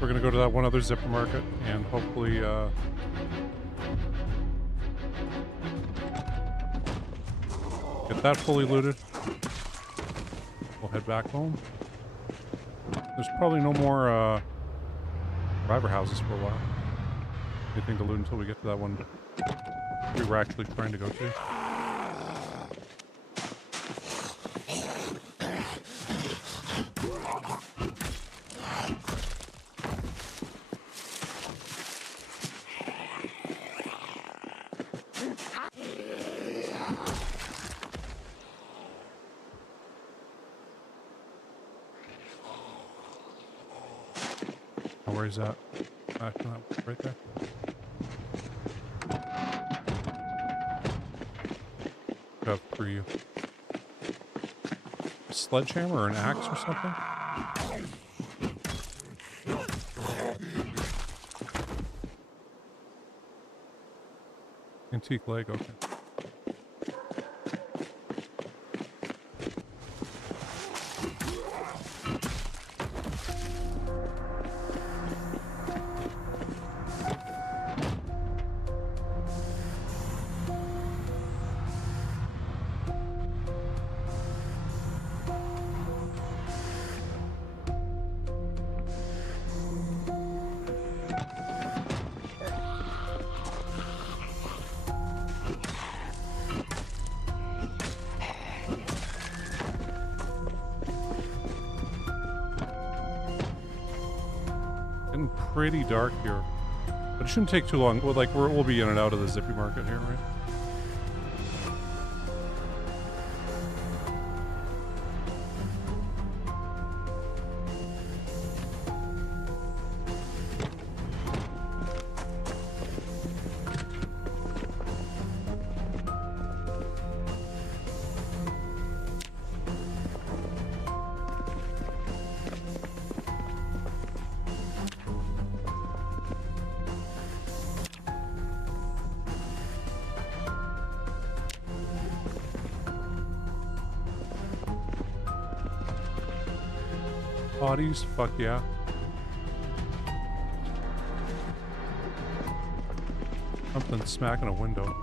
We're gonna go to that one other zipper market and hopefully get that fully looted. We'll head back home. There's probably no more survivor houses for a while. Anything to loot until we get to that one we were actually trying to go to. Where is that? Right there. Up for you. A sledgehammer or an axe or something? Antique leg, okay. Pretty dark here, but it shouldn't take too long. Well, like we'll be in and out of the zippy market here, right? Bodies, fuck yeah. Something smacking a window.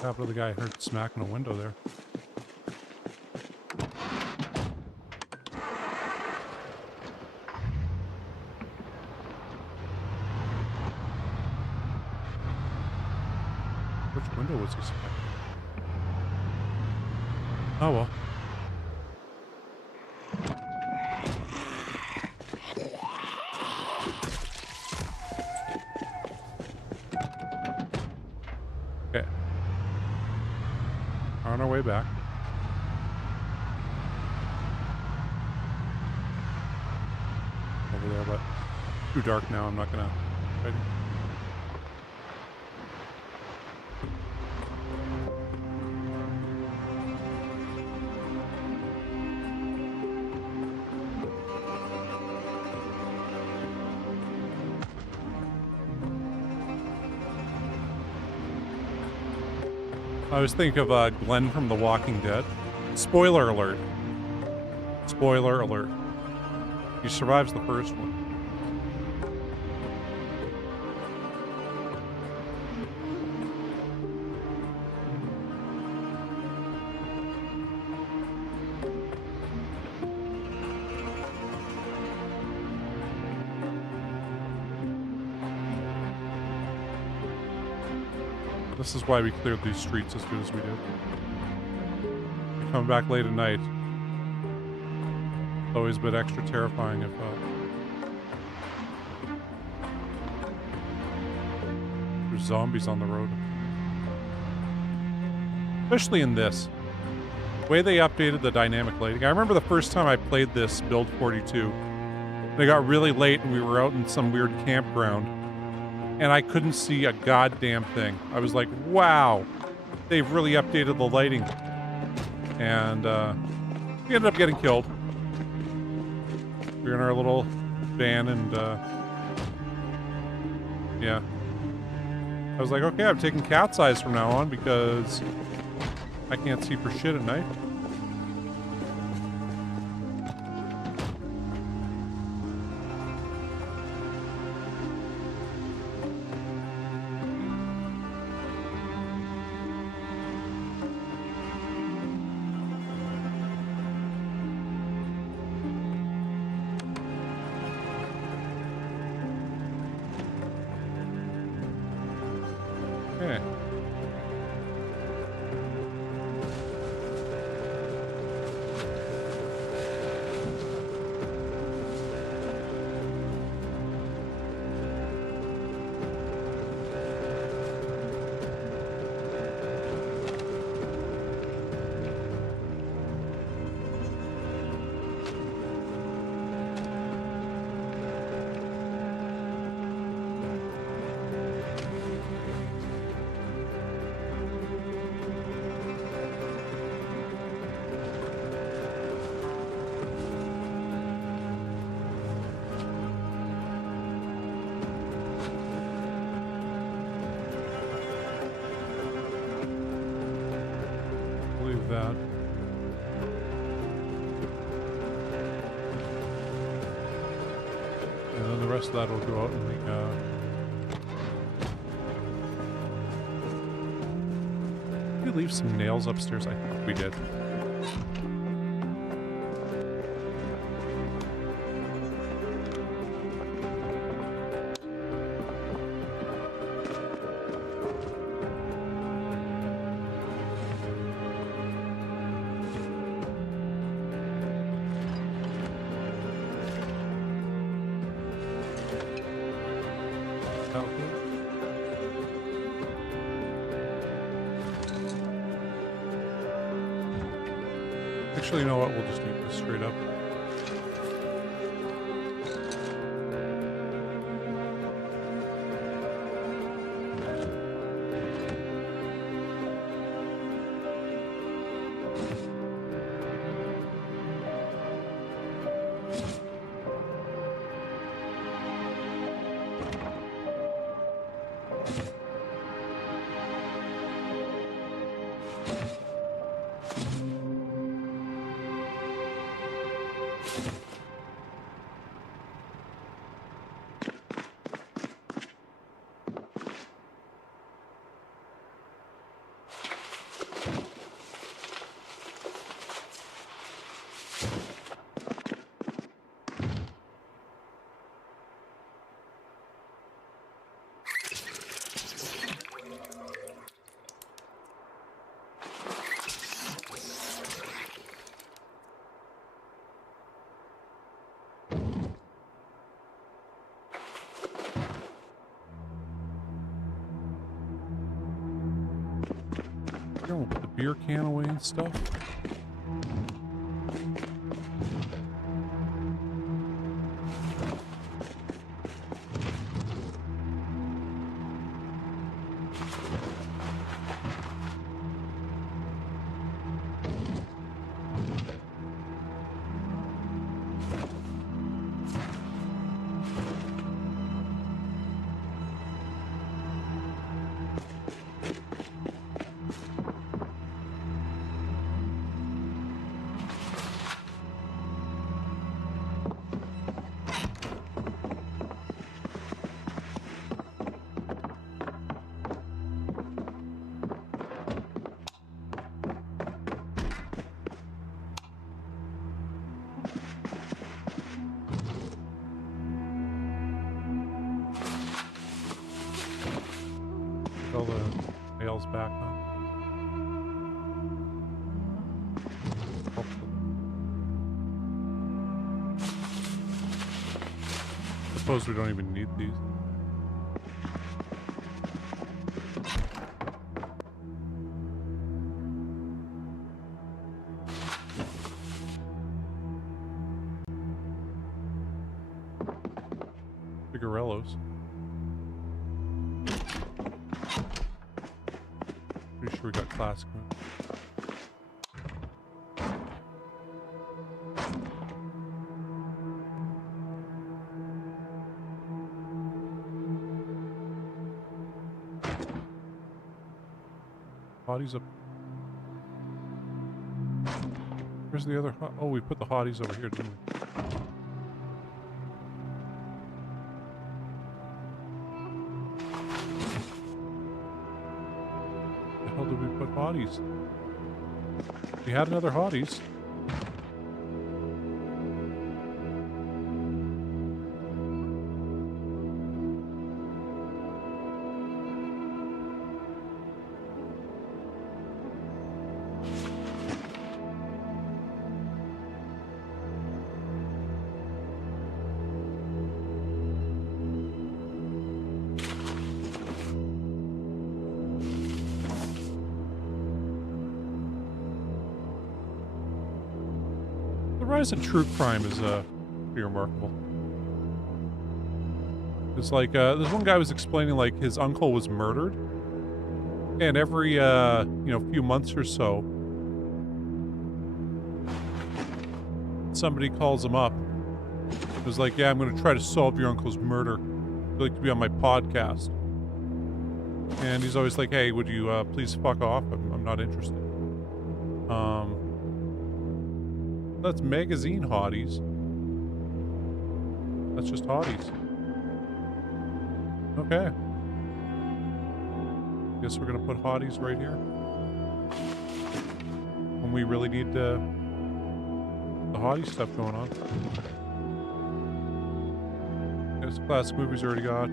Top of the guy heard smacking a window there. Which window was he smacking? Oh well. Okay. On our way back. Over there, but too dark now. I'm not gonna. Ready? I always think of Glenn from The Walking Dead. Spoiler alert. Spoiler alert. He survives the first one. This is why we cleared these streets as good as we did. Coming back late at night. It's always a bit extra terrifying if there's zombies on the road. Especially in this. The way they updated the dynamic lighting. I remember the first time I played this Build 42. It got really late and we were out in some weird campground. And I couldn't see a goddamn thing. I was like, wow, they've really updated the lighting. And we ended up getting killed. We were in our little van and yeah. I was like, okay, I'm taking cat's eyes from now on because I can't see for shit at night. Okay. That. And then the rest of that will go out in the did we leave some nails upstairs? I think we did. Actually, you know what? We'll just eat this straight up. We'll put the beer can away and stuff. back on. Hopefully. Suppose we don't even need these. Cigarellos. Pretty sure we got classic ones. Hotties up. Where's the other hot? Oh, we put the hotties over here, didn't we? The hell did we put hotties? We had another hotties. The rise in true crime is pretty remarkable. It's like this one guy was explaining like his uncle was murdered, and every few months or so, somebody calls him up. It was like, yeah, I'm going to try to solve your uncle's murder. Would you like to be on my podcast? And he's always like, hey, would you please fuck off? I'm not interested. That's magazine hotties. That's just hotties. Okay. Guess we're gonna put hotties right here. When we really need the hottie stuff going on. There's classic movies already got.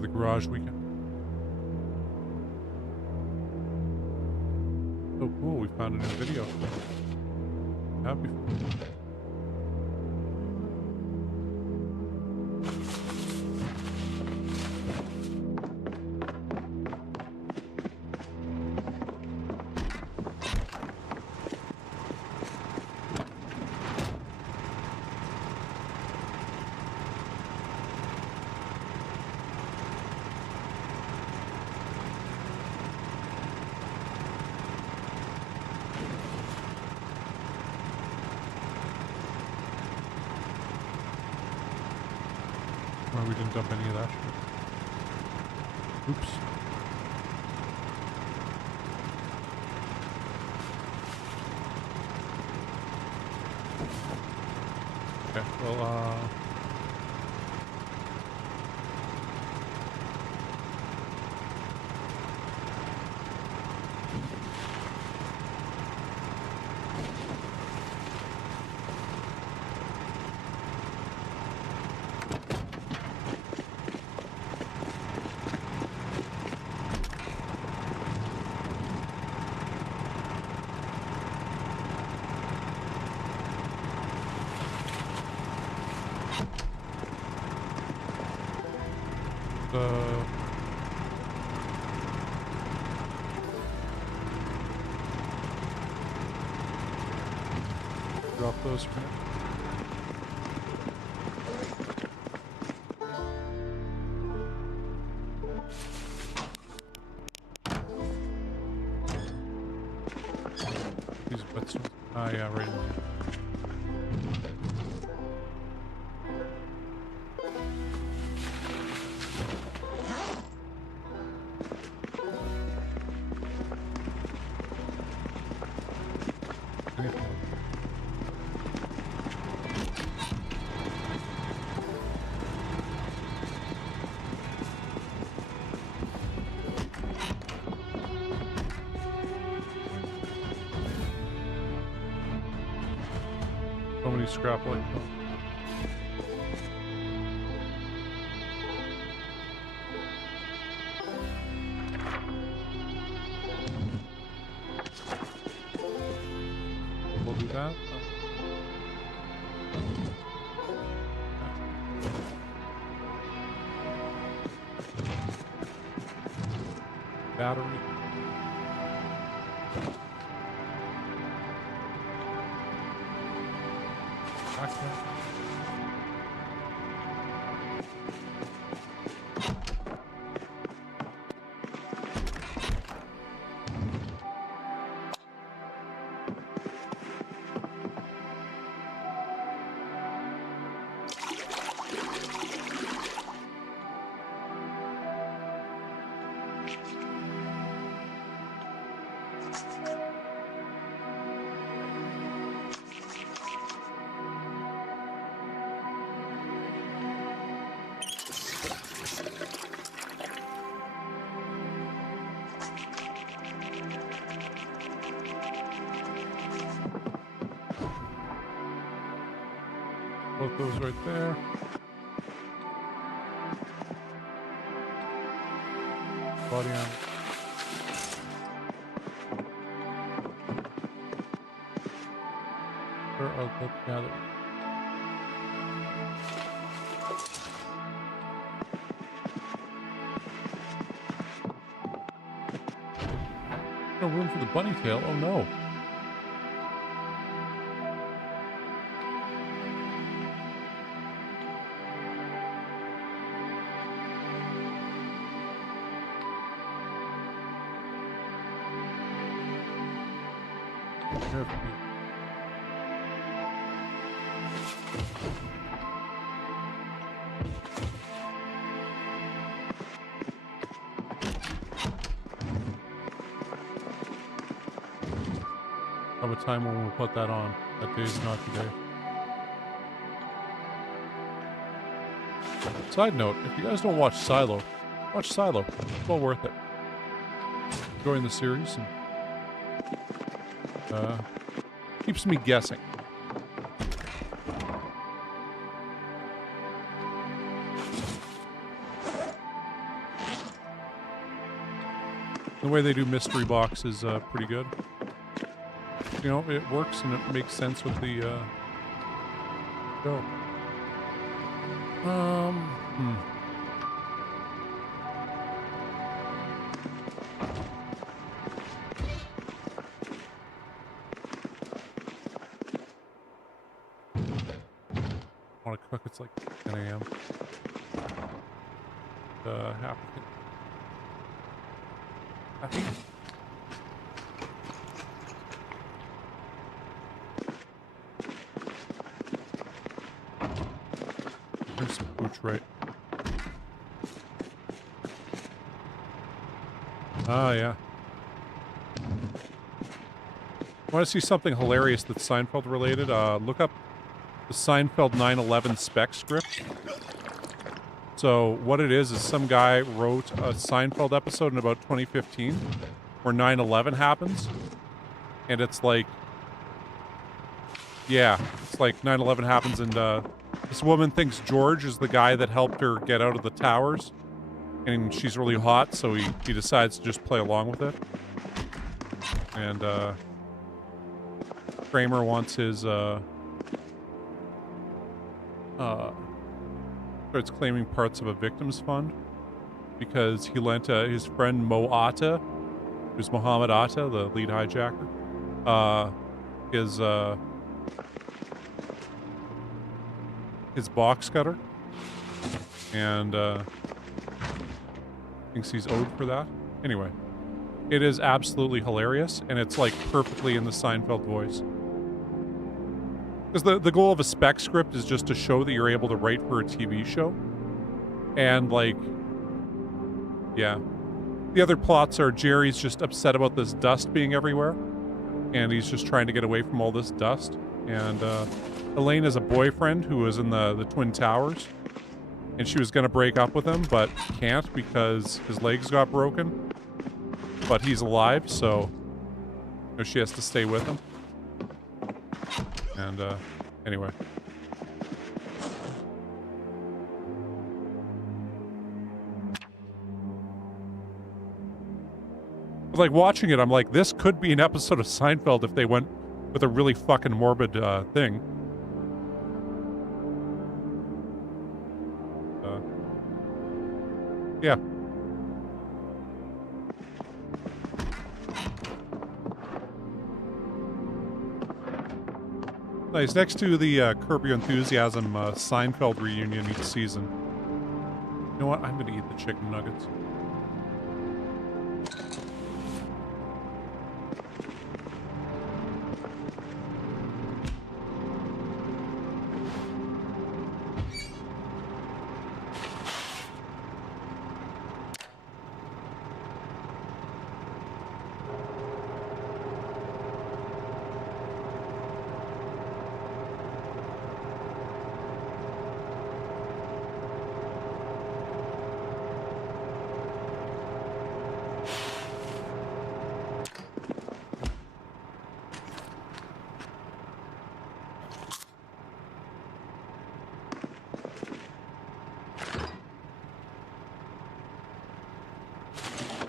The garage weekend. Oh cool, we found a new video. Happy for you. Oh, we didn't dump any of that shit. Oops. Okay, well, drop those for now. These butts. Ah, yeah, right in there. scrap like that. We'll do that. Battery. Backpack. Both those right there. Body on. Outlet gather. No room for the bunny tail. Oh no. Have a time when we'll put that on. That day's not today. Side note, if you guys don't watch Silo, watch Silo. It's well worth it. Enjoying the series and keeps me guessing. The way they do mystery box is pretty good. You know, it works and it makes sense with the show. Want to cook? It's like 10 a.m. Happy. There's some pooch, right? Ah, yeah. Want to see something hilarious that's Seinfeld related? Look up the Seinfeld 9/11 spec script. So what it is some guy wrote a Seinfeld episode in about 2015 where 9/11 happens. And it's like, yeah, it's like 9/11 happens and this woman thinks George is the guy that helped her get out of the towers. And she's really hot, so he decides to just play along with it. And Kramer wants his starts claiming parts of a victims fund because he lent his friend Mo Atta, who's Muhammad Atta, the lead hijacker, his box cutter, and thinks he's owed for that. Anyway, it is absolutely hilarious, and it's like perfectly in the Seinfeld voice. Because the goal of a spec script is just to show that you're able to write for a TV show. And, like, yeah. The other plots are Jerry's just upset about this dust being everywhere. And he's just trying to get away from all this dust. And Elaine has a boyfriend who is in the Twin Towers. And she was going to break up with him, but can't because his legs got broken. But he's alive, so you know, she has to stay with him. And Anyway. Like, watching it, I'm like, this could be an episode of Seinfeld if they went with a really fucking morbid thing. Yeah. Nice. Next to the Curb Your Enthusiasm Seinfeld reunion each season. You know what? I'm gonna eat the chicken nuggets.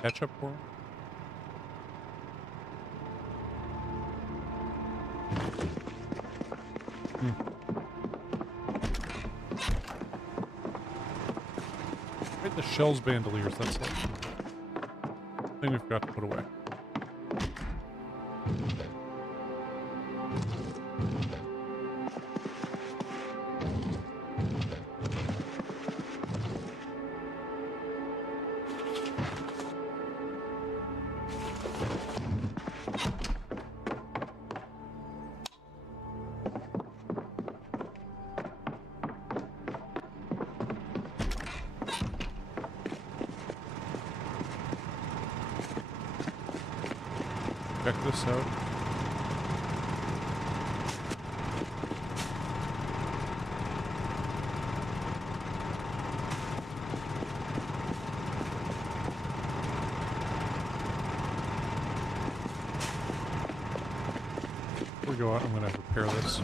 Ketchup for him? Right, the shells bandoliers, that's it. Thing we forgot to put away. Check this out. Before we go out, I'm going to repair this.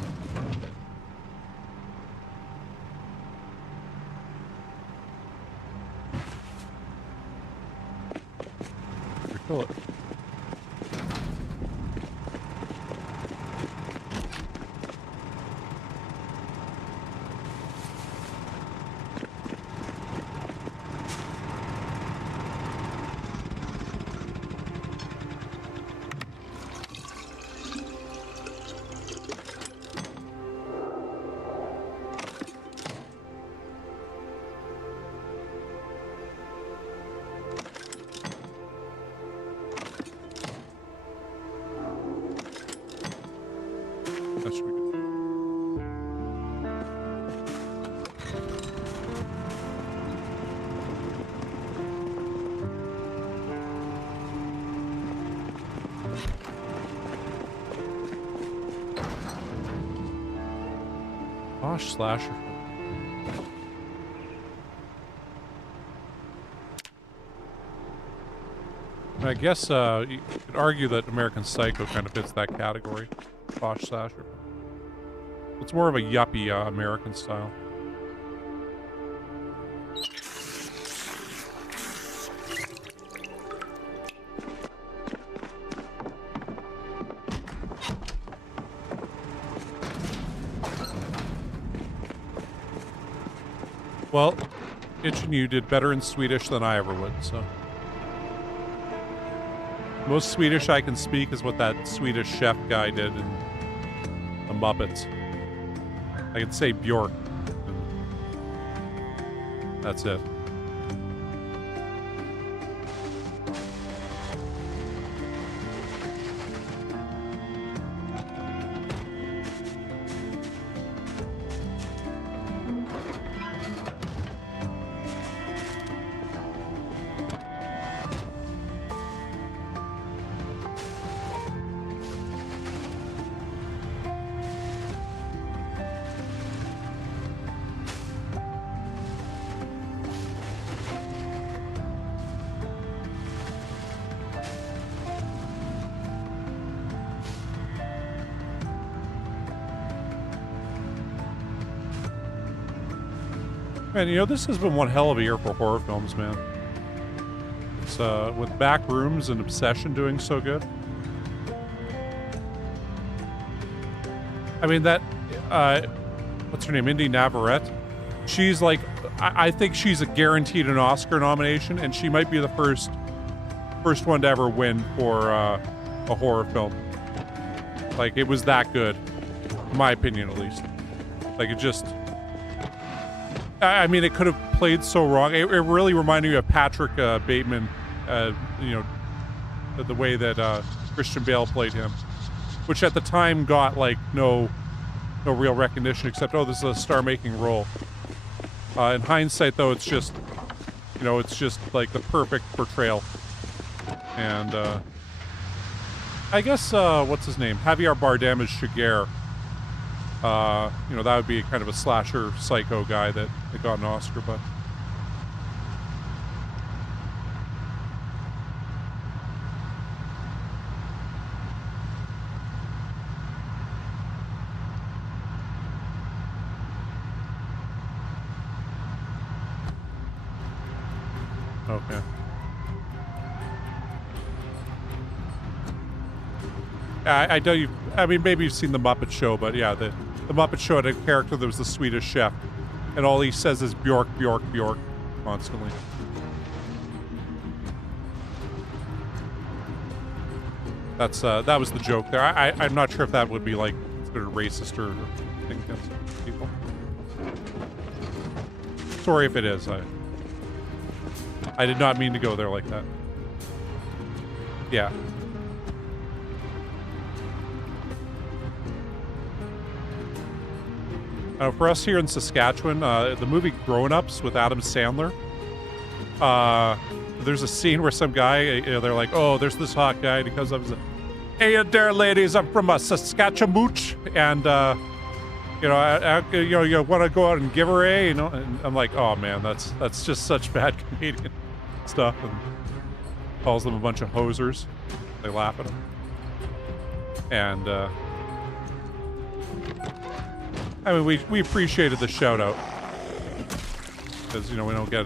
Refill it. That should be good. Gosh, slasher. I guess you could argue that American Psycho kind of fits that category. Bosch slasher. It's more of a yuppie American style. Well, Itch and you did better in Swedish than I ever would, so. Most Swedish I can speak is what that Swedish chef guy did in The Muppets. I can say Bjork. That's it. Man, you know, this has been one hell of a year for horror films, man. It's, with Backrooms and Obsession doing so good. I mean, that, what's her name? Indy Navarrete. She's like, I think she's a guaranteed an Oscar nomination, and she might be the first one to ever win for a horror film. Like, it was that good, in my opinion, at least. Like, it just, I mean, it could have played so wrong. It really reminded me of Patrick Bateman, you know, the way that Christian Bale played him, which at the time got like no real recognition except, oh, this is a star-making role. In hindsight, though, it's just, you know, it's just like the perfect portrayal. And I guess what's his name? Javier Bardem is Shiger. You know, that would be kind of a slasher psycho guy that got an Oscar, but okay. I know you. I mean, maybe you've seen the Muppet Show, but yeah, the Muppet Show had a character that was the Swedish chef, and all he says is Bjork, Bjork, Bjork, constantly. That's that was the joke there. I'm not sure if that would be like considered racist or thing against people. Sorry if it is. I did not mean to go there like that. Yeah. For us here in Saskatchewan, the movie Grown Ups with Adam Sandler, there's a scene where some guy, you know, they're like, oh, there's this hot guy, and he comes up and says, hey there, ladies, I'm from Saskatchewan, and, you know, you want to go out and give her a, you know, and I'm like, oh man, that's just such bad comedian stuff, and calls them a bunch of hosers. They laugh at him. And, I mean, we appreciated the shout out because, you know, we don't get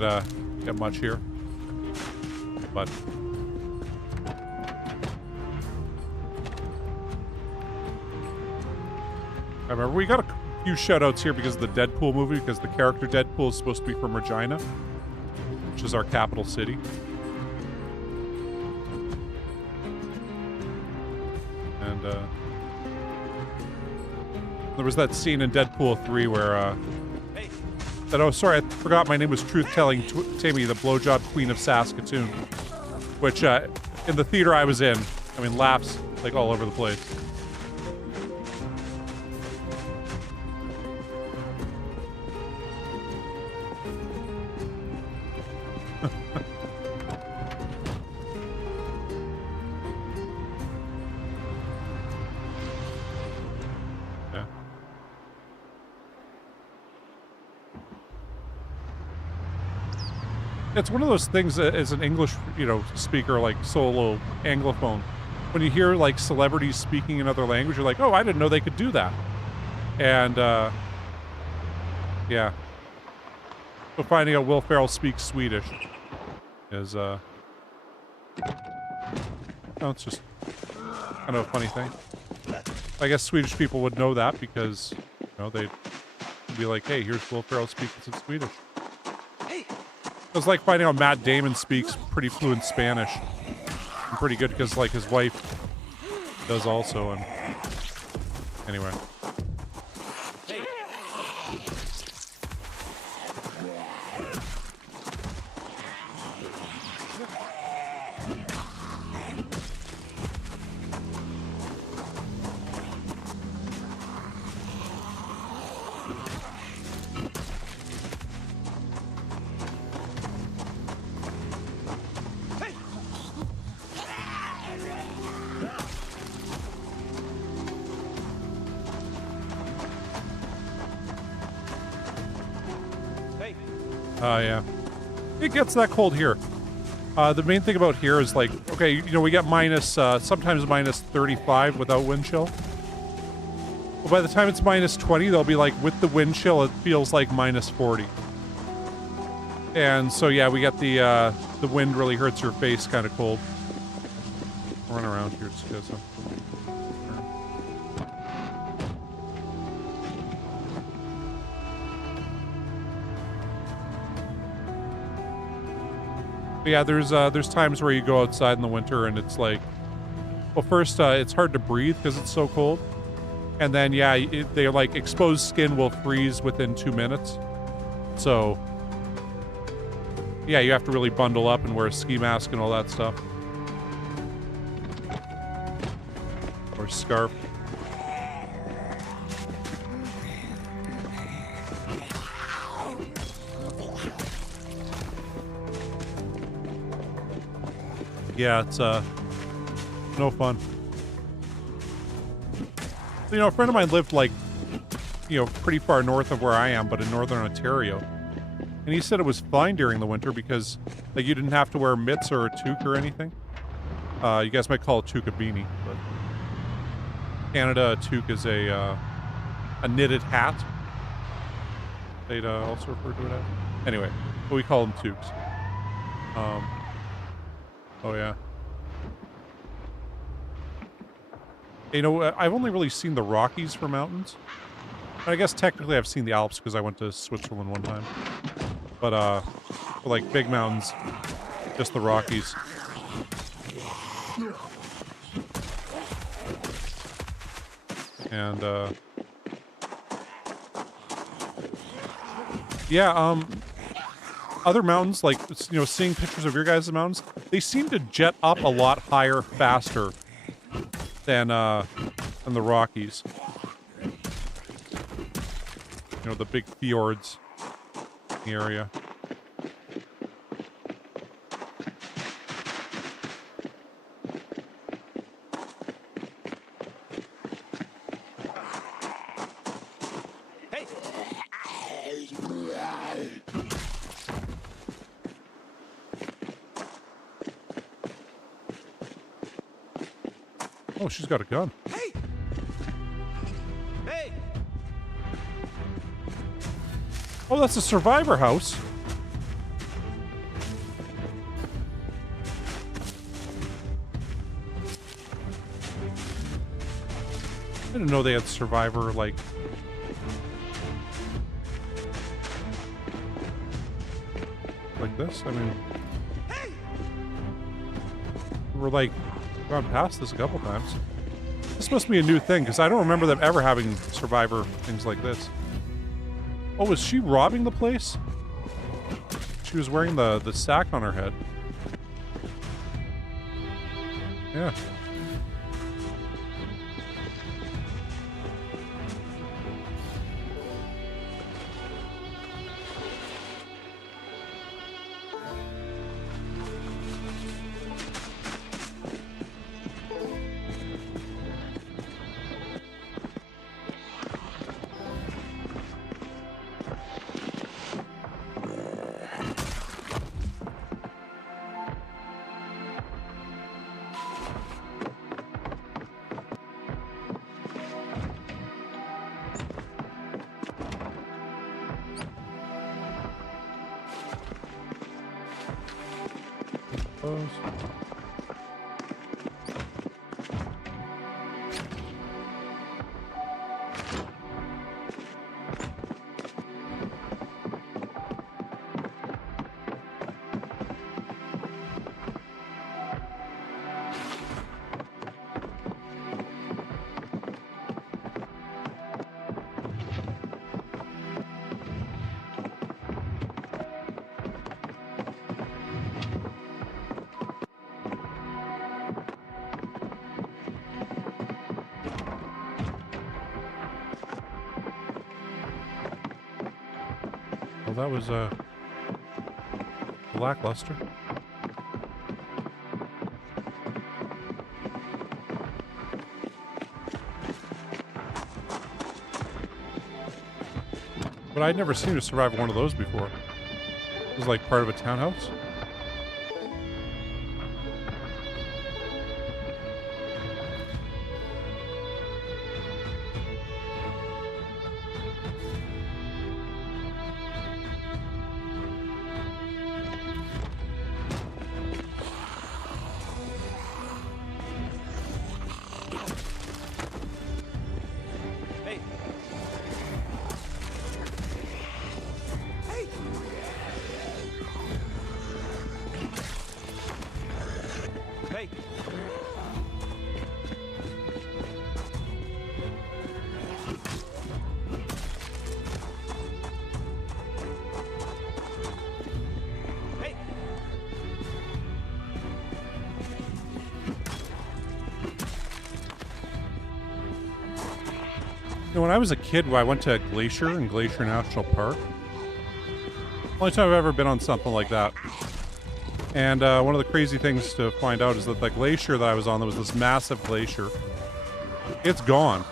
much here, but I remember we got a few shout outs here because of the Deadpool movie, because the character Deadpool is supposed to be from Regina, which is our capital city. And there was that scene in Deadpool 3 where, that, oh, sorry, I forgot my name was Truth-Telling Tammy, the blowjob queen of Saskatoon, which, in the theater I was in, I mean, laughs, like, all over the place. It's one of those things that as an English, you know, speaker, like solo Anglophone, when you hear like celebrities speaking in other language, you're like, oh, I didn't know they could do that. And, yeah. So finding out Will Ferrell speaks Swedish is, no, it's just kind of a funny thing. I guess Swedish people would know that because, you know, they'd be like, hey, here's Will Ferrell speaking some Swedish. It was like finding out Matt Damon speaks pretty fluent Spanish. And pretty good because, like, his wife does also, and anyway. Yeah. It gets that cold here. The main thing about here is, like, okay, you know, we get minus, sometimes minus 35 without wind chill. But by the time it's minus 20, they'll be like, with the wind chill, it feels like minus 40. And so yeah, we got the wind really hurts your face, kind of cold. Run around here just because. But yeah, there's times where you go outside in the winter and it's like, well, first it's hard to breathe because it's so cold, and then yeah, they like exposed skin will freeze within 2 minutes. So yeah, you have to really bundle up and wear a ski mask and all that stuff. Or scarf. Yeah, it's no fun. So, you know, a friend of mine lived like, you know, pretty far north of where I am, but in northern Ontario. And he said it was fine during the winter because, like, you didn't have to wear mitts or a toque or anything. You guys might call a toque a beanie, but Canada, a toque is a knitted hat. They'd also refer to it as. Anyway, but we call them toques. Oh yeah. You know, I've only really seen the Rockies for mountains. I guess technically I've seen the Alps because I went to Switzerland one time. But, for like big mountains, just the Rockies. And, yeah, other mountains, like, you know, seeing pictures of your guys' mountains, they seem to jet up a lot higher, faster than the Rockies. You know, the big fjords in the area. Hey! Oh, she's got a gun. Hey! Hey! Oh, that's a survivor house. I didn't know they had survivor, like... like this. I mean... We're like... gone past this a couple times. This must be a new thing, because I don't remember them ever having survivor things like this. Oh, was she robbing the place? She was wearing the sack on her head. Yeah. Close. Well, that was lackluster. But I'd never seen her survive one of those before. It was like part of a townhouse. Hey. Hey. You know, when I was a kid, I went to Glacier in Glacier National Park. Only time I've ever been on something like that. And one of the crazy things to find out is that the glacier that I was on, there was this massive glacier. It's gone.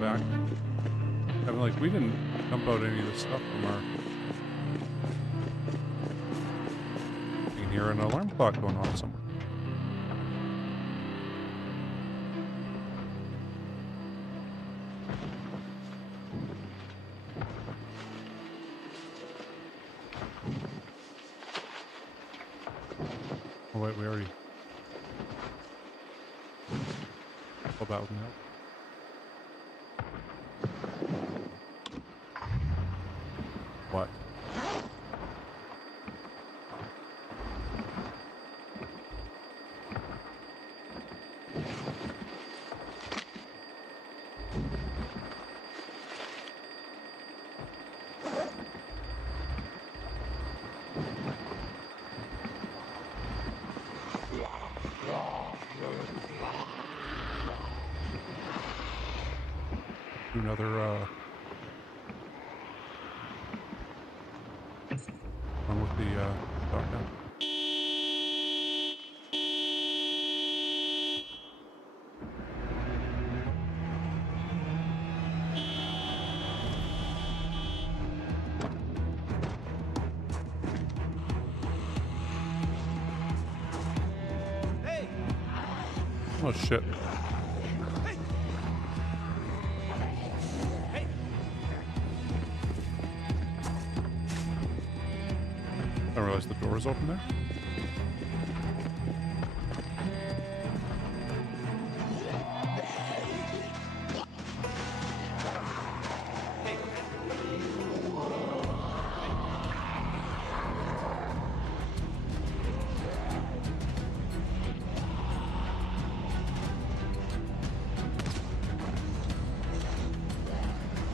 Back. I'm like, we didn't dump out any of the stuff from our... You can hear an alarm clock going on somewhere. Oh wait, we already... Oh, that was now. What? Do another, one with the, shotgun. Hey. Oh shit. Hey. Hey. I realized the door was open there.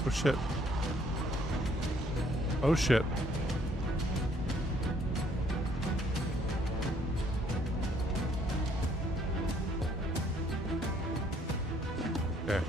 Oh shit. Oh shit. Okay.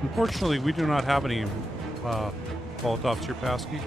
Unfortunately, we do not have any Molotovs here, Pasky.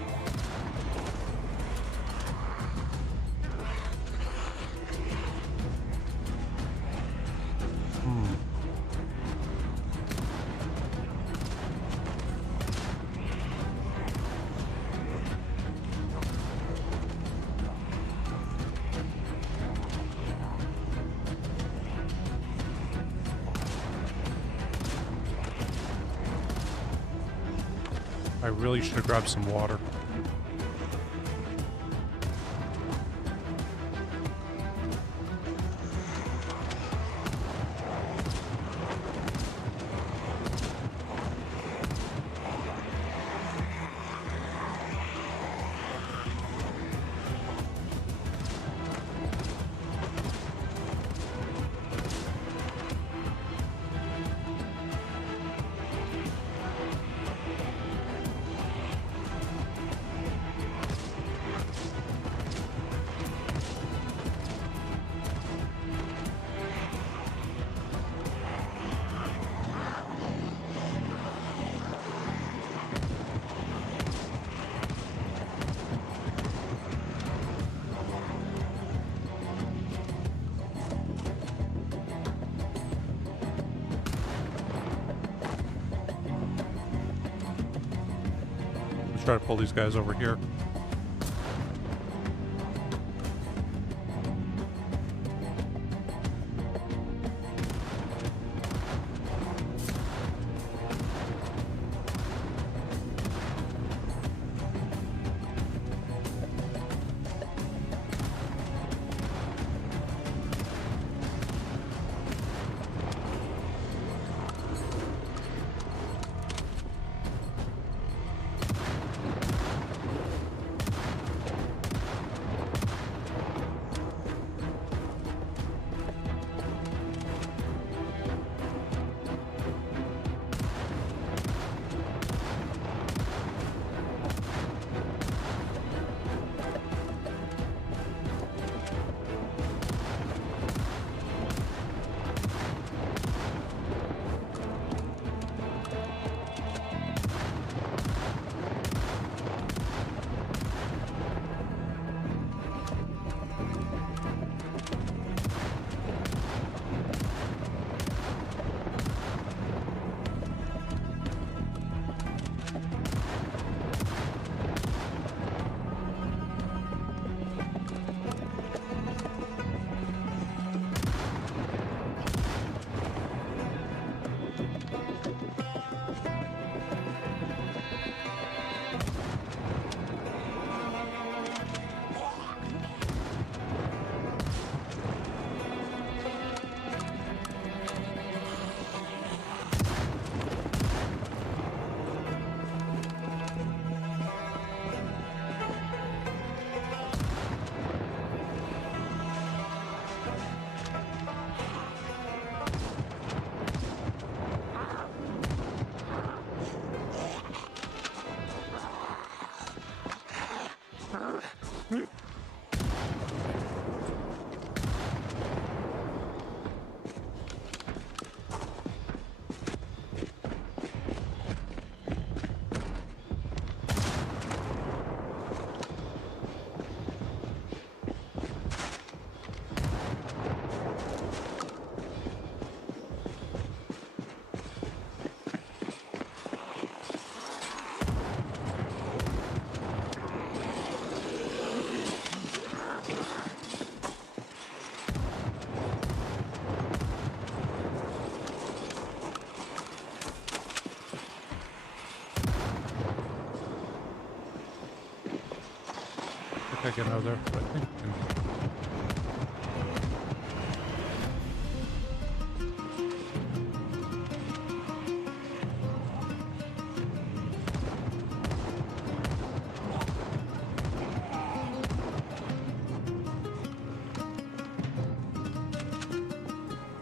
I really should have grabbed some water. Try to pull these guys over here. I get out of there, but I think I can.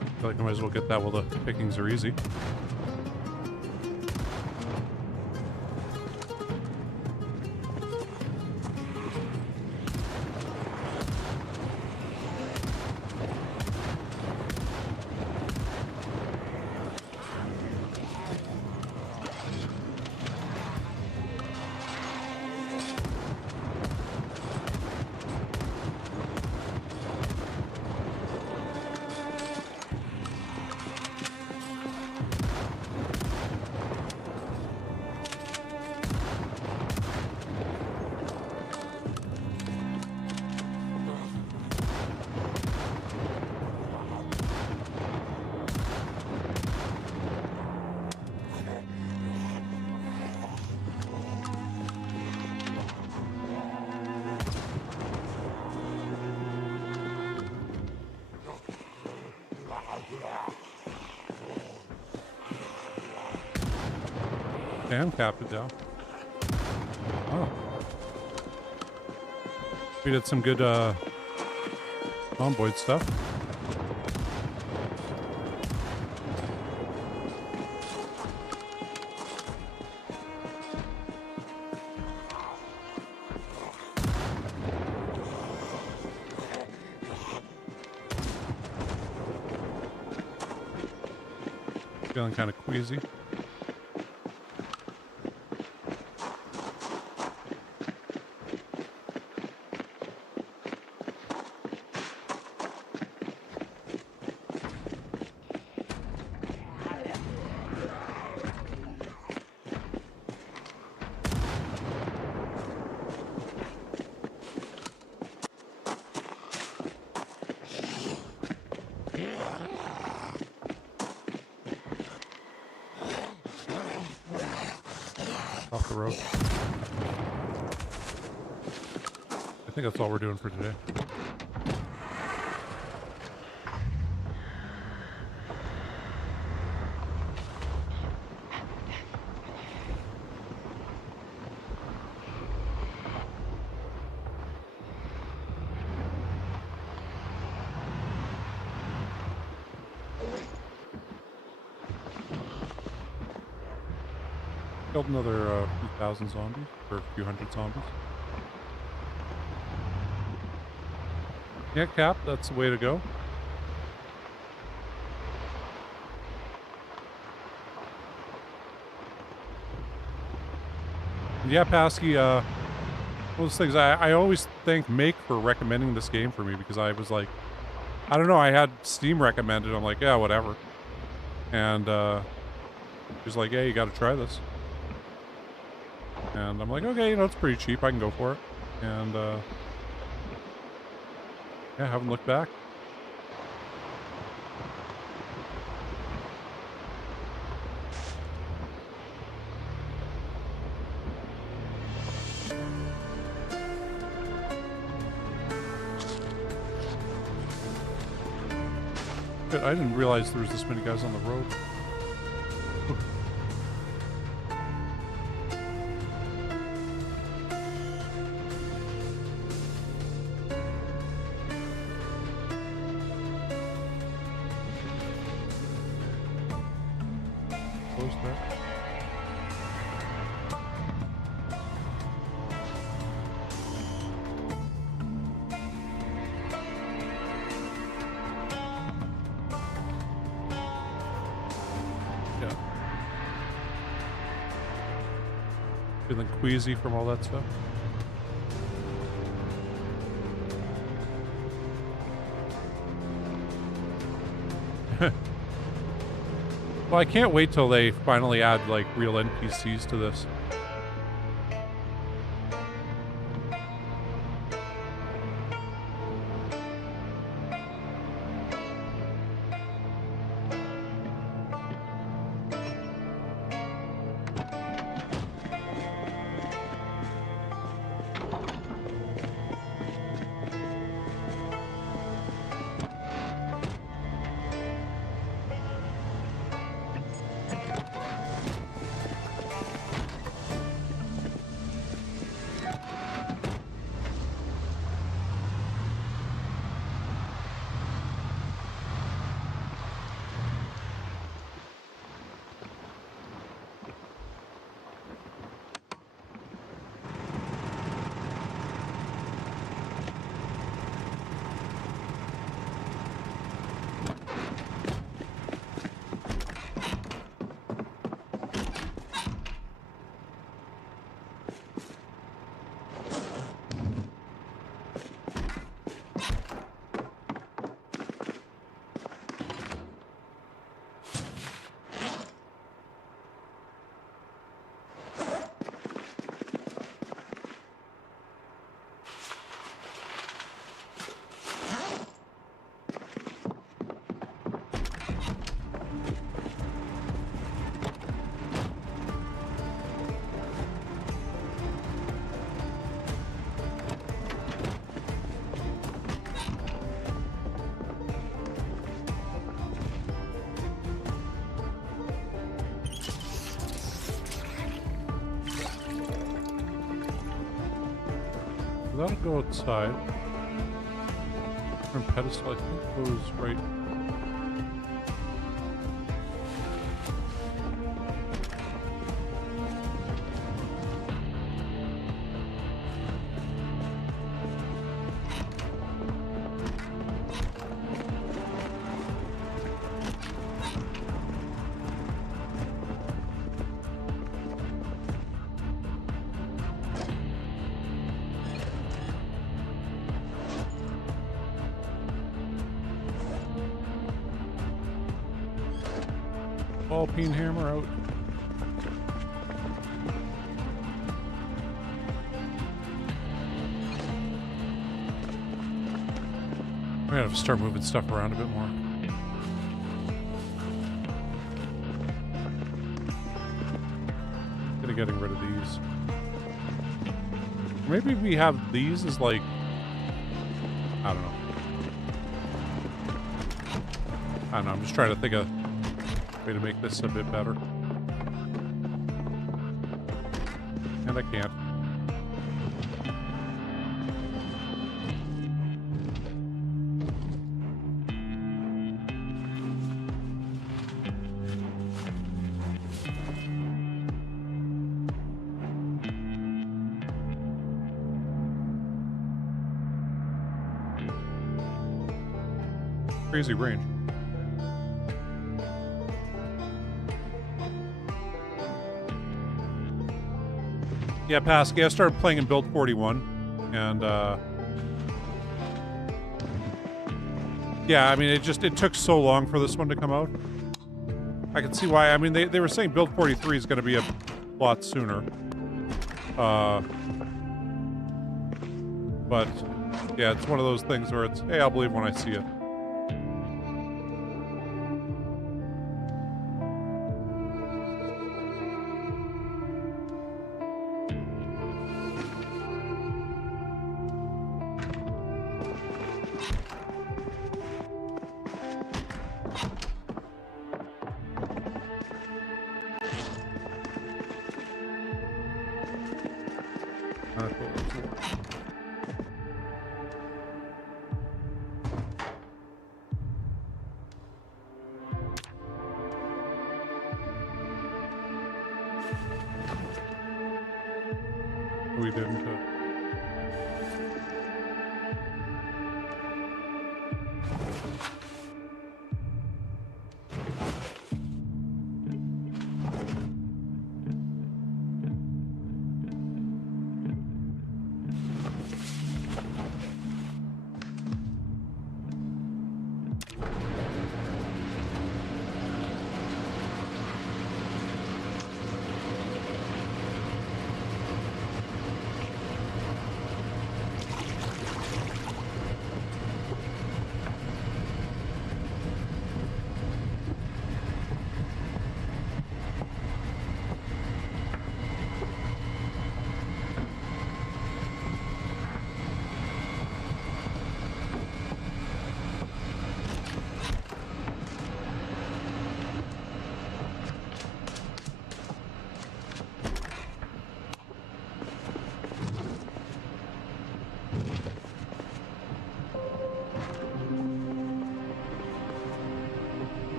I feel like I might as well get that while the pickings are easy. And capped it down. Oh. We did some good Zomboid stuff. Feeling kind of queasy. Off the road. I think that's all we're doing for today. Killed another few thousand zombies, or a few hundred zombies. Yeah, Cap, that's the way to go. And yeah, Pasky, one of those things, I always thank Make for recommending this game for me, because I was like, I don't know, I had Steam recommended, I'm like, yeah, whatever. And he's like, yeah, you gotta try this. And I'm like, okay, you know, it's pretty cheap. I can go for it. And, yeah, haven't looked back. Good, I didn't realize there was this many guys on the road. Feeling queasy from all that stuff. Well, I can't wait till they finally add, like, real NPCs to this. So that'll go outside. From pedestal, I think goes right. Ball peen hammer out. I'm gonna have to start moving stuff around a bit more. Getting rid of these. Maybe we have these as like, I don't know. I don't know, I'm just trying to think of a way to make this a bit better. And I can't. Crazy range. Yeah, Pasky, I started playing in Build 41, and yeah, I mean, it took so long for this one to come out. I can see why. I mean, they were saying Build 43 is going to be a lot sooner. But yeah, it's one of those things where it's, hey, I'll believe when I see it. We didn't.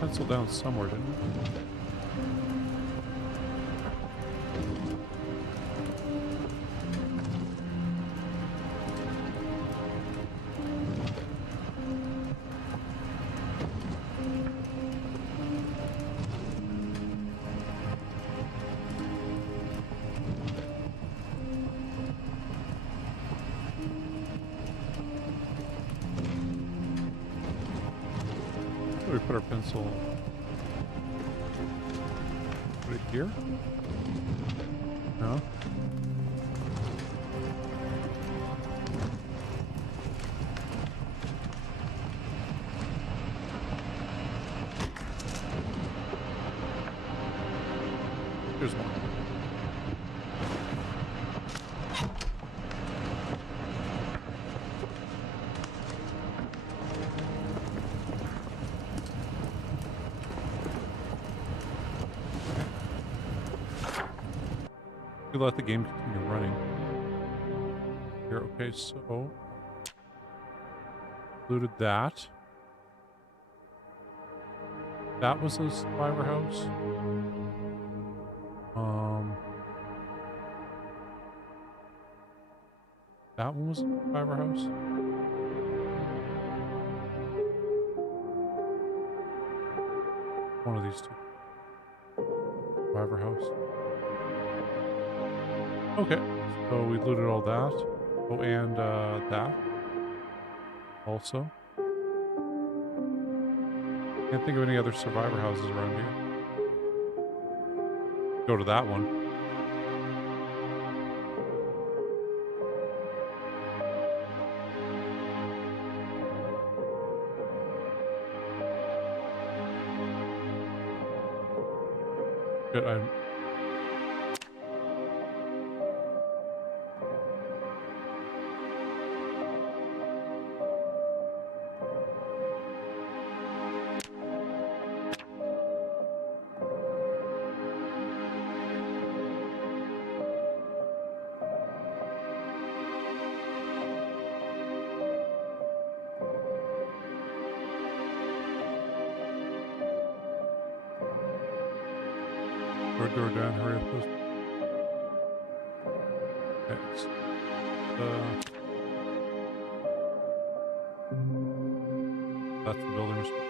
pencil down somewhere, didn't we? Where do we put our pencil? Put it here? No? Here's one. We let the game continue running. Here, okay, so looted that. That was a survivor house. That one was a survivor house. One of these two. Survivor house. Okay, so we looted all that. Oh, and that also. Can't think of any other survivor houses around here. Go to that one. Good, I'm... Door down, hurry up, please. Okay, that's the building response.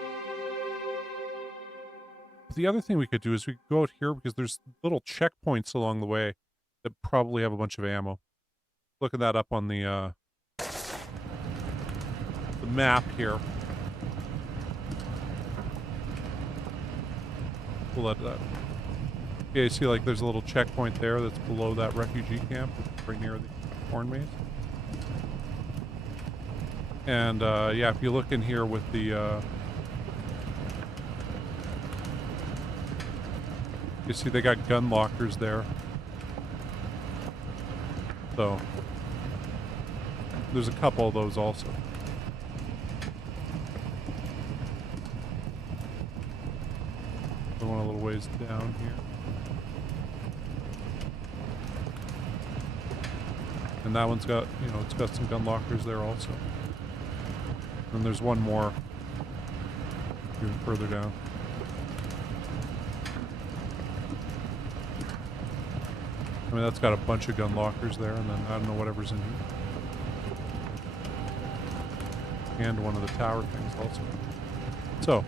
The other thing we could do is we could go out here because there's little checkpoints along the way that probably have a bunch of ammo. Looking that up on the map here. We'll let that. Yeah, you see, like, there's a little checkpoint there that's below that refugee camp, right near the corn maze. And, yeah, if you look in here with the, you see they got gun lockers there. So, there's a couple of those also. Going a little ways down here. And that one's got, you know, it's got some gun lockers there also. And there's one more even further down. I mean, that's got a bunch of gun lockers there, and then I don't know whatever's in here. And one of the tower things also. So.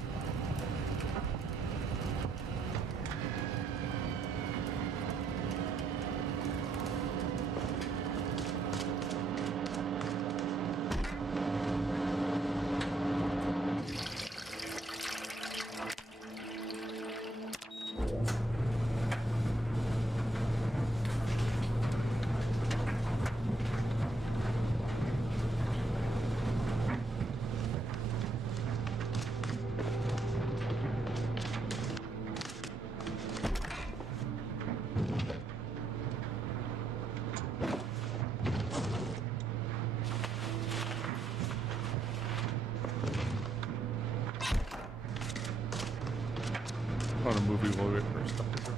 On a movie while we wait for stuff to go.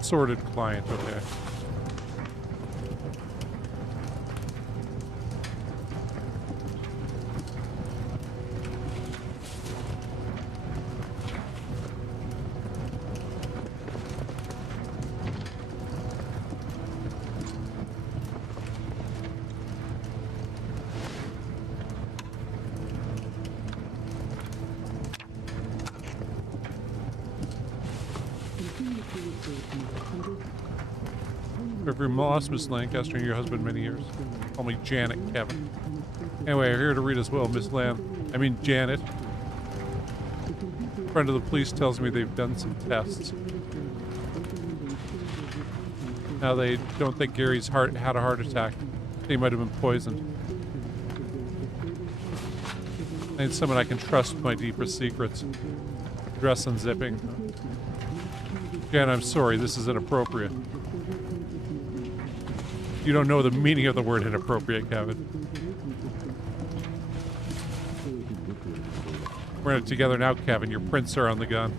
Sorted client, okay. If you're lost, Miss Lancaster, and your husband many years. Call me Janet, Kevin. Anyway, I'm here to read as well, Miss Janet. A friend of the police tells me they've done some tests. Now they don't think Gary's had a heart attack. They might have been poisoned. I need someone I can trust with my deepest secrets. Dress unzipping. Jan, I'm sorry, this is inappropriate. You don't know the meaning of the word inappropriate, Kevin. We're in it together now, Kevin. Your prints are on the gun.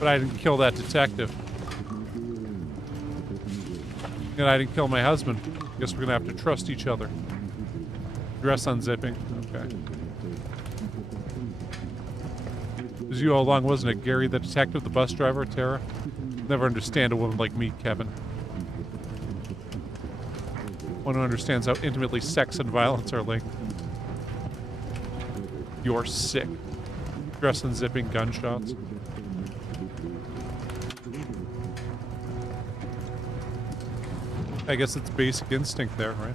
But I didn't kill that detective. And I didn't kill my husband. Guess we're gonna have to trust each other. Dress unzipping. Okay. It was you all along, wasn't it? Gary, the detective, the bus driver, Tara? Never understand a woman like me, Kevin. One who understands how intimately sex and violence are linked. You're sick. Dress unzipping, gunshots. I guess it's basic instinct there, right?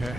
Okay.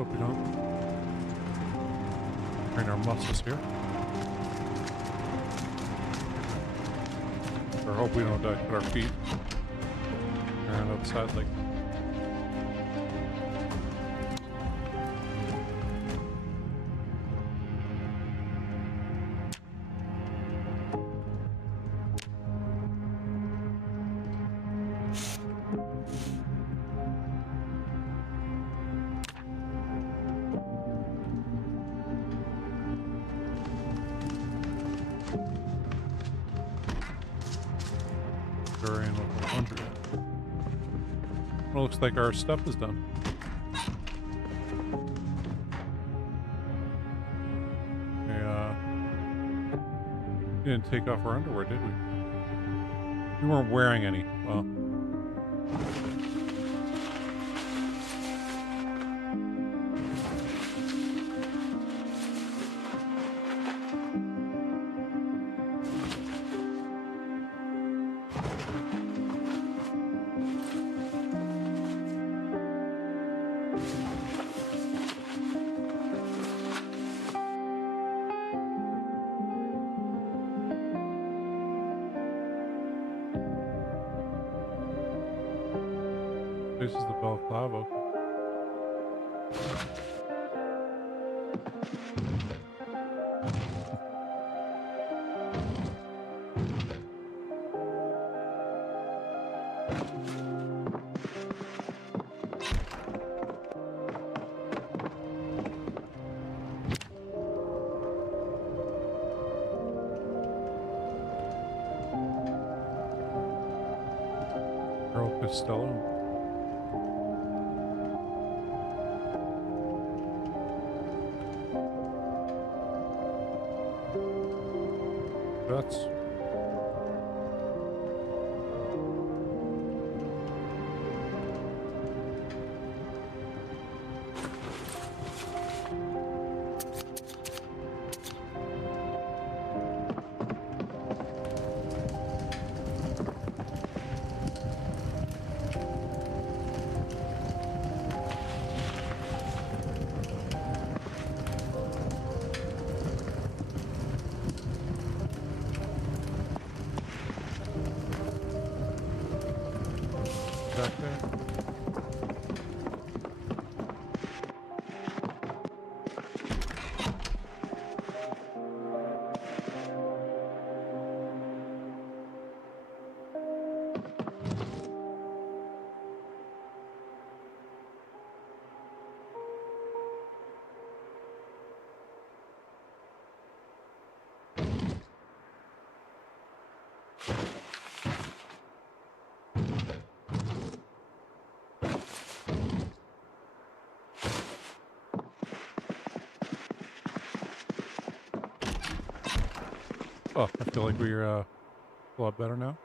Hope we don't train our muscles here. Or hope we don't put our feet around outside like. Well, looks like our stuff is done. We didn't take off our underwear, did we? We weren't wearing any. Well. This is the balaclava. Earl Costello. That's back there. Oh, I feel like we're a lot better now.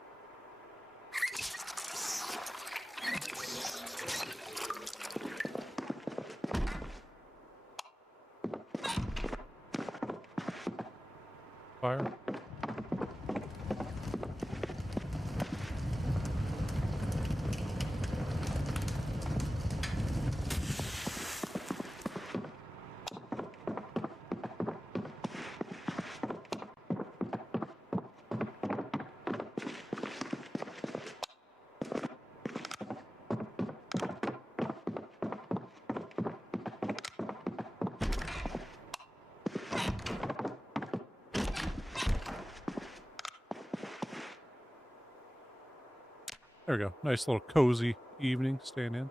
Fire. There we go. Nice little cozy evening staying in.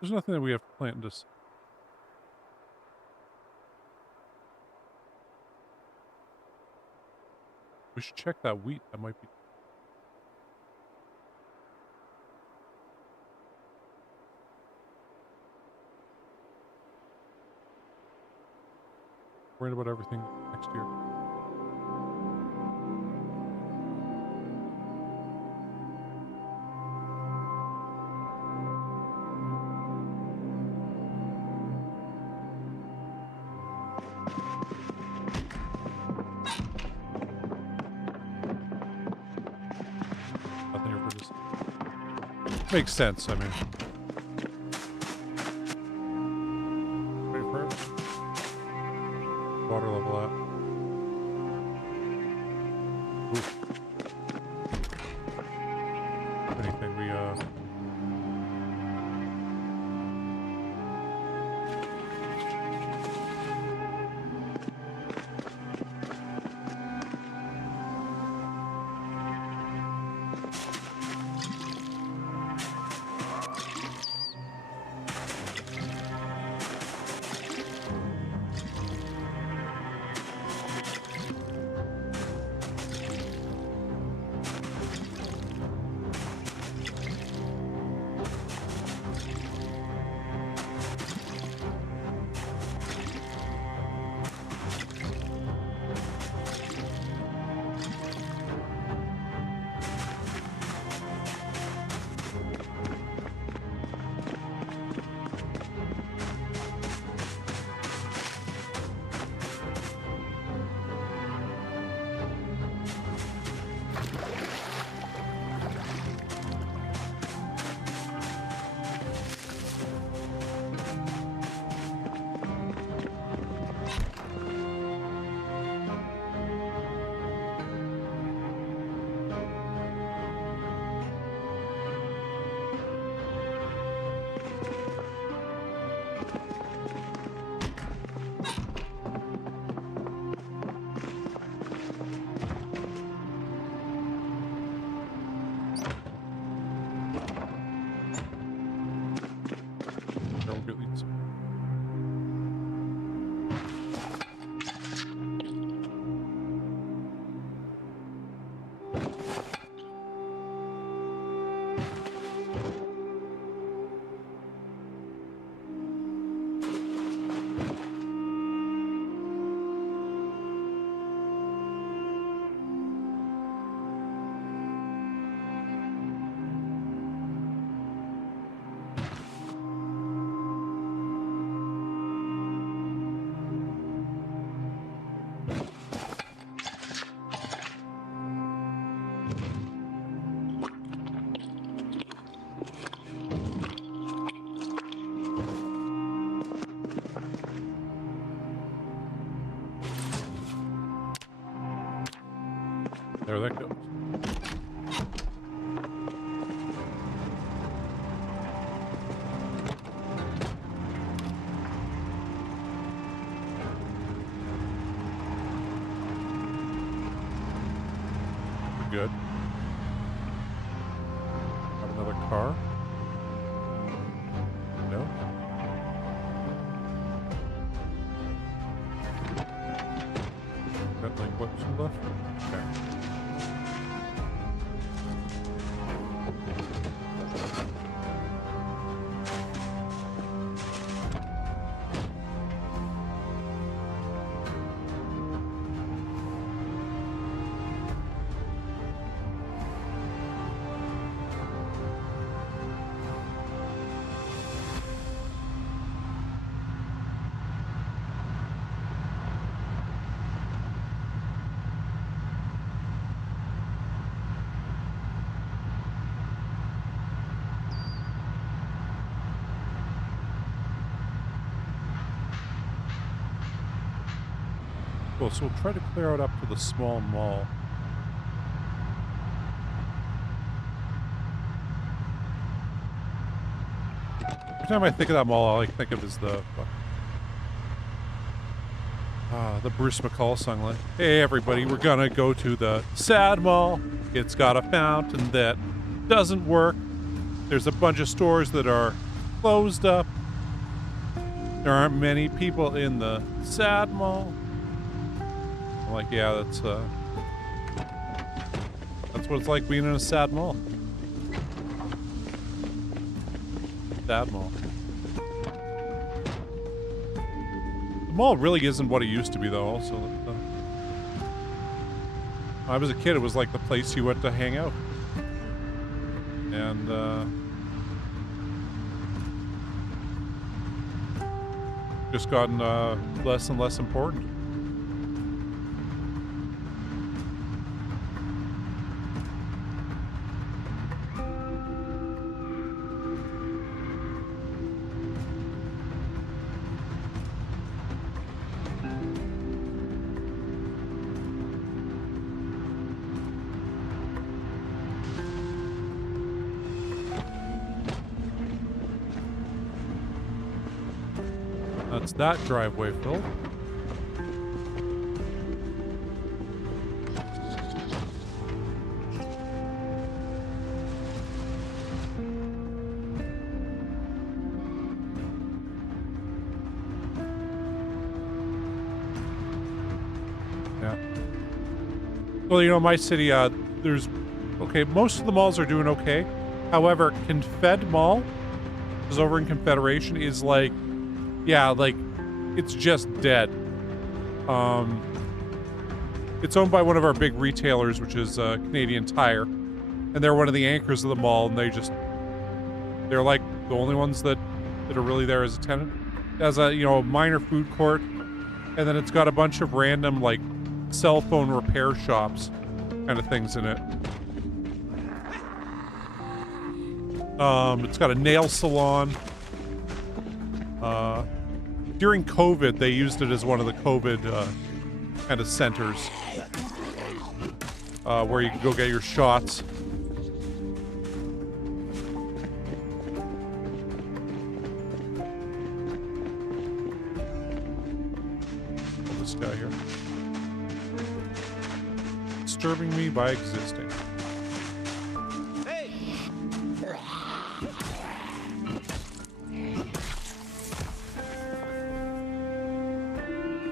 There's nothing that we have to plant in this. We should check that wheat. That might be. Worried about everything next year. Nothing here for this. Makes sense, I mean. Wait for it. Water level up. Oof. Anything we There that goes. We're good. Have another car? No? Got like what, two left? Okay. Cool, so we'll try to clear out up to the small mall. Every time I think of that mall, all I think of is the Bruce McCall song, like, hey everybody, we're gonna go to the sad mall. It's got a fountain that doesn't work. There's a bunch of stores that are closed up. There aren't many people in the sad mall. I'm like, yeah, that's what it's like being in a sad mall. Sad mall. The mall really isn't what it used to be, though, also. When I was a kid, it was like the place you went to hang out. And, just gotten, less and less important. That's that driveway filled. Yeah. Well, you know, my city, there's, okay, most of the malls are doing okay. However, Confed Mall, which is over in Confederation, is like, yeah, like, it's just dead. It's owned by one of our big retailers, which is Canadian Tire. And they're one of the anchors of the mall, and they're like the only ones that are really there as a tenant. It has a, you know, minor food court, and then it's got a bunch of random, like, cell phone repair shops kind of things in it. It's got a nail salon. During COVID, they used it as one of the COVID kind of centers where you can go get your shots. This guy here. Disturbing me by existing. Hey!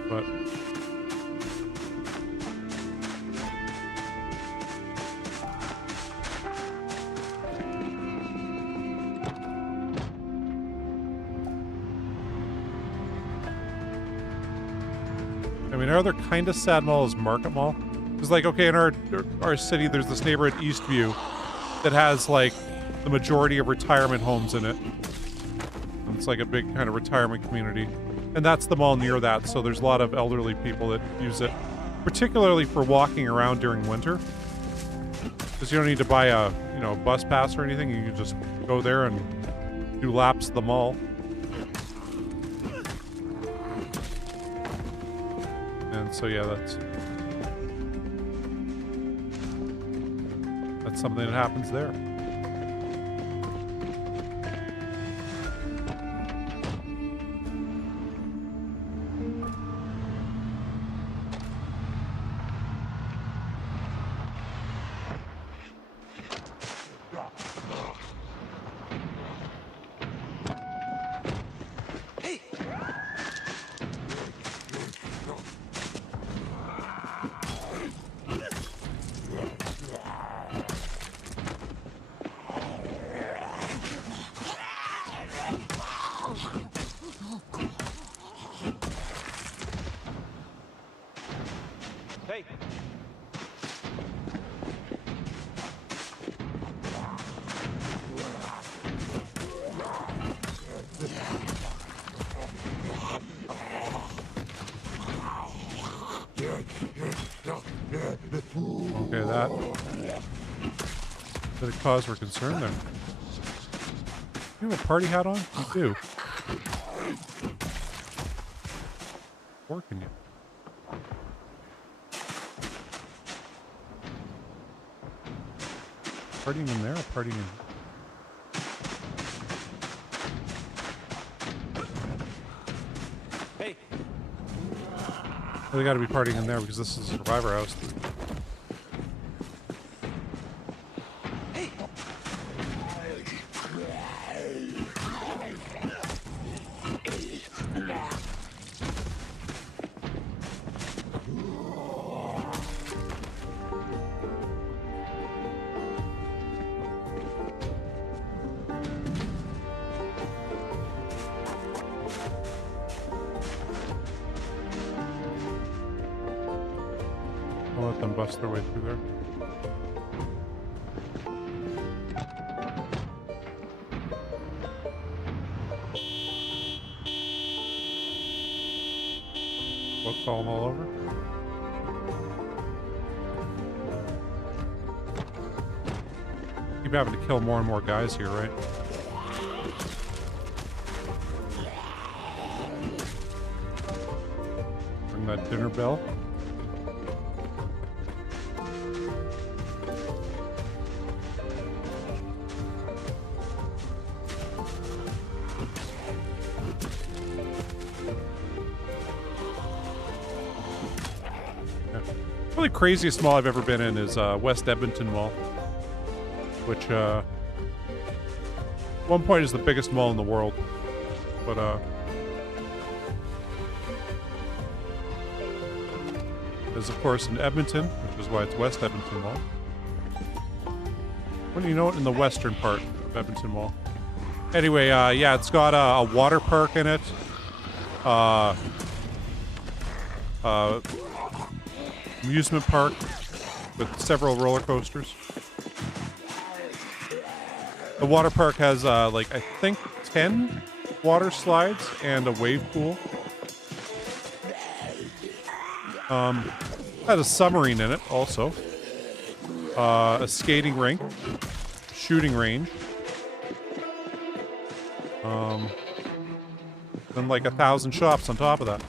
But I mean, our other kind of sad mall is Market Mall. It's like, okay, in our city, there's this neighborhood, Eastview, that has like the majority of retirement homes in it. And it's like a big kind of retirement community. And that's the mall near that, so there's a lot of elderly people that use it, particularly for walking around during winter. Because you don't need to buy a, you know, bus pass or anything. You can just go there and do laps of the mall. And so yeah, that's something that happens there. Hey! Hey! Okay, that bit of cause for concern there. You have a party hat on? You do. Working you. Partying in there or partying in... Hey! Well, they gotta be partying in there because this is a survivor house. Hey! I'll let them bust their way through there. What, call them all over? Keep having to kill more and more guys here, right? Ring that dinner bell. Probably the craziest mall I've ever been in is West Edmonton Mall, which at one point is the biggest mall in the world, but is of course in Edmonton, which is why it's West Edmonton Mall. What do you know it in the western part of Edmonton Mall? Anyway, yeah, it's got a water park in it. Amusement park with several roller coasters. The water park has like I think 10 water slides and a wave pool. Has a submarine in it also. A skating rink, shooting range. Then like 1,000 shops on top of that.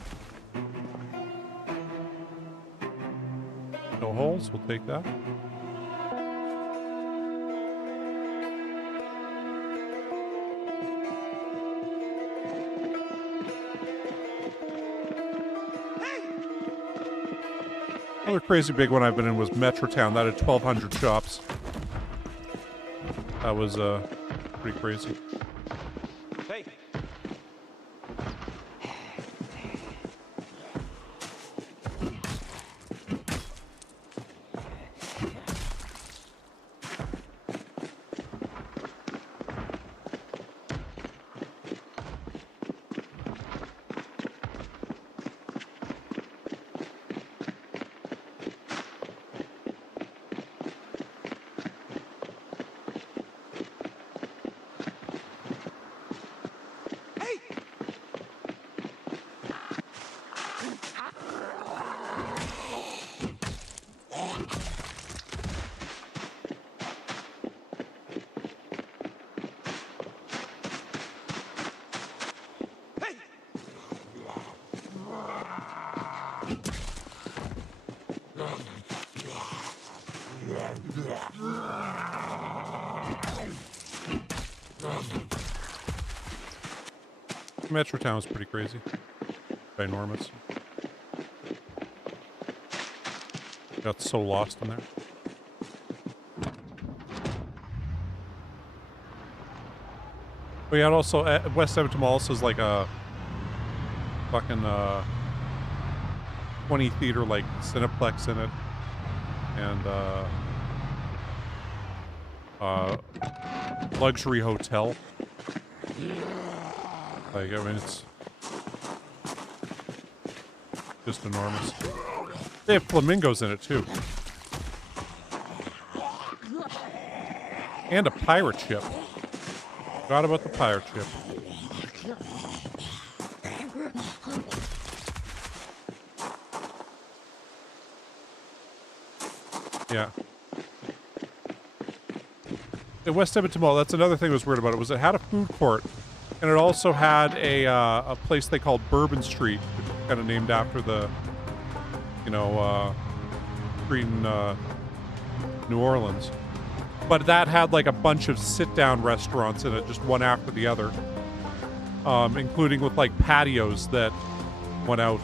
No holes, we'll take that. Another crazy big one I've been in was Metrotown. That had 1,200 shops. That was pretty crazy. Hey! Metrotown is pretty crazy. Ginormous. Got so lost in there. But yeah, and also West Edmonton also is like a fucking 20 theater like Cineplex in it, and luxury hotel. Like, I mean, it's just enormous. They have flamingos in it too, and a pirate ship. Forgot about the pirate ship. Yeah. The West Edmonton Mall, that's another thing that was weird about it, was it had a food court, and it also had a place they called Bourbon Street, which is kind of named after the, you know, street in New Orleans. But that had like a bunch of sit-down restaurants in it, just one after the other, including with like patios that went out.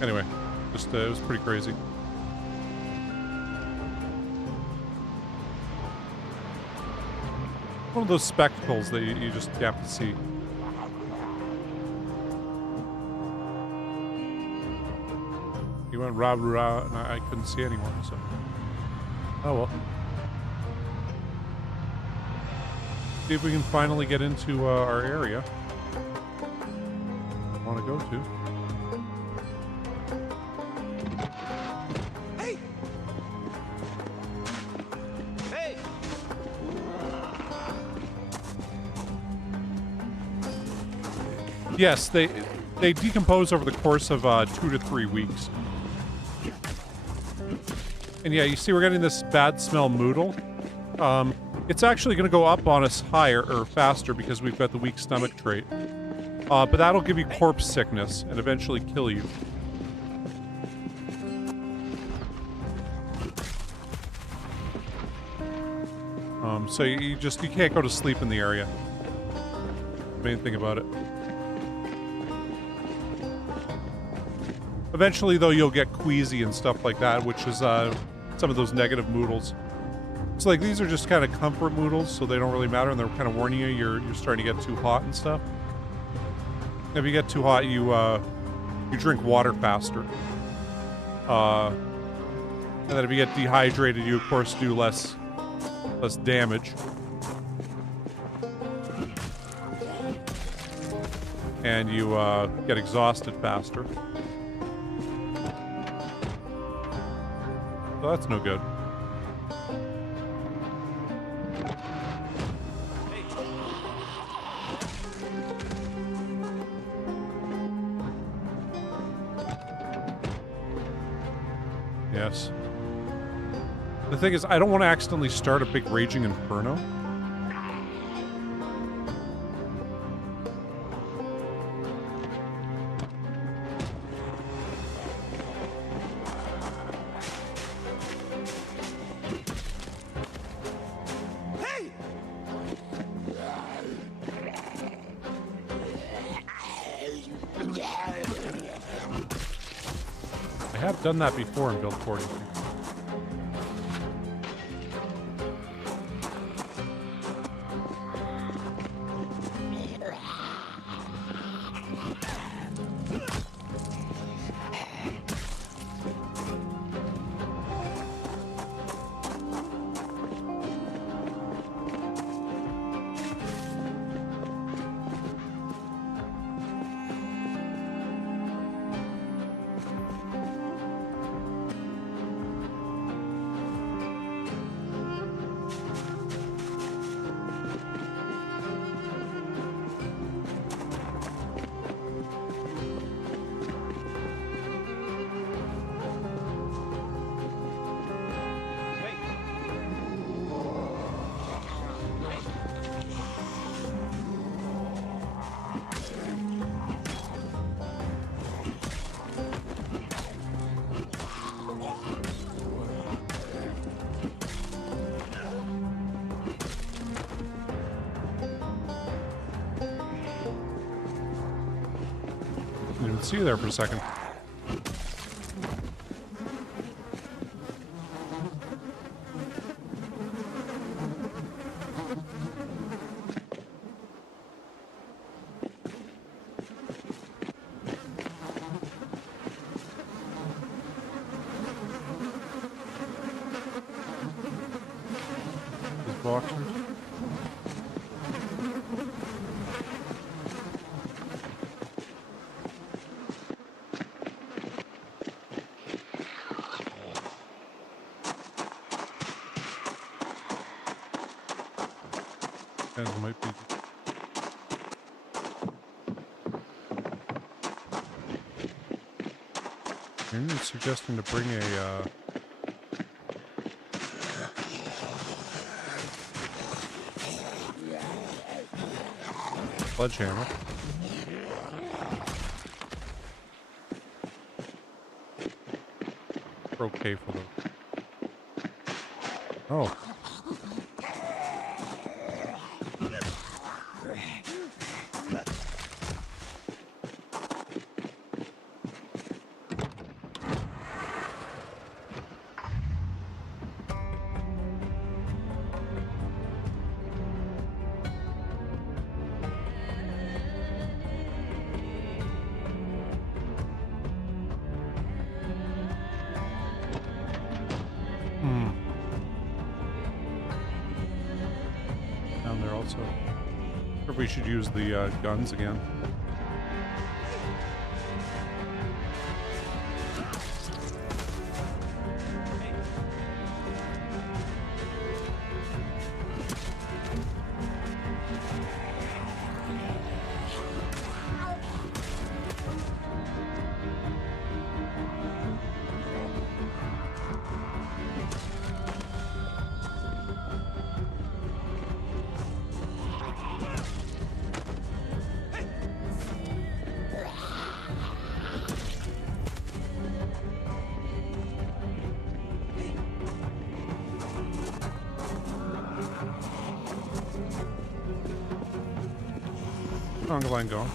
Anyway, just it was pretty crazy. One of those spectacles that you just have to see. You went rah rah, and I couldn't see anyone, so. Oh well. See if we can finally get into our area I want to go to. Hey! Hey! Yes, they decompose over the course of 2 to 3 weeks. And yeah, you see we're getting this bad smell moodle. It's actually going to go up on us higher or faster because we've got the weak stomach trait. But that'll give you corpse sickness and eventually kill you. So you can't go to sleep in the area. Main thing about it. Eventually, though, you'll get queasy and stuff like that, which is some of those negative moodles. So, like, these are just kind of comfort moodles, so they don't really matter, and they're kind of warning you you're starting to get too hot and stuff. If you get too hot, you drink water faster. And then if you get dehydrated, you, of course, do less damage. And you get exhausted faster. So that's no good. Yes. The thing is, I don't want to accidentally start a big raging inferno. I have done that before in Build 40. Didn't see you there for a second. These boxers. Guys might be. You're suggesting to bring a sledgehammer. We're okay for those. Oh. Down there also. Or we should use the guns again. Conga line going.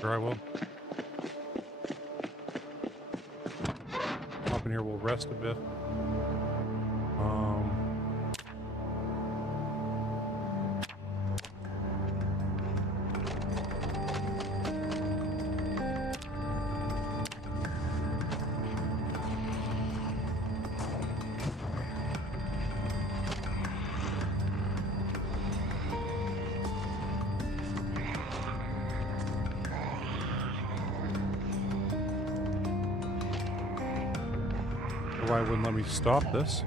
Sure I will. Hop in here, we'll rest a bit. Why wouldn't let me stop this?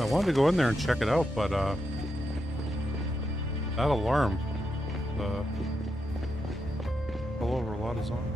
I wanted to go in there and check it out, but that alarm, fell over a lot of zombies.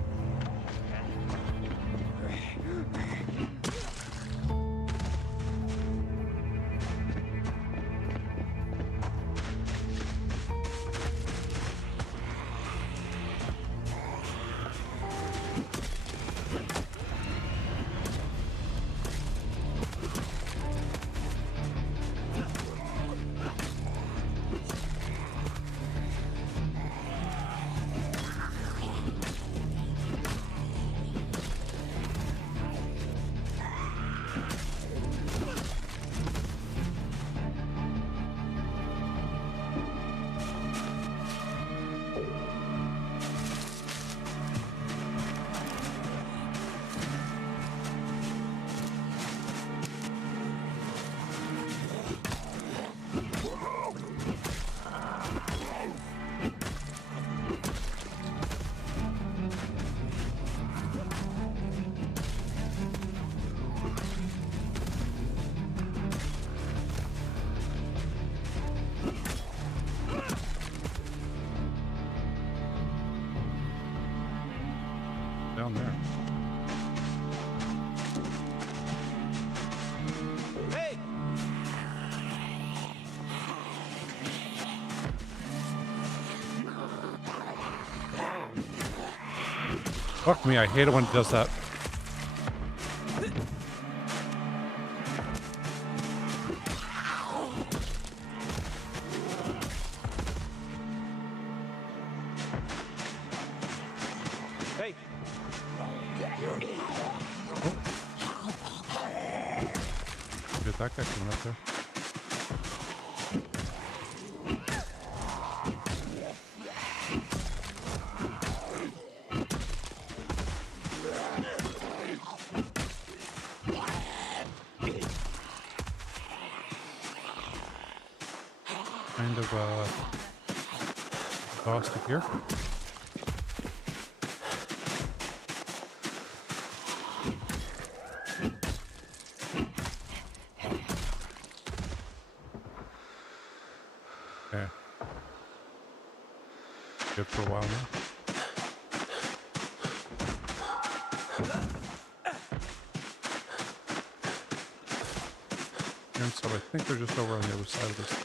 Down there. Hey! Fuck me, I hate it when it does that. Hey! Get that guy coming up there. Kind of caustic here. Okay. Good for a while now. And so I think they're just over on the other side of this.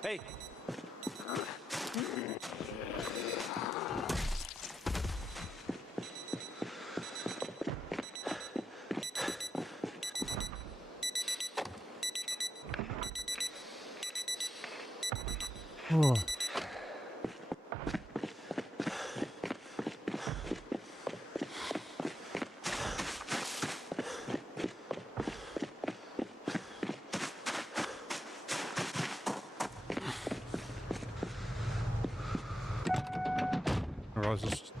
Hey! Oh. I realize this.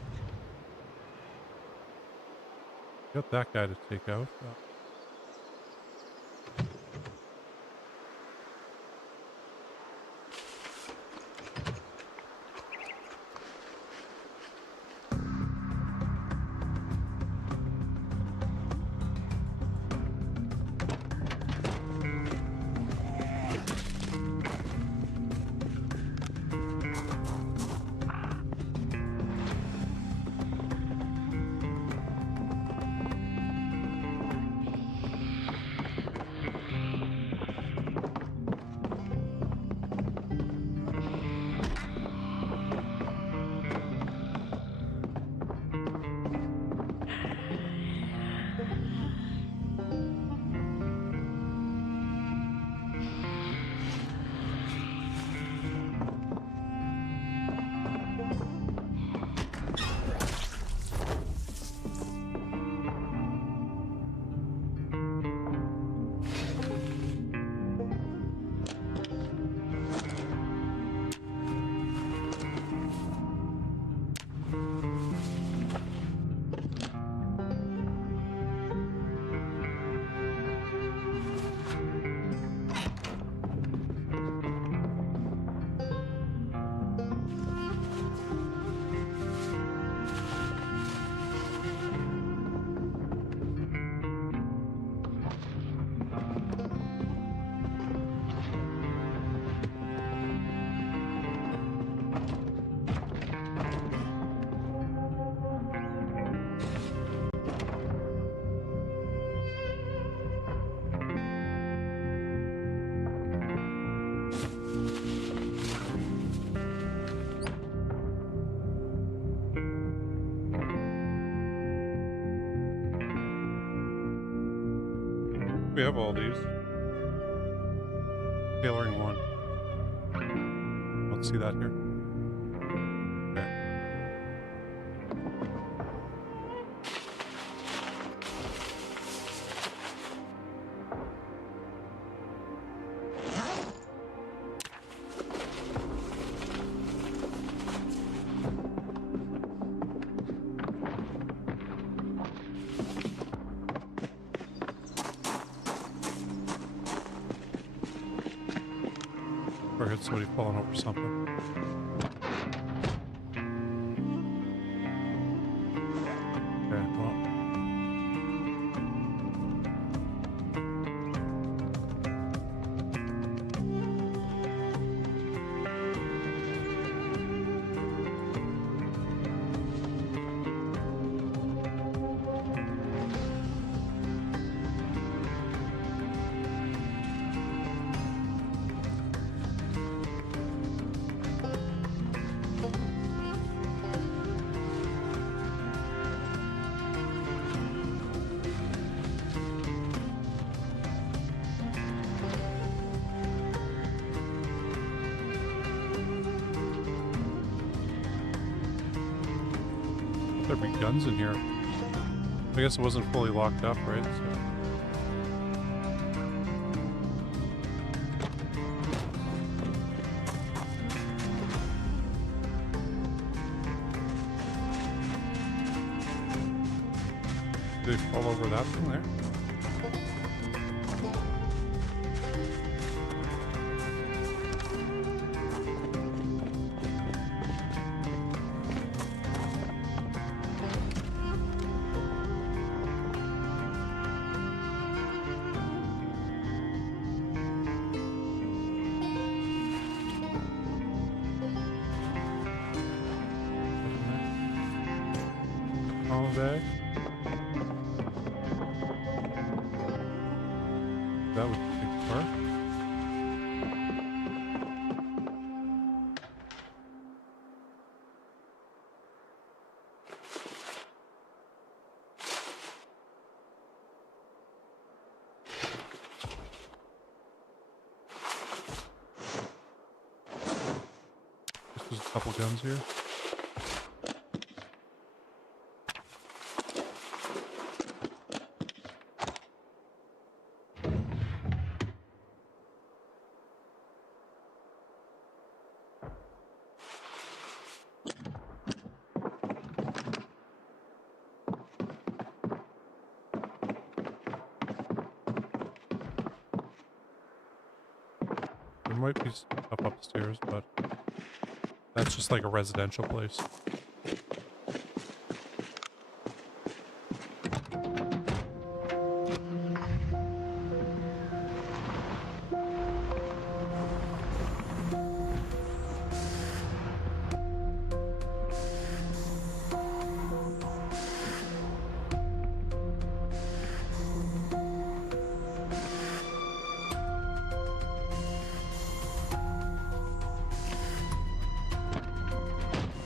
Got that guy to take out. We have all these. Tailoring one. Let's see that here. Okay. Or hit somebody falling over something. Okay, well. There'd be guns in here. I guess it wasn't fully locked up, right? So. Did they fall over that thing there? Holiday. That would take part. There's a couple guns here. There might be stuff upstairs, but that's just like a residential place.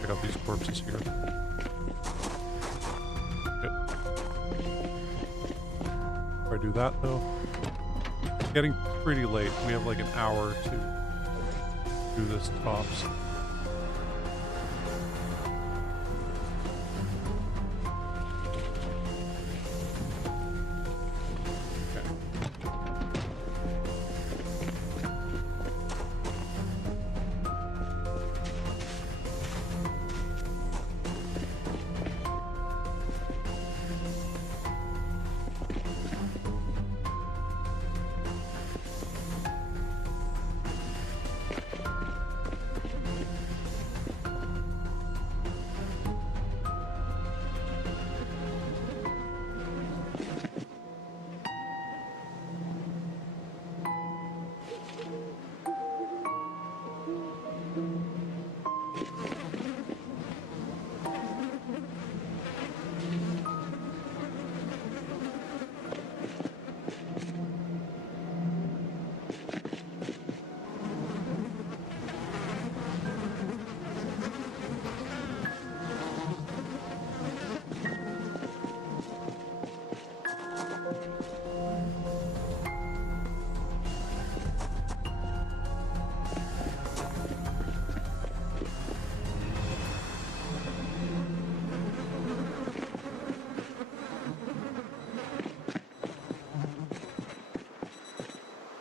Pick up these corpses here. Good. If I do that though, it's getting pretty late. We have like an hour to do this tops.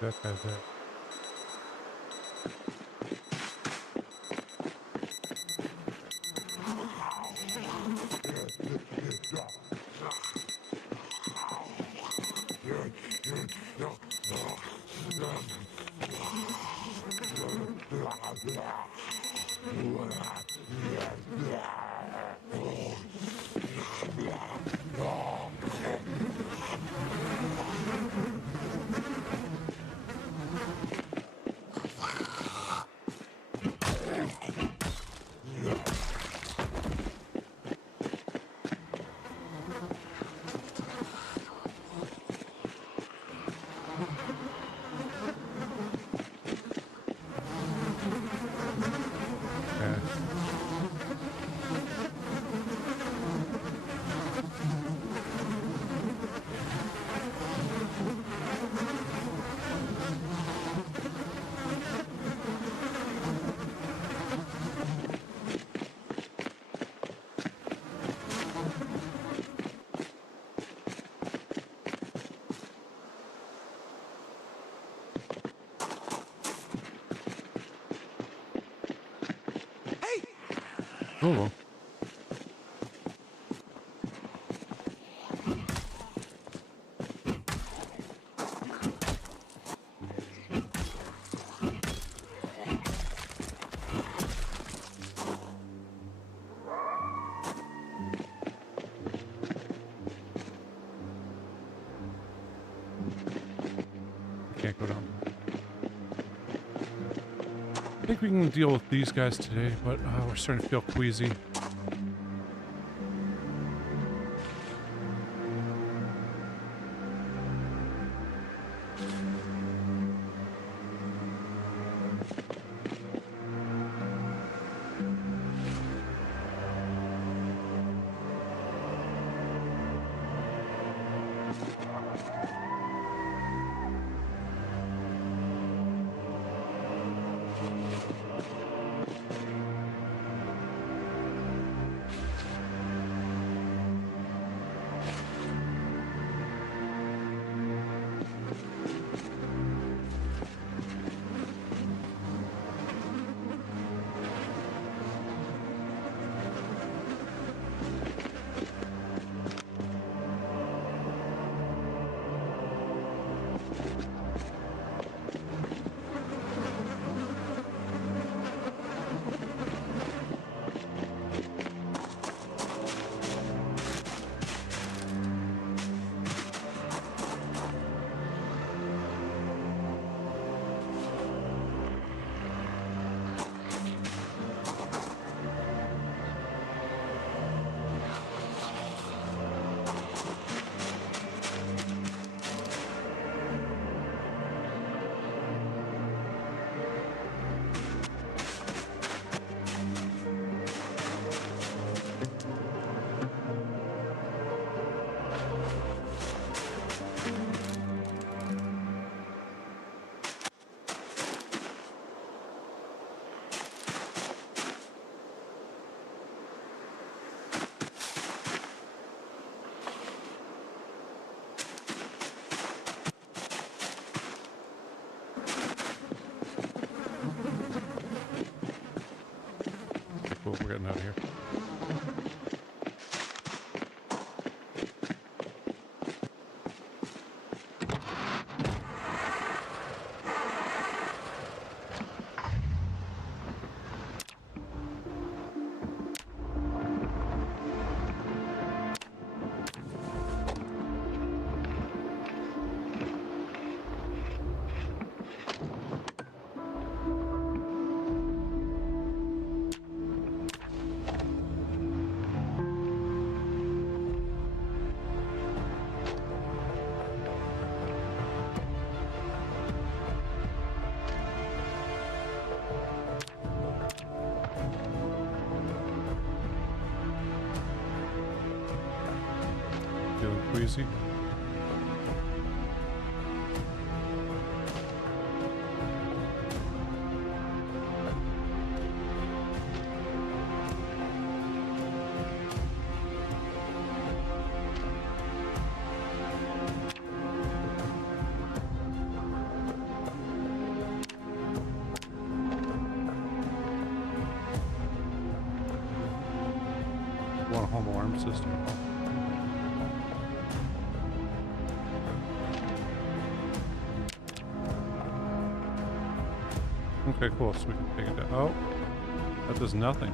That guy's there. Oh. Can't go down. I think we can deal with these guys today, but we're starting to feel queasy. Cool, we're getting out of here. Feeling queasy. Home alarm system. Okay, cool. So we can take it down. Oh, that does nothing.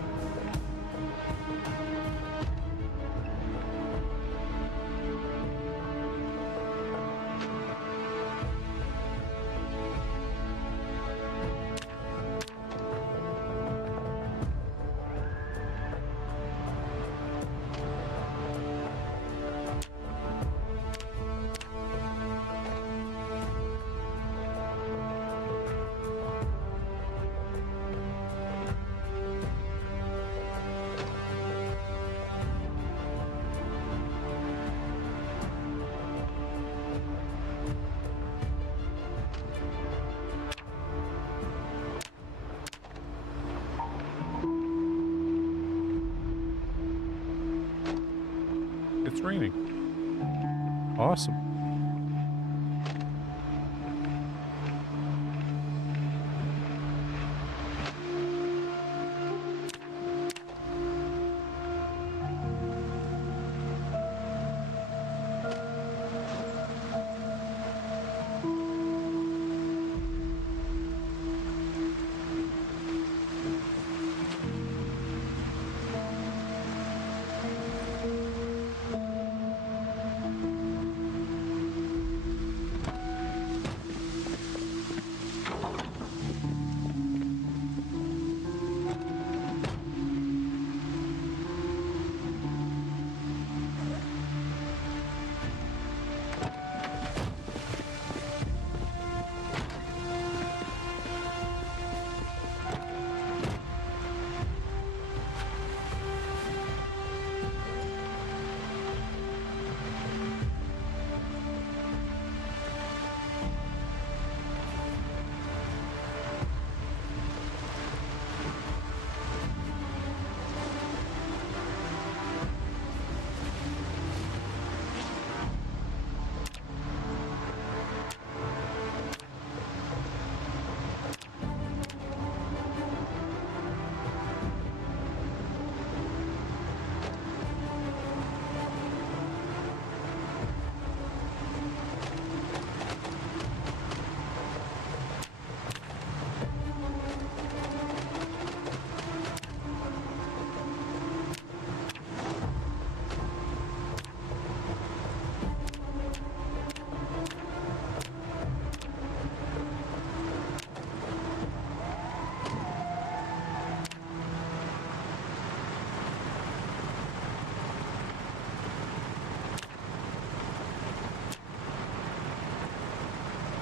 It's raining. Awesome.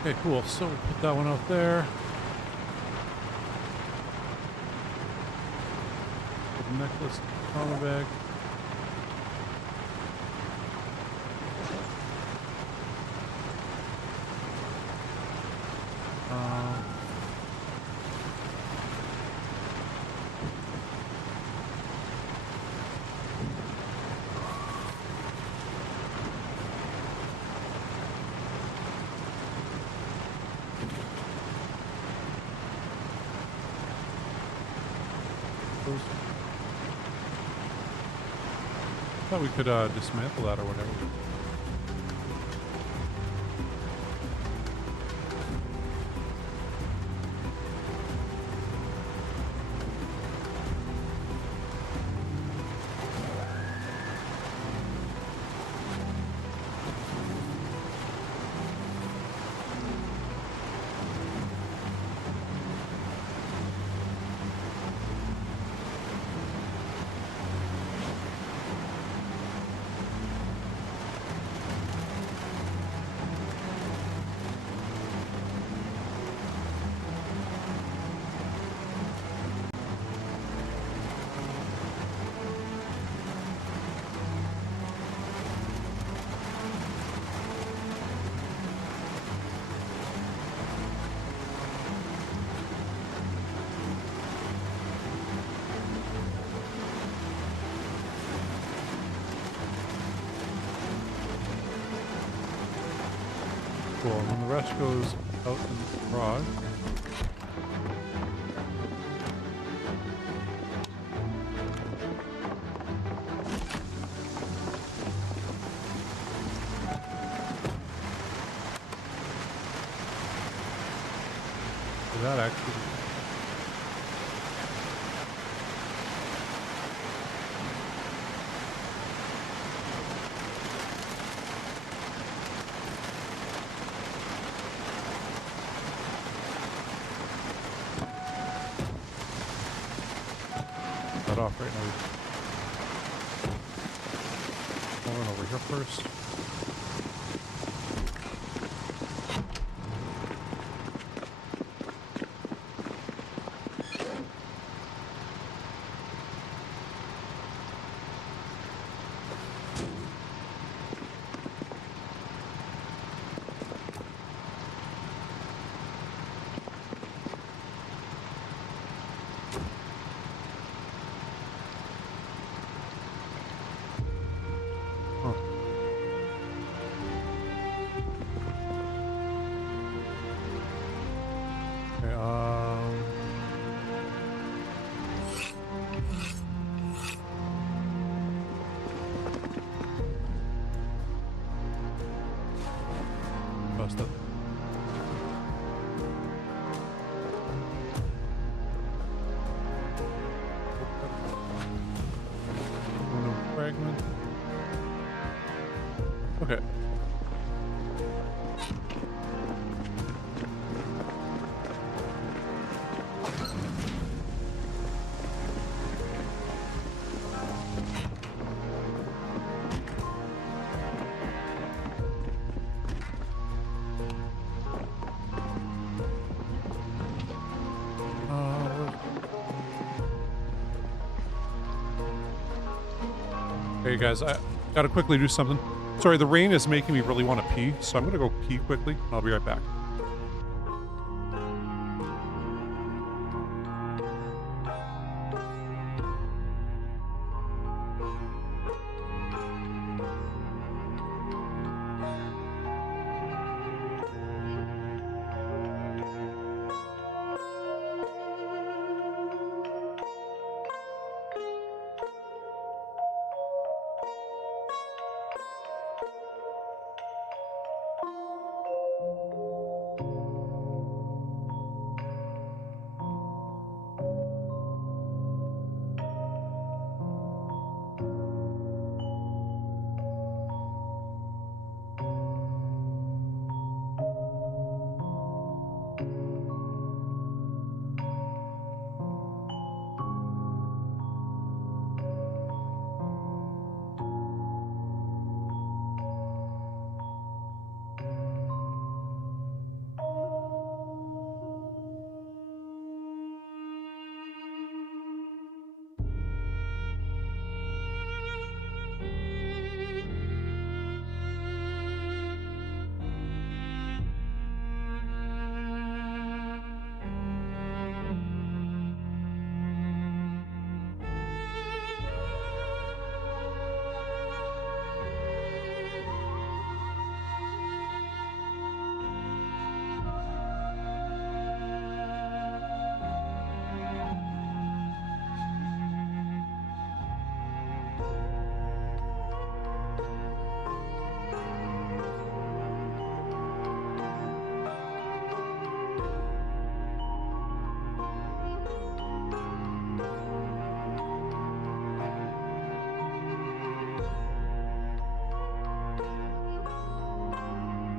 Okay, cool. So we'll put that one out there. Put the necklace on the bag. Thought we could dismantle that or whatever. Cool, and then the rest goes out in the garage. Did that actually? That off right now. Going over here first. Okay, bust it. Fragment. Okay. Hey guys, I gotta quickly do something. Sorry, the rain is making me really want to pee, so I'm gonna go pee quickly. I'll be right back.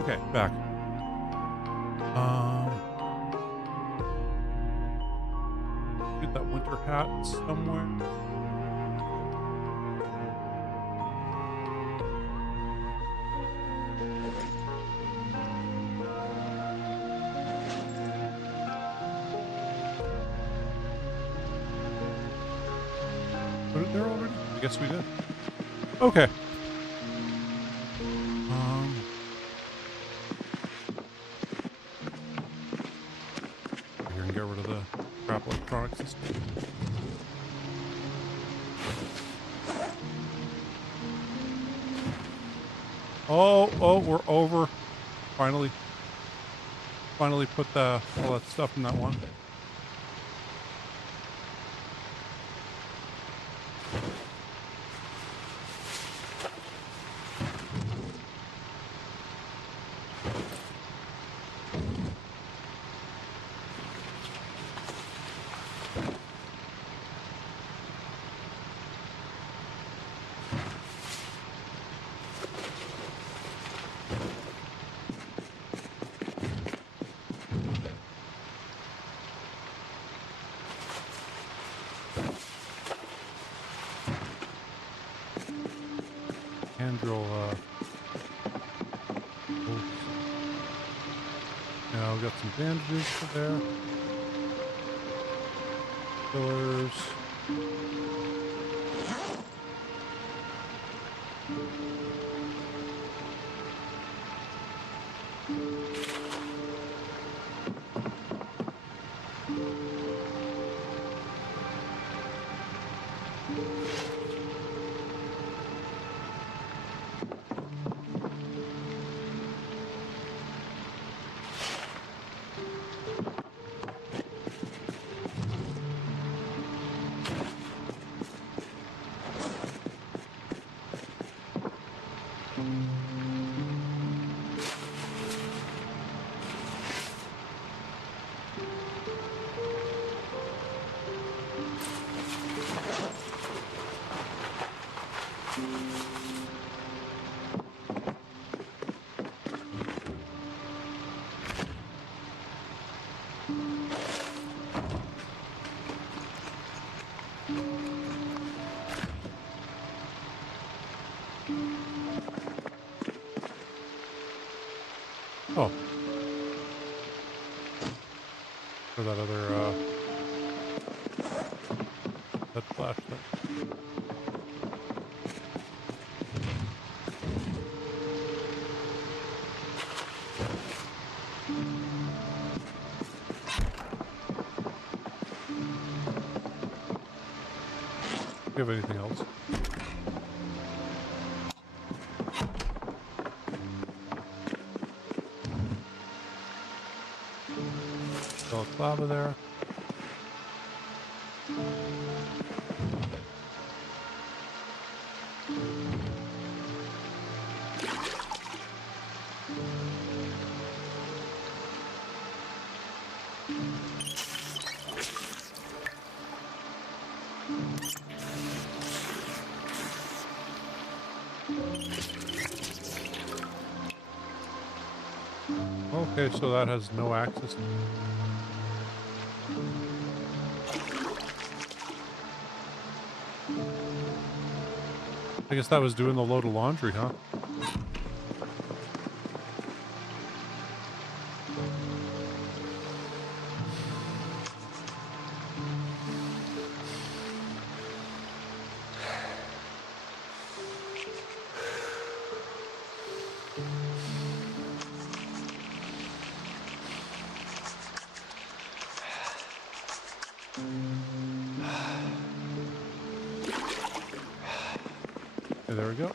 Okay, back. Get that winter hat somewhere. Put it there already? I guess we did. Okay. Here and get rid of the crap electronic system. Oh, we're over. Finally put all that stuff in that one. Now we've got some bandages for there. Pillars. Oh. For that other, that flash there. Do you have anything else? Lava there. Okay, so that has no access. I guess that was doing the load of laundry, huh? Okay, there we go.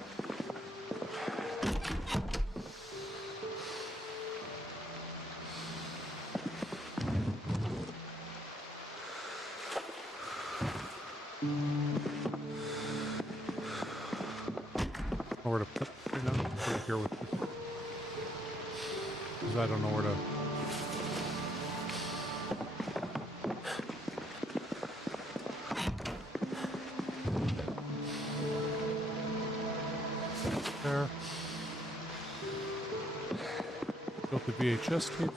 Where to put it right now? Put it here with this. Because I don't know where to. There. Built the VHS tape.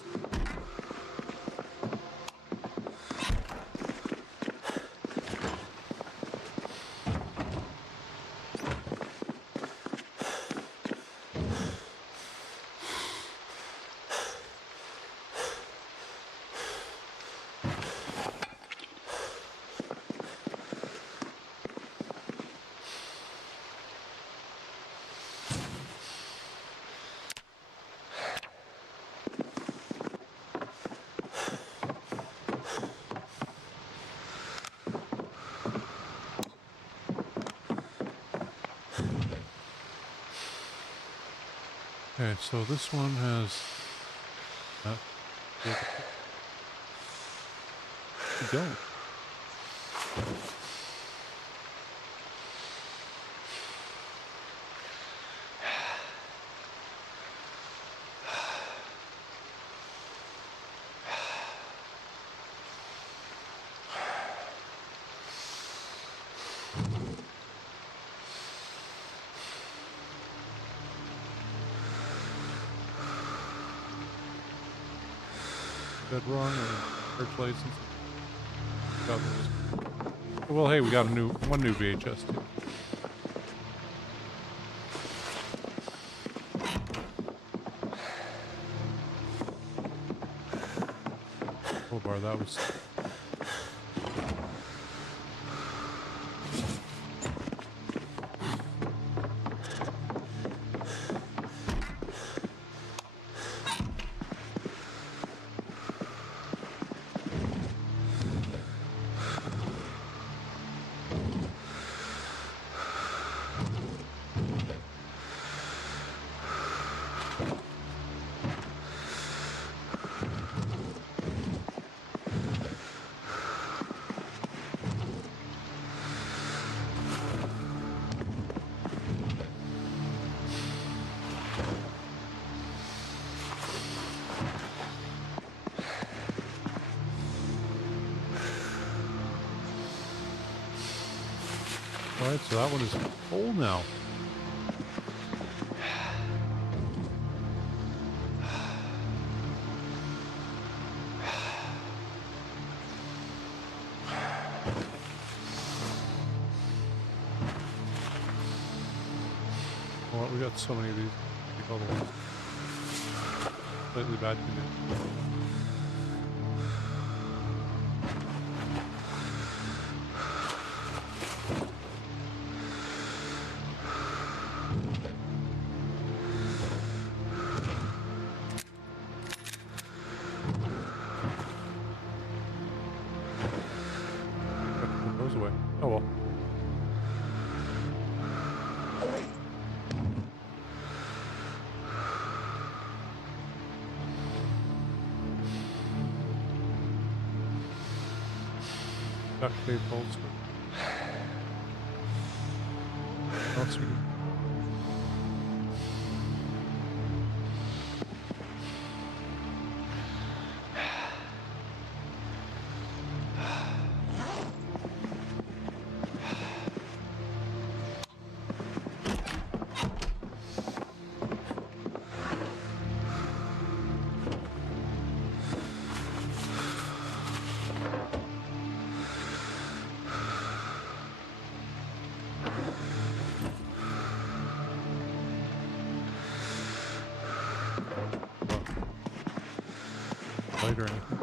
Okay, so this one has go. Dead wrong or church license. Got this. Well, hey, we got one new VHS too. Crowbar, that was... Alright, so that one is full now. Well, we got so many of these. Take all the ones. Slightly bad condition. Goes away. Oh well. Duct tape bolster. What else we do? Light or anything.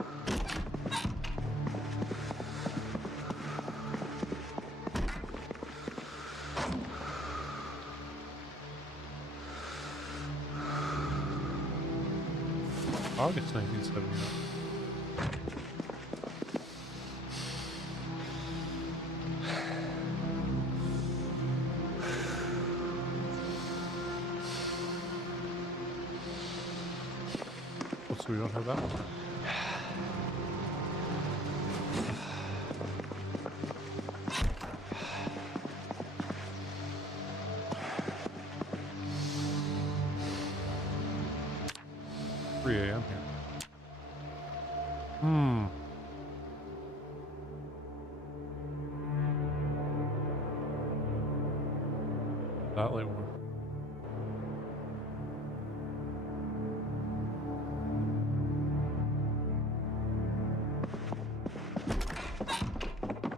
August 1979. Oh, so we don't have that one. 3 a.m. here. That light one.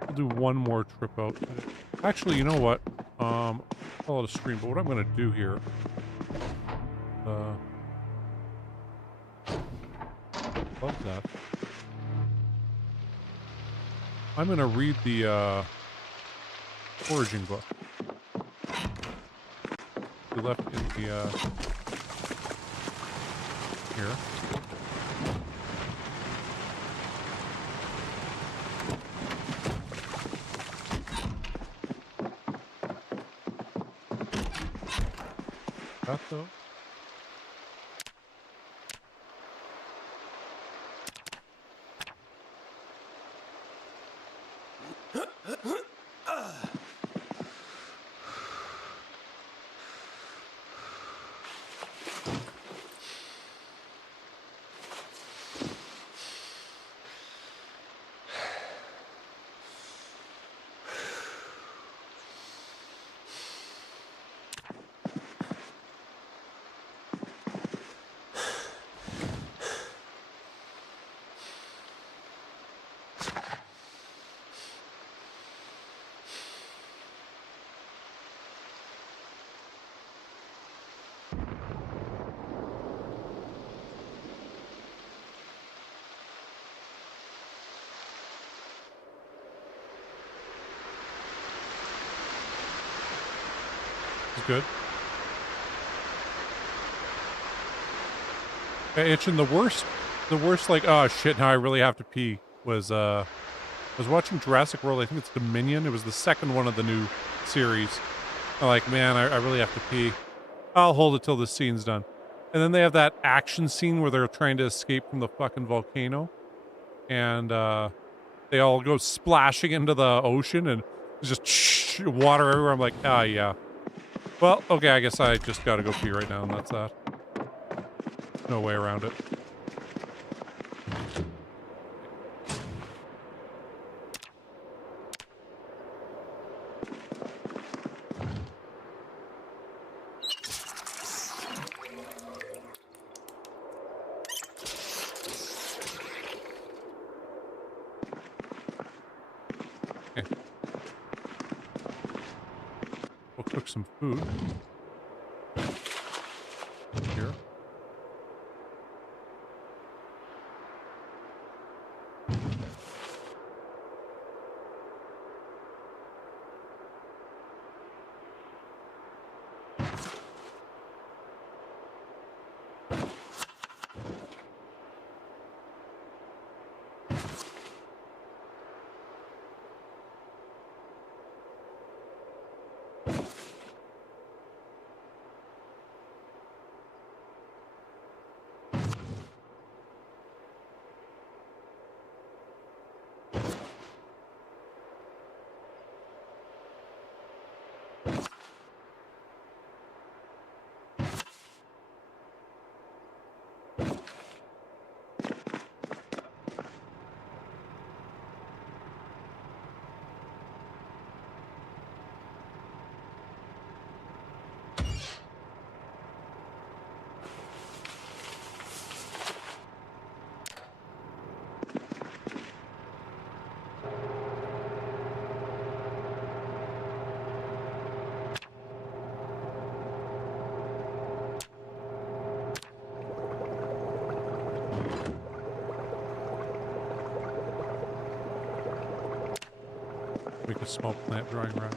I'll do one more trip out. Actually, you know what? I'll call it a stream, but what I'm going to do here... love that. I'm going to read the, foraging book. We left in the, here. That though. good. Itching the worst, like, oh shit, now I really have to pee, was, I was watching Jurassic World, I think it's Dominion, it was the second one of the new series. I'm like, man, I really have to pee. I'll hold it till this scene's done. And then they have that action scene where they're trying to escape from the fucking volcano. And, they all go splashing into the ocean and just water everywhere. I'm like, ah, yeah. Well, okay, I guess I just gotta go pee right now, and that's that. No way around it. Okay. We'll cook some food. Here. Make a small plant drying rack.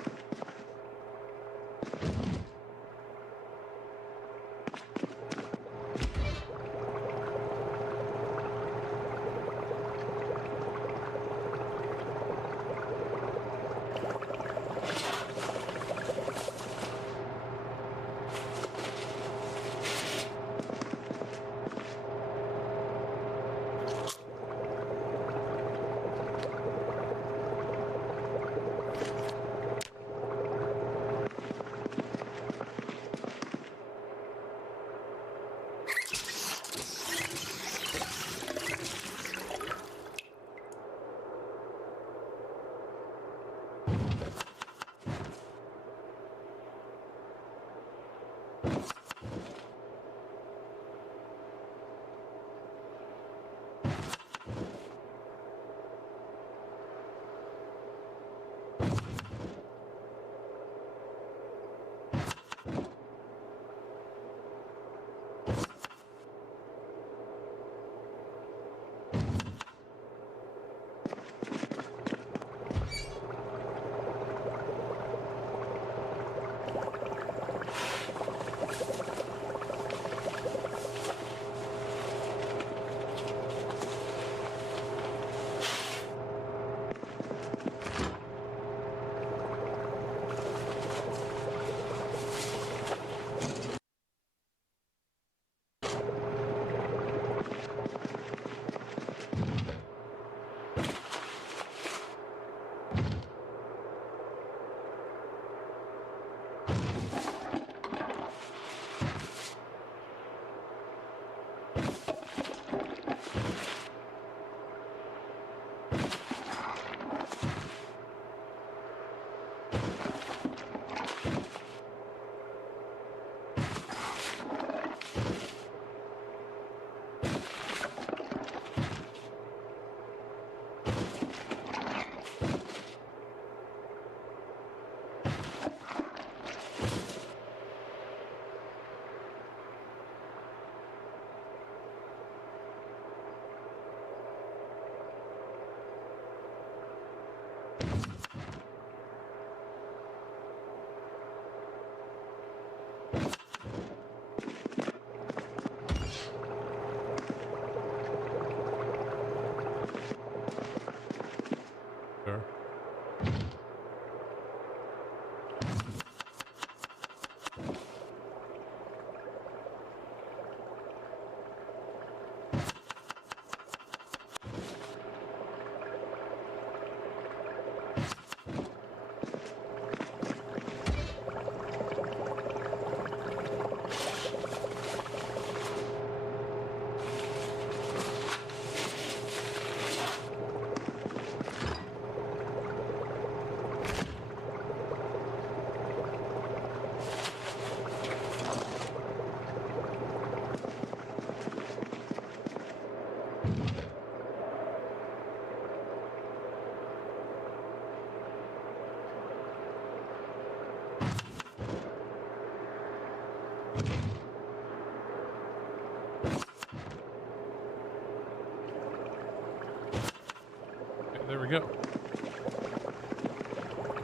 There we go.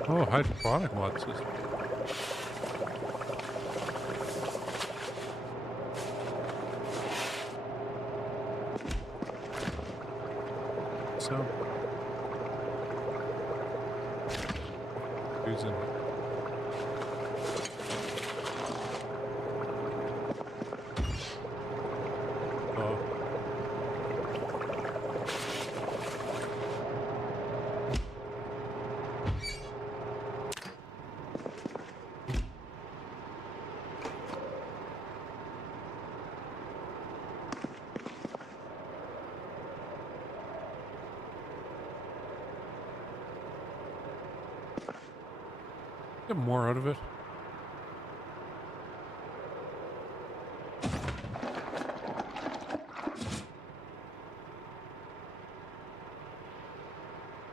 Oh, hydroponic mod system. So, who's in here? Oh. Get more out of it.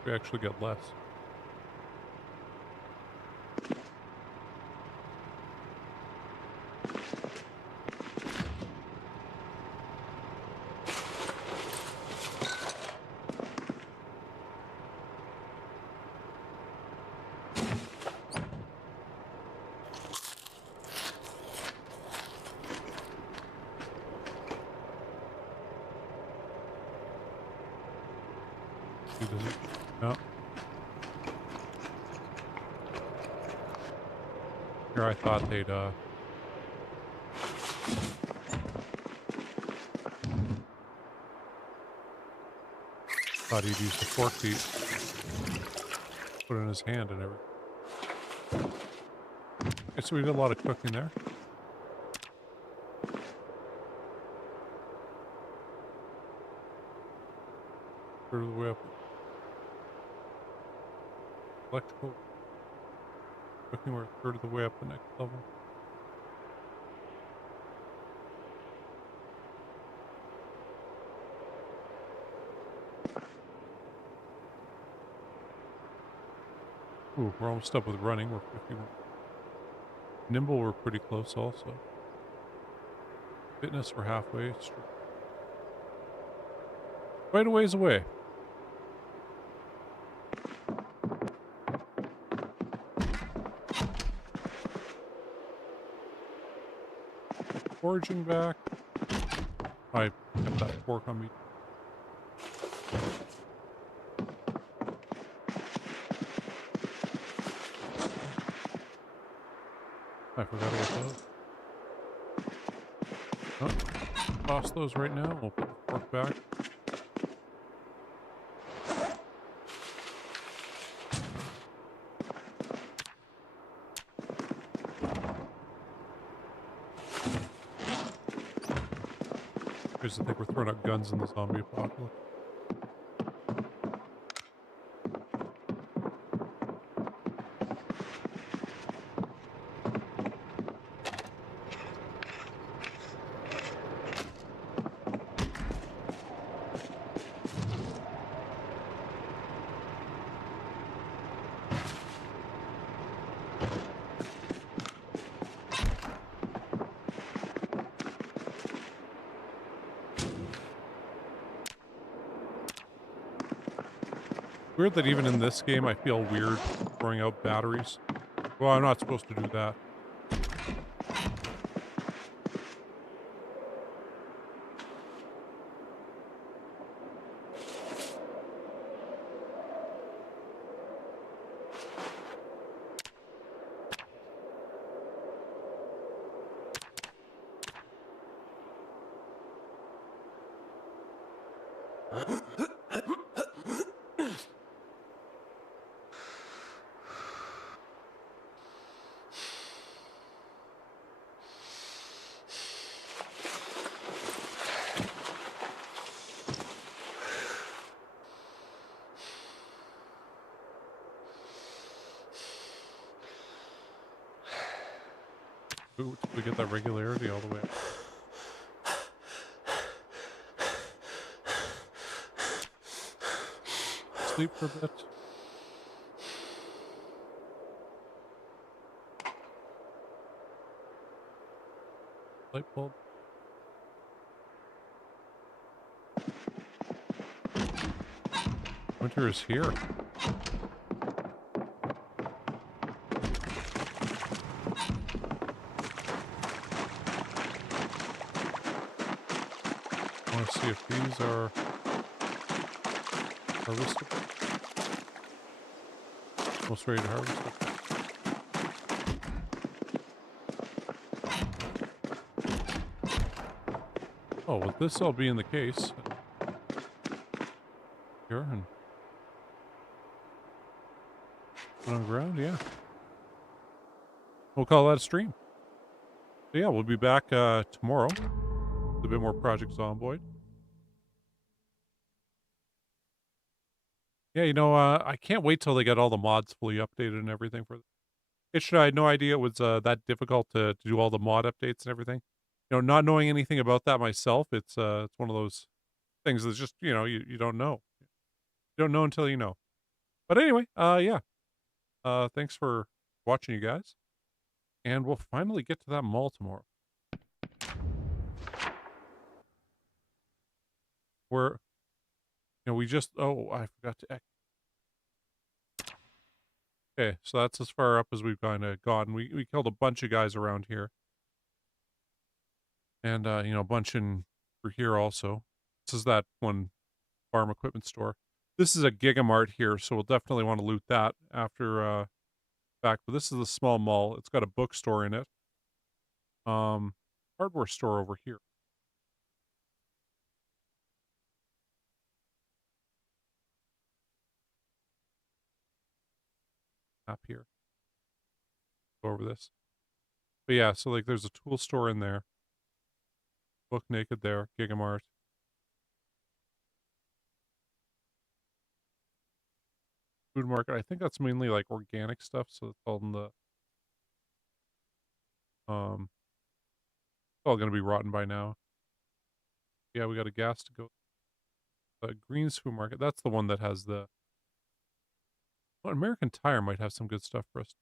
We actually get less. Does it? No. Here I thought they'd thought he'd use the fork feet. Put it in his hand and everything. Okay, so we did a lot of cooking there. Third of the way up. Electrical cooking, we're a third of the way up the next level. Ooh, we're almost up with running. We're 51. Nimble, we're pretty close also. Fitness, we're halfway. Quite a ways away. Foraging back. I kept that fork on me. I forgot about those. Oh, toss those right now. We'll put the fork back. I think we're throwing out guns in the zombie apocalypse. Weird that even in this game I feel weird throwing out batteries. Well, I'm not supposed to do that. Ooh, did we get that regularity all the way up? Sleep for a bit. Light bulb. Winter is here. I want to see if these are harvestable. Almost ready to harvest it. Oh, well, this all being the case. Here and put on the ground, yeah. We'll call that a stream. So yeah, we'll be back tomorrow with a bit more Project Zomboid. Yeah, I can't wait till they get all the mods fully updated and everything for it. I had no idea it was that difficult to do all the mod updates and everything. Not knowing anything about that myself, it's one of those things that's just, you don't know. You don't know until you know. But anyway, yeah. Thanks for watching, you guys. And we'll finally get to that mall tomorrow. Where, we just, oh, I forgot to, okay, so that's as far up as we've kind of gotten. We killed a bunch of guys around here. And, a bunch in for here also. This is that one farm equipment store. This is a Gigamart here, so we'll definitely want to loot that after, back. But this is a small mall. It's got a bookstore in it. Hardware store over here. Up here. Go over this. But yeah, so like there's a tool store in there. Book Naked there. Gigamart. Food market. I think that's mainly like organic stuff, so it's all in the it's all gonna be rotten by now. Yeah, we got a gas to go. Green's Food Market. That's the one that has the. Well, American Tire might have some good stuff for us.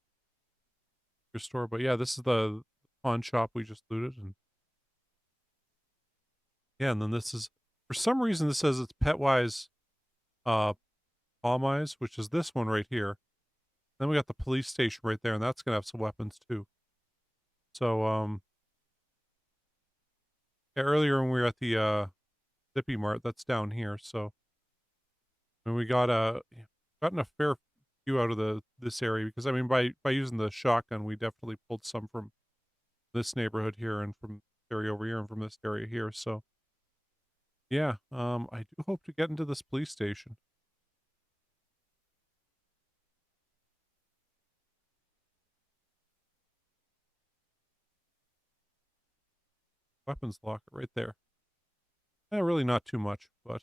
Your store, but yeah, this is the pawn shop we just looted, and yeah, and then this is for some reason this says it's Petwise, uh, Palm Eyes, which is this one right here. Then we got the police station right there, and that's gonna have some weapons too. So, yeah, earlier when we were at the Zippy Mart, that's down here. So, and we got gotten a fair few out of this area because I mean by using the shotgun, we definitely pulled some from this neighborhood here and from this area over here and from this area here. So, yeah, I do hope to get into this police station. Weapons locker right there. Really not too much, but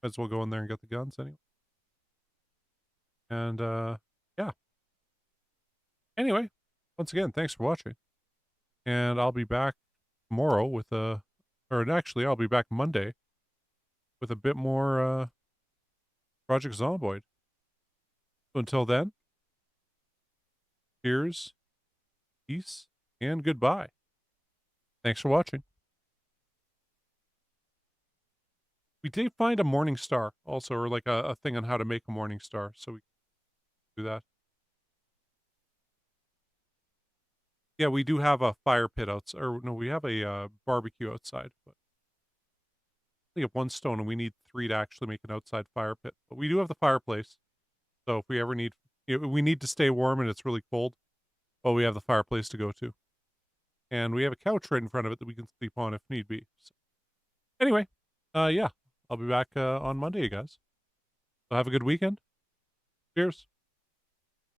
might as well go in there and get the guns anyway. And yeah. Anyway, once again, thanks for watching. And I'll be back tomorrow with or actually I'll be back Monday with a bit more Project Zomboid. So until then, cheers, peace, and goodbye. Thanks for watching. We did find a morning star also, or like a thing on how to make a morning star, so we do that. Yeah, we do have a fire pit outside, or no, we have a barbecue outside, but we have one stone and we need 3 to actually make an outside fire pit. But we do have the fireplace, so if we ever need, we need to stay warm and it's really cold, well, we have the fireplace to go to. And we have a couch right in front of it that we can sleep on if need be. So, anyway, yeah, I'll be back on Monday, you guys. So have a good weekend. Cheers.